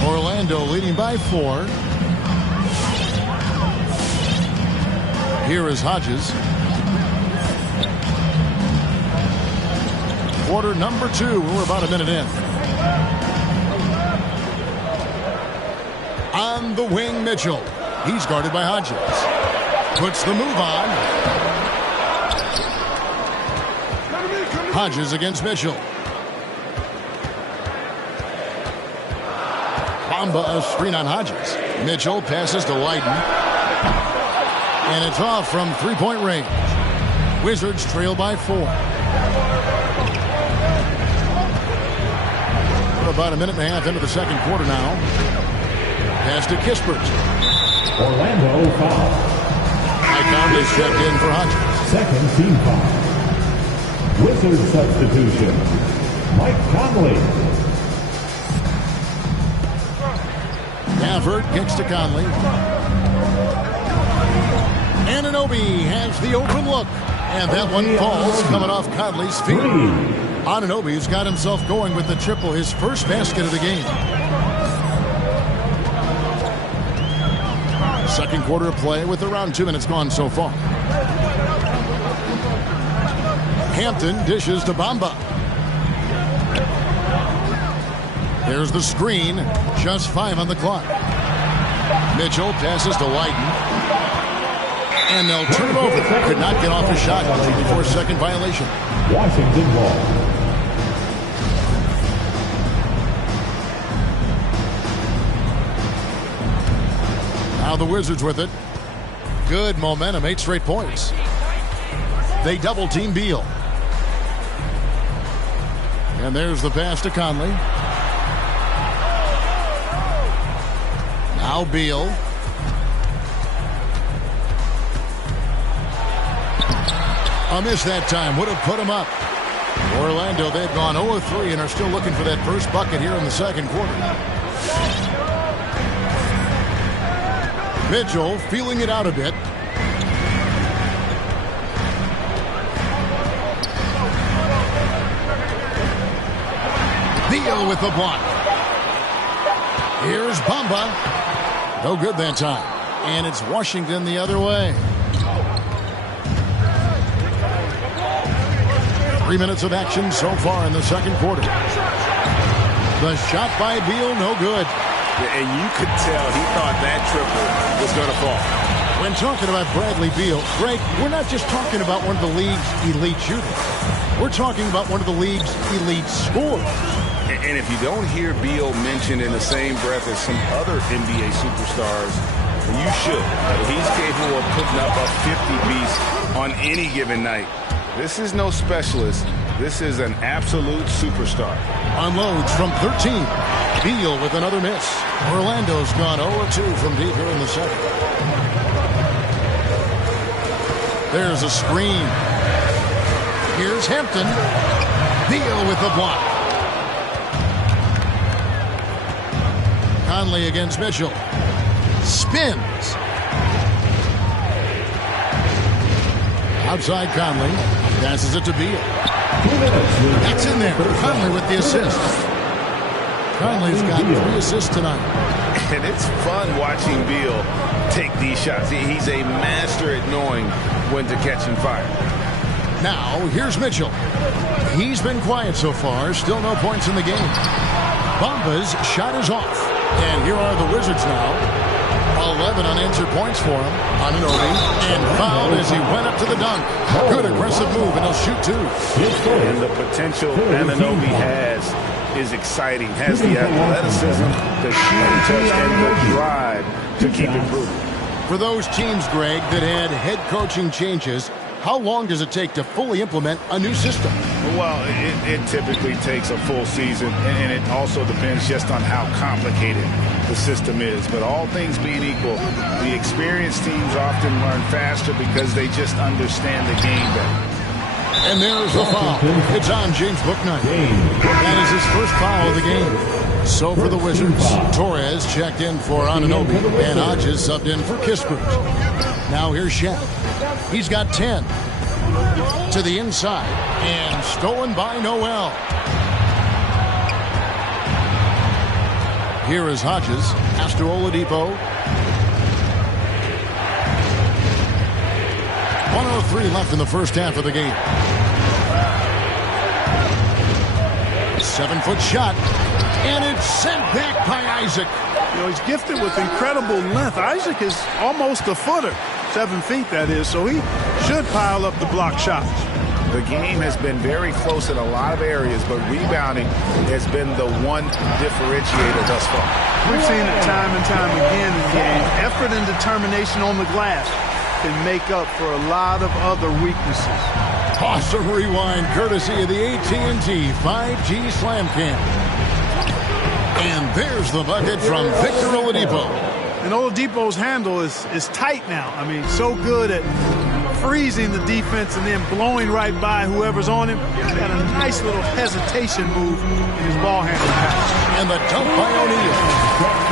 Orlando leading by 4. Here is Hodges. Quarter number 2. We're about a minute in. On the wing, Mitchell. He's guarded by Hodges. Puts the move on. Hodges against Mitchell. Bamba a screen on Hodges. Mitchell passes to Lydon. And it's off from 3-point range. Wizards trail by 4. We're about a minute and a half into the second quarter now. Pass to Kispert. Orlando foul. Mike Conley's checked in for Hodges. Second team foul. Wizards substitution. Mike Conley. Gafford kicks to Conley. Anunoby has the open look. And that one falls coming off Conley's feet. Anunoby's got himself going with the triple, his first basket of the game. Second quarter of play with around 2 minutes gone so far. Hampton dishes to Bamba. There's the screen. Just 5 on the clock. Mitchell passes to Lydon. And they'll turn it over. Could not get off a shot. 54-second violation. Washington ball. Now the Wizards with it. Good momentum, 8 straight points. They double team Beal. And there's the pass to Conley. Now Beal. A miss that time. Would have put him up. Orlando, they've gone 0-3 and are still looking for that first bucket here in the second quarter. Mitchell feeling it out a bit. Beal with the block. Here's Bamba. No good that time. And it's Washington the other way. 3 minutes of action so far in the second quarter. The shot by Beal, no good. And you could tell he thought that triple was going to fall. When talking about Bradley Beal, Greg, we're not just talking about one of the league's elite shooters. We're talking about one of the league's elite scorers. And if you don't hear Beal mentioned in the same breath as some other NBA superstars, you should. He's capable of putting up a 50-piece on any given night. This is no specialist. This is an absolute superstar. Unloads from 13. Beal with another miss. Orlando's gone 0-2 from deep here in the second. There's a screen. Here's Hampton. Beal with the block. Conley against Mitchell. Spins. Outside Conley. Passes it to Beal. That's in there. Conley with the assist. Conley's got 3 assists tonight. And it's fun watching Beal take these shots. He's a master at knowing when to catch and fire. Now, here's Mitchell. He's been quiet so far. Still no points in the game. Bamba's shot is off. And here are the Wizards now. 11 unanswered points for him. Anunoby. And fouled as he went up to the dunk. Good aggressive move, and he'll shoot 2. And the potential Anunoby has is exciting. Has the athleticism, the shooting touch, and the drive to keep improving. For those teams, Greg, that had head coaching changes, how long does it take to fully implement a new system? Well, it typically takes a full season, and it also depends just on how complicated the system is. But all things being equal, the experienced teams often learn faster because they just understand the game better. And there's the foul. It's on James Bouknight. That is his first foul of the game. So for the Wizards, Torres checked in for Anunoby, and Hodges subbed in for Kispert. Now here's Shaq. He's got 10 to the inside, and stolen by Noel. Here is Hodges. Pass to Oladipo. 1:03 left in the first half of the game. 7-foot shot, and it's sent back by Isaac. You know, he's gifted with incredible length. Isaac is almost a footer, 7 feet that is, so he should pile up the block shots. The game has been very close in a lot of areas, but rebounding has been the one differentiator thus far. We've seen it time and time again in the game. Effort and determination on the glass can make up for a lot of other weaknesses. Awesome rewind courtesy of the AT&T 5G Slam Cam. And there's the bucket from Victor Oladipo. And Oladipo's handle is tight now. I mean, so good at freezing the defense and then blowing right by whoever's on him. He's got a nice little hesitation move in his ball handling pattern. And the dunk by O'Neal.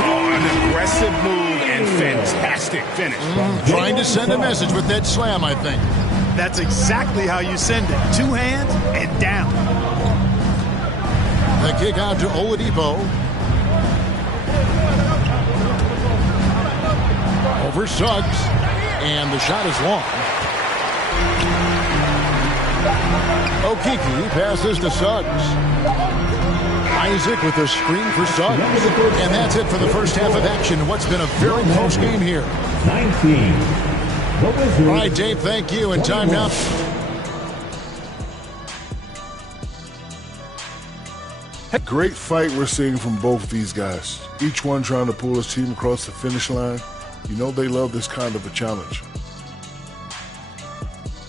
Oh, an aggressive move and fantastic finish. Trying to send a message with that slam, I think. That's exactly how you send it. Two hands and down. The kick out to Oladipo. Over Suggs. And the shot is long. Okeke passes to Suggs. Isaac with a screen for Suggs. And that's it for the first half of action in what's been a very close game here. 19. All right, Dave, thank you. And time now. Great fight we're seeing from both these guys. Each one trying to pull his team across the finish line. You know they love this kind of a challenge.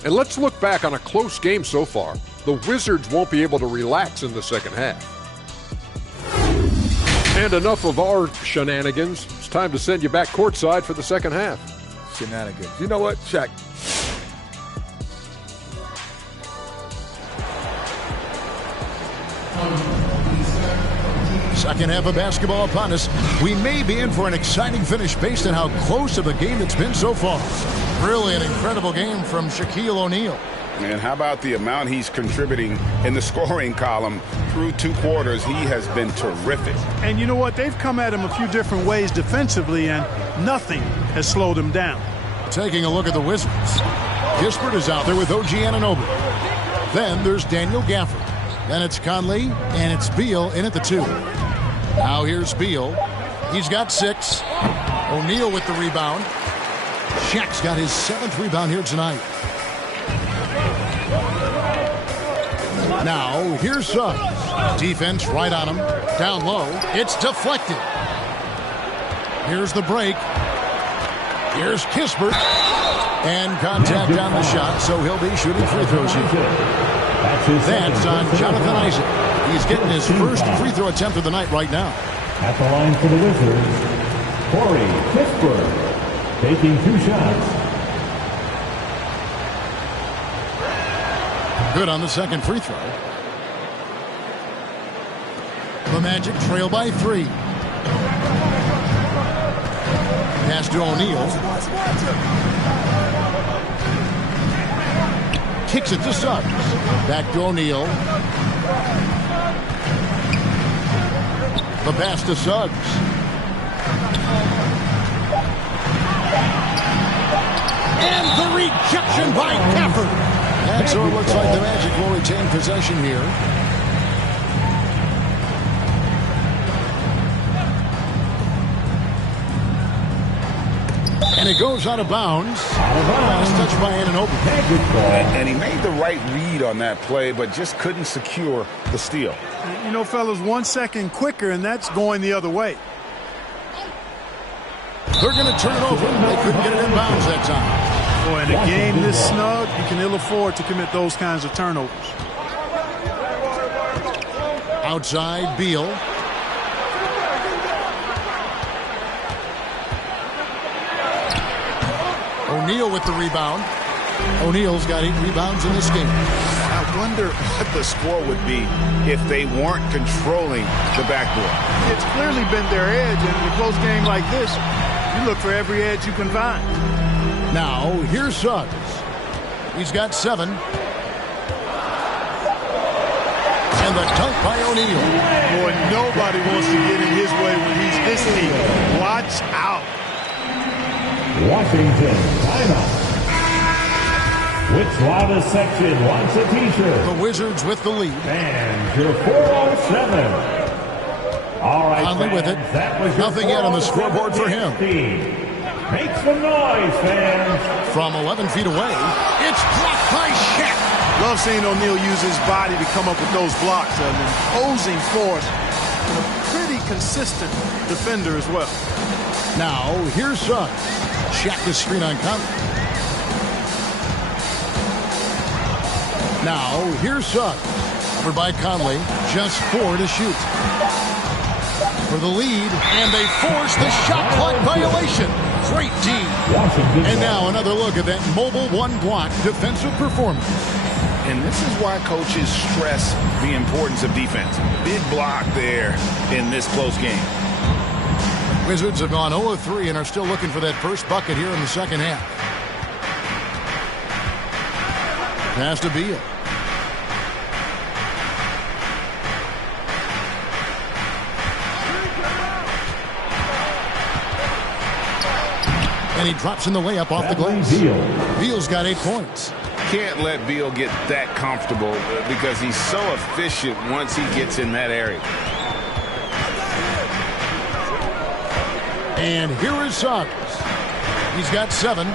And let's look back on a close game so far. The Wizards won't be able to relax in the second half. And enough of our shenanigans. It's time to send you back courtside for the second half. Shenanigans. You know what? Check. Second half of basketball upon us. We may be in for an exciting finish based on how close of a game it's been so far. Really an incredible game from Shaquille O'Neal. And how about the amount he's contributing in the scoring column through 2 quarters? He has been terrific. And you know what? They've come at him a few different ways defensively, and nothing has slowed him down. Taking a look at the Wizards. Kispert is out there with OG Anunoby. Then there's Daniel Gafford. Then it's Conley, and it's Beal in at the 2. Now here's Beal. He's got 6. O'Neal with the rebound. Shaq's got his 7th rebound here tonight. Now here's Suggs. Defense right on him. Down low. It's deflected. Here's the break. Here's Kispert. And contact on the shot, so he'll be shooting free throws here. That's on Jonathan Isaac. He's getting his first free throw attempt of the night right now. At the line for the Wizards, Corey Kispert, taking 2 shots. Good on the second free throw. The Magic trail by 3. Pass to O'Neal. Kicks it to Suggs. Back to O'Neal. The pass to Suggs. And the rejection by Gafford. And so it looks like the Magic will retain possession here. And it goes out of bounds. Last touch by Anunoby. And he made the right read on that play, but just couldn't secure the steal. You know, fellas, 1 second quicker, and that's going the other way. They're going to turn it over. They couldn't get it in bounds that time. Boy, in a game this snug, you can ill afford to commit those kinds of turnovers. Outside, Beal. O'Neal with the rebound. O'Neal's got 8 rebounds in this game. I wonder what the score would be if they weren't controlling the backboard. It's clearly been their edge, and in a close game like this, you look for every edge you can find. Now, here's Suggs. He's got 7. And the dunk by O'Neal. Boy, nobody wants to get in his way when he's this deep. Watch out. Washington, timeout. Which loudest section wants a t-shirt? The Wizards with the lead. And your 407. All right, Conley with it. Nothing yet on the scoreboard for him. Make some noise, fans. From 11 feet away, it's blocked by Shaq. Love seeing O'Neal use his body to come up with those blocks. An imposing force. And a pretty consistent defender as well. Now, here's Suggs. Shaq the screen on Conley. Now, here's Suggs. Over by Conley. Just 4 to shoot. for the lead, and they force the shot clock violation. Great D. And now another look at that mobile one-block defensive performance. And this is why coaches stress the importance of defense. Big block there in this close game. Wizards have gone 0-3 and are still looking for that first bucket here in the second half. Pass to Beal. And he drops in the layup off the glass. Beal's got 8 points. Can't let Beal get that comfortable because he's so efficient once he gets in that area. And here is Suggs. He's got 7.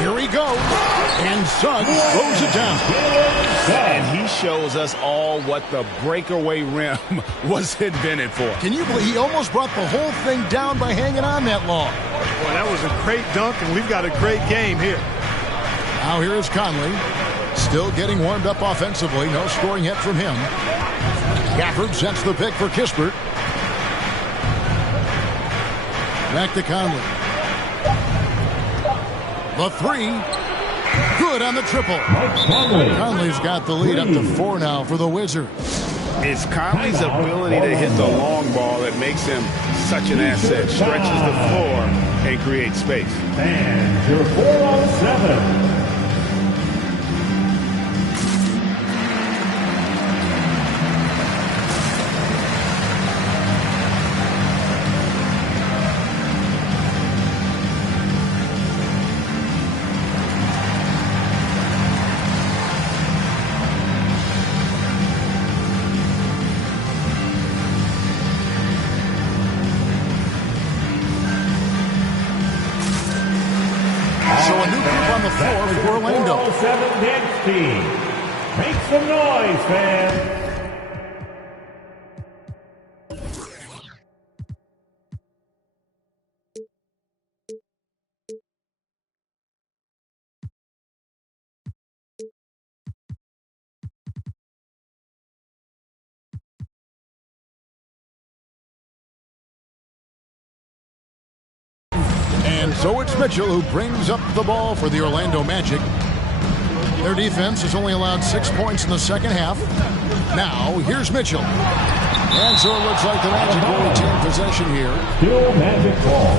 Here he goes. And Suggs throws it down. And he shows us all what the breakaway rim was invented for. Can you believe he almost brought the whole thing down by hanging on that long? Boy, that was a great dunk, and we've got a great game here. Now here is Conley. Still getting warmed up offensively. No scoring yet from him. Gafford sets the pick for Kispert. Back to Conley. The 3. Good on the triple. Conley's got the lead up to 4 now for the Wizards. It's Conley's ability to hit the long ball that makes him such an asset. Stretches the floor and creates space. And your 4-on-7. For Orlando. 7 next team. Make some noise, fans. And so it's Mitchell who brings up the ball for the Orlando Magic. Their defense has only allowed 6 points in the second half. Now, here's Mitchell. And so it looks like the Magic will retain possession here. Still Magic ball.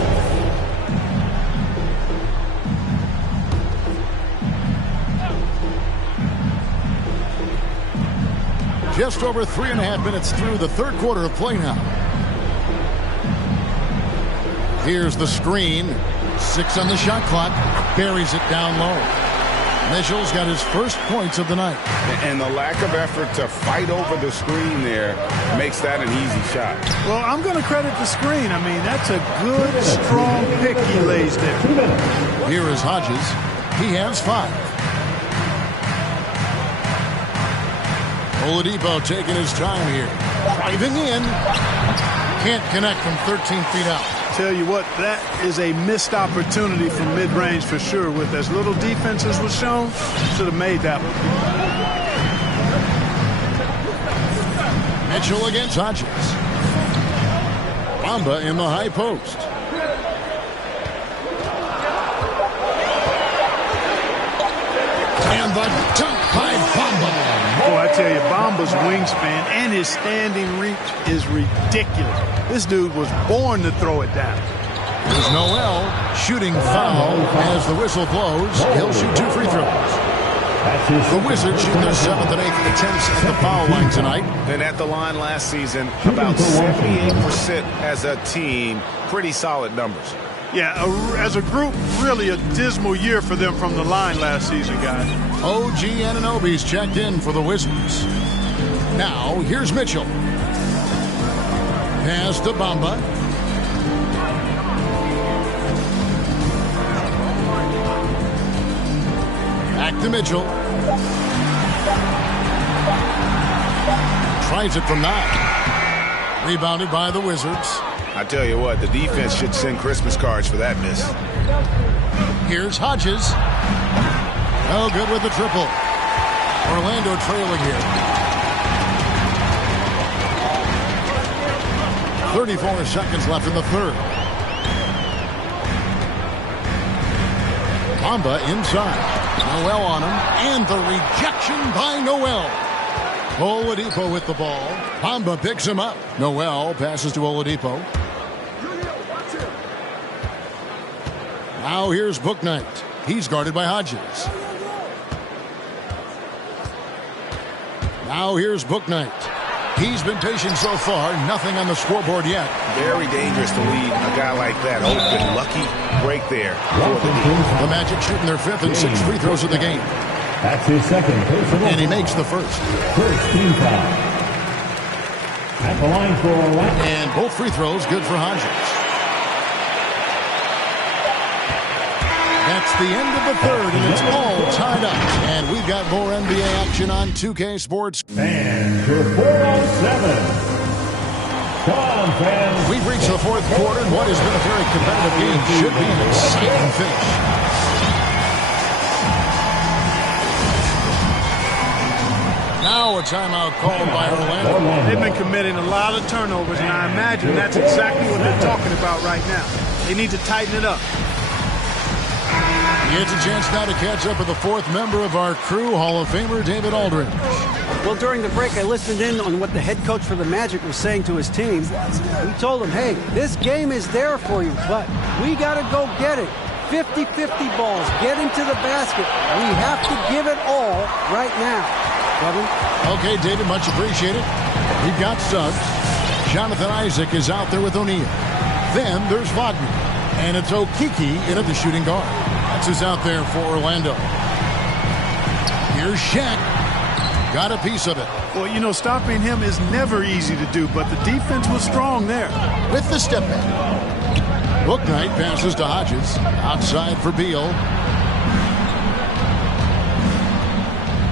Just over 3.5 minutes through the third quarter of play now. Here's the screen. 6 on the shot clock. Buries it down low. Mitchell's got his first points of the night. And the lack of effort to fight over the screen there makes that an easy shot. Well, I'm going to credit the screen. I mean, that's a good, strong pick he lays there. Here is Hodges. He has 5. Oladipo taking his time here. Driving in. Can't connect from 13 feet out. Tell you what, that is a missed opportunity from mid-range for sure. With as little defense as was shown, should have made that one. Mitchell against Hodges. Bamba in the high post. And the dunk by Bamba. Boy, I tell you, Bamba's wingspan and his standing reach is ridiculous. This dude was born to throw it down. There's Noel shooting foul as the whistle blows. He'll shoot 2 free throws. The Wizards shoot their 7th and 8th attempts at the foul line tonight. And at the line last season, about 78% as a team. Pretty solid numbers. Yeah, as a group, really a dismal year for them from the line last season, guys. OG Anunoby's checked in for the Wizards. Now, here's Mitchell. Pass to Bamba. Back to Mitchell. Tries it from 9. Rebounded by the Wizards. I tell you what, the defense should send Christmas cards for that miss. Here's Hodges. Oh, good with the triple. Orlando trailing here. 34 seconds left in the third. Bamba inside. Noel on him. And the rejection by Noel. Oladipo with the ball. Bamba picks him up. Noel passes to Oladipo. Now here's Bouknight. He's guarded by Hodges. Now here's Bouknight. He's been patient so far. Nothing on the scoreboard yet. Very dangerous to leave a guy like that open. Lucky break there for the team. The Magic shooting their 5th and 6th free throws of the game. That's his second personal. And he makes the first. First team foul. At the line for Orlando. And both free throws good for Hodges. That's the end of the third, and it's all tied up. And we've got more NBA action on 2K Sports. And your 4-on-7. Come on, fans. We've reached the fourth quarter, and what has been a very competitive game should be an exciting finish. Now a timeout called by Orlando. They've been committing a lot of turnovers, and I imagine that's exactly what they're talking about right now. They need to tighten it up. He gets a chance now to catch up with the fourth member of our crew, Hall of Famer David Aldridge. Well, during the break, I listened in on what the head coach for the Magic was saying to his team. He told them, hey, this game is there for you, but we got to go get it. 50-50 balls, get into the basket. We have to give it all right now. Kevin? Okay, David, much appreciated. We've got Suggs. Jonathan Isaac is out there with O'Neal. Then there's Wagner. And it's Okeke in at the shooting guard. That's who's out there for Orlando. Here's Shaq. Got a piece of it. Well, you know, stopping him is never easy to do, but the defense was strong there. With the step back. Bouknight passes to Hodges. Outside for Beal.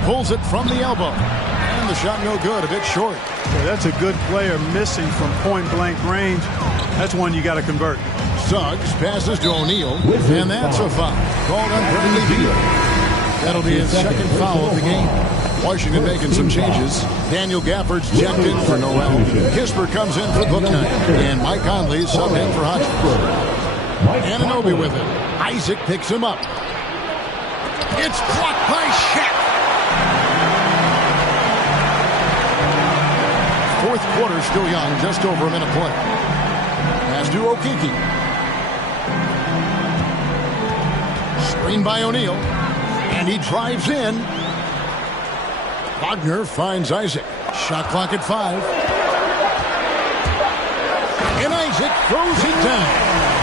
Pulls it from the elbow. And the shot no good, a bit short. Yeah, that's a good player missing from point-blank range. That's one you got to convert. Suggs passes to O'Neal, and that's a foul called on Bradley Beal. That'll be his second foul of the game. Washington making some changes. Daniel Gafford's checked in for Noel. Kisper comes in for Bouknight, and Mike Conley subbed in for Hodges. Anunoby with it. Isaac picks him up. It's blocked by Shaq. Fourth quarter still young, just over a minute play. Pass to Okeke. Screen by O'Neal. And he drives in. Wagner finds Isaac. Shot clock at 5. And Isaac throws it down.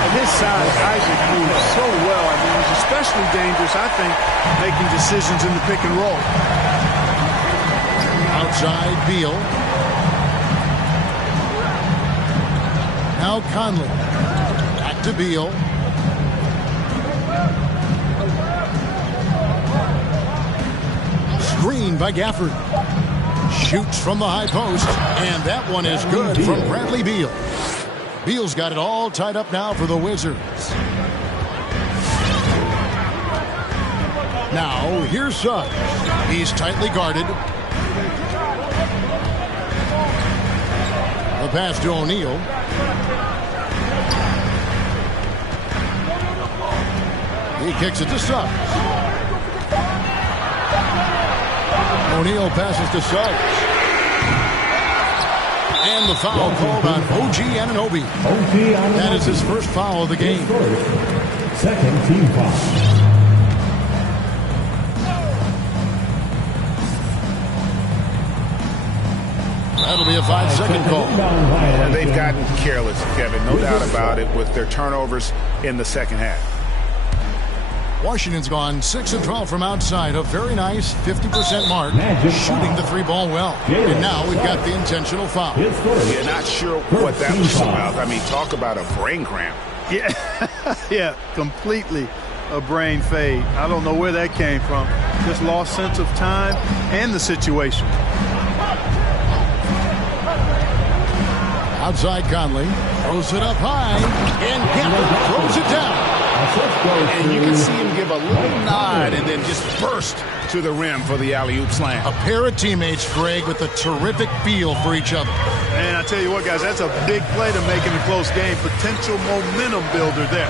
At his size, Isaac moves so well. I mean, he's especially dangerous, I think, making decisions in the pick and roll. Outside, Beal. Now Conley. Back to Beal. Screen by Gafford. Shoots from the high post. And that one is good from Bradley Beal. Beal's got it all tied up now for the Wizards. Now, here's Suggs. He's tightly guarded. The pass to O'Neal. He kicks it to Suggs. O'Neal passes to Suggs. And the foul called on OG Anunoby. That is his first foul of the game. Second team foul. That'll be a 5-second call. And they've gotten careless, Kevin, no doubt about it, with their turnovers in the second half. Washington's gone 6 of 12 from outside. A very nice 50% mark. Shooting the 3-ball well. And now we've got the intentional foul. Yeah, not sure what that was about. I mean, talk about a brain cramp. Yeah, yeah, completely a brain fade. I don't know where that came from. Just lost sense of time and the situation. Outside Conley. Throws it up high. And Gafford throws it down. And you can see him give a little nod and then just burst to the rim for the alley-oop slam. A pair of teammates, Greg, with a terrific feel for each other. And I tell you what, guys, that's a big play to make in a close game. Potential momentum builder there.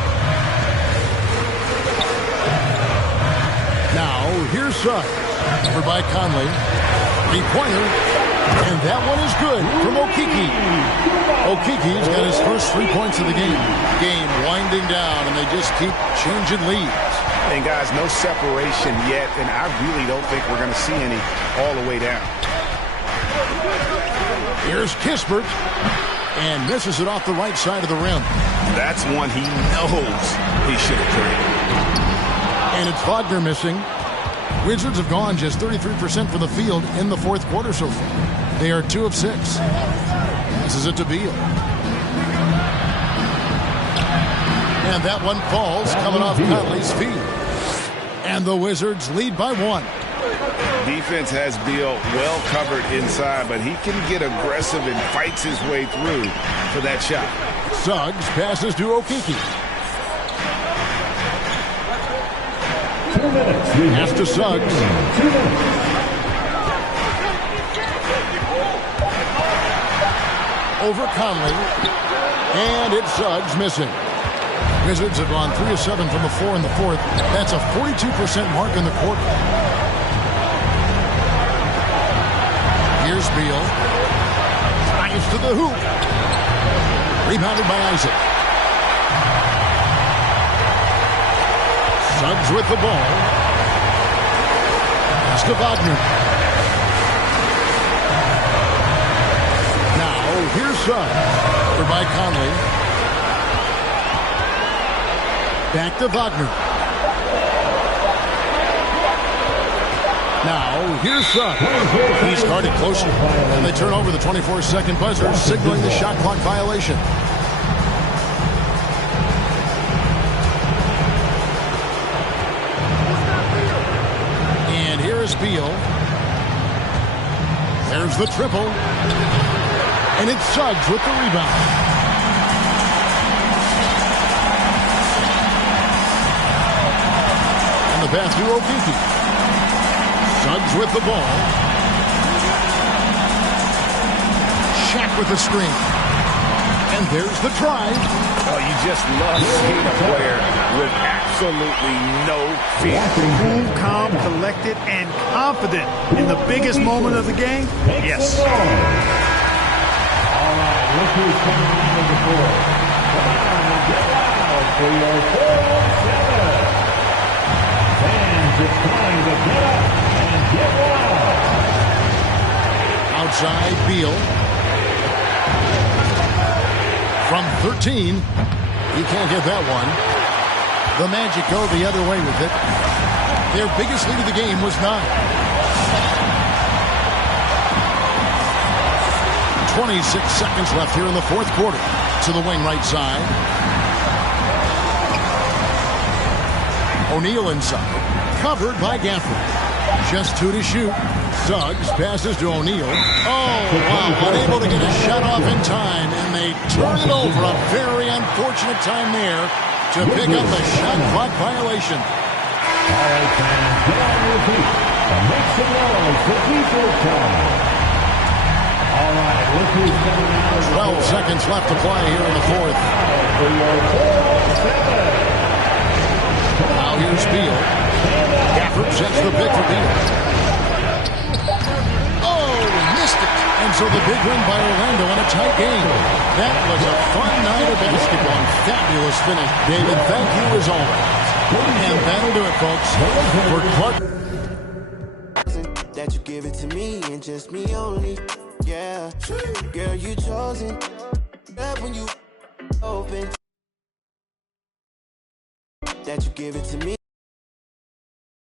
Now, here's Suggs. Over by Conley. Three-pointer. And that one is good from Okeke. Okeke's got his first 3 points of the game. Game winding down, and they just keep changing leads. And, guys, no separation yet, and I really don't think we're going to see any all the way down. Here's Kispert, and misses it off the right side of the rim. That's one he knows he should have drained. And it's Wagner missing. Wizards have gone just 33% from the field in the fourth quarter so far. They are 2 of 6. This is it to Beal. And that one falls, coming off Conley's feet. And the Wizards lead by 1. Defense has Beal well covered inside, but he can get aggressive and fights his way through for that shot. Suggs passes to Okeke. 2 minutes. Pass to Suggs. 2 minutes. Over Conley. And it's Suggs missing. Wizards have gone 3 of 7 from the floor in the fourth. That's a 42% mark in the quarter. Here's Beal. Drives to the hoop. Rebounded by Isaac. Suggs with the ball. Pass to Wagner. Now, here's Suggs. Over by Conley. Back to Wagner. Now, here's Suggs. He started closer. And they turn over the 24-second buzzer, signaling the shot clock violation. And here is Beal. There's the triple. And it's Suggs with the rebound. The pass to Okeke. Suggs with the ball. Shaq with the screen. And there's the try. Oh, you just love seeing a player with absolutely no fear. Cool, calm, collected, and confident in the biggest moment of the game? Yes. All right, look who's coming out of the floor. Come on, get loud for your 4-7. It's time to get up and get wild. Outside, Beal. From 13. He can't get that one. The Magic go the other way with it. Their biggest lead of the game was 9. 26 seconds left here in the fourth quarter. To the wing right side. O'Neal inside. Covered by Gafford. Just 2 to shoot. Suggs passes to O'Neal. Oh, wow. Unable to get a shot off in time, and they turn it over. A very unfortunate time there to pick up a shot clock violation. All right, fans, get on your feet and make some noise for equal time. All right, look who's coming out. 12 seconds left to play here in the fourth. For your 4-7. Now here's Beal. Gafford sends the pick for Beal. Oh, missed it. And so the big win by Orlando in a tight game. That was a fun night of basketball. Fabulous finish, David. Thank you as always. And that'll do it, folks. For Clark. That you give it to me and just me only. Yeah, girl, you chosen. That when you open. That you give it to me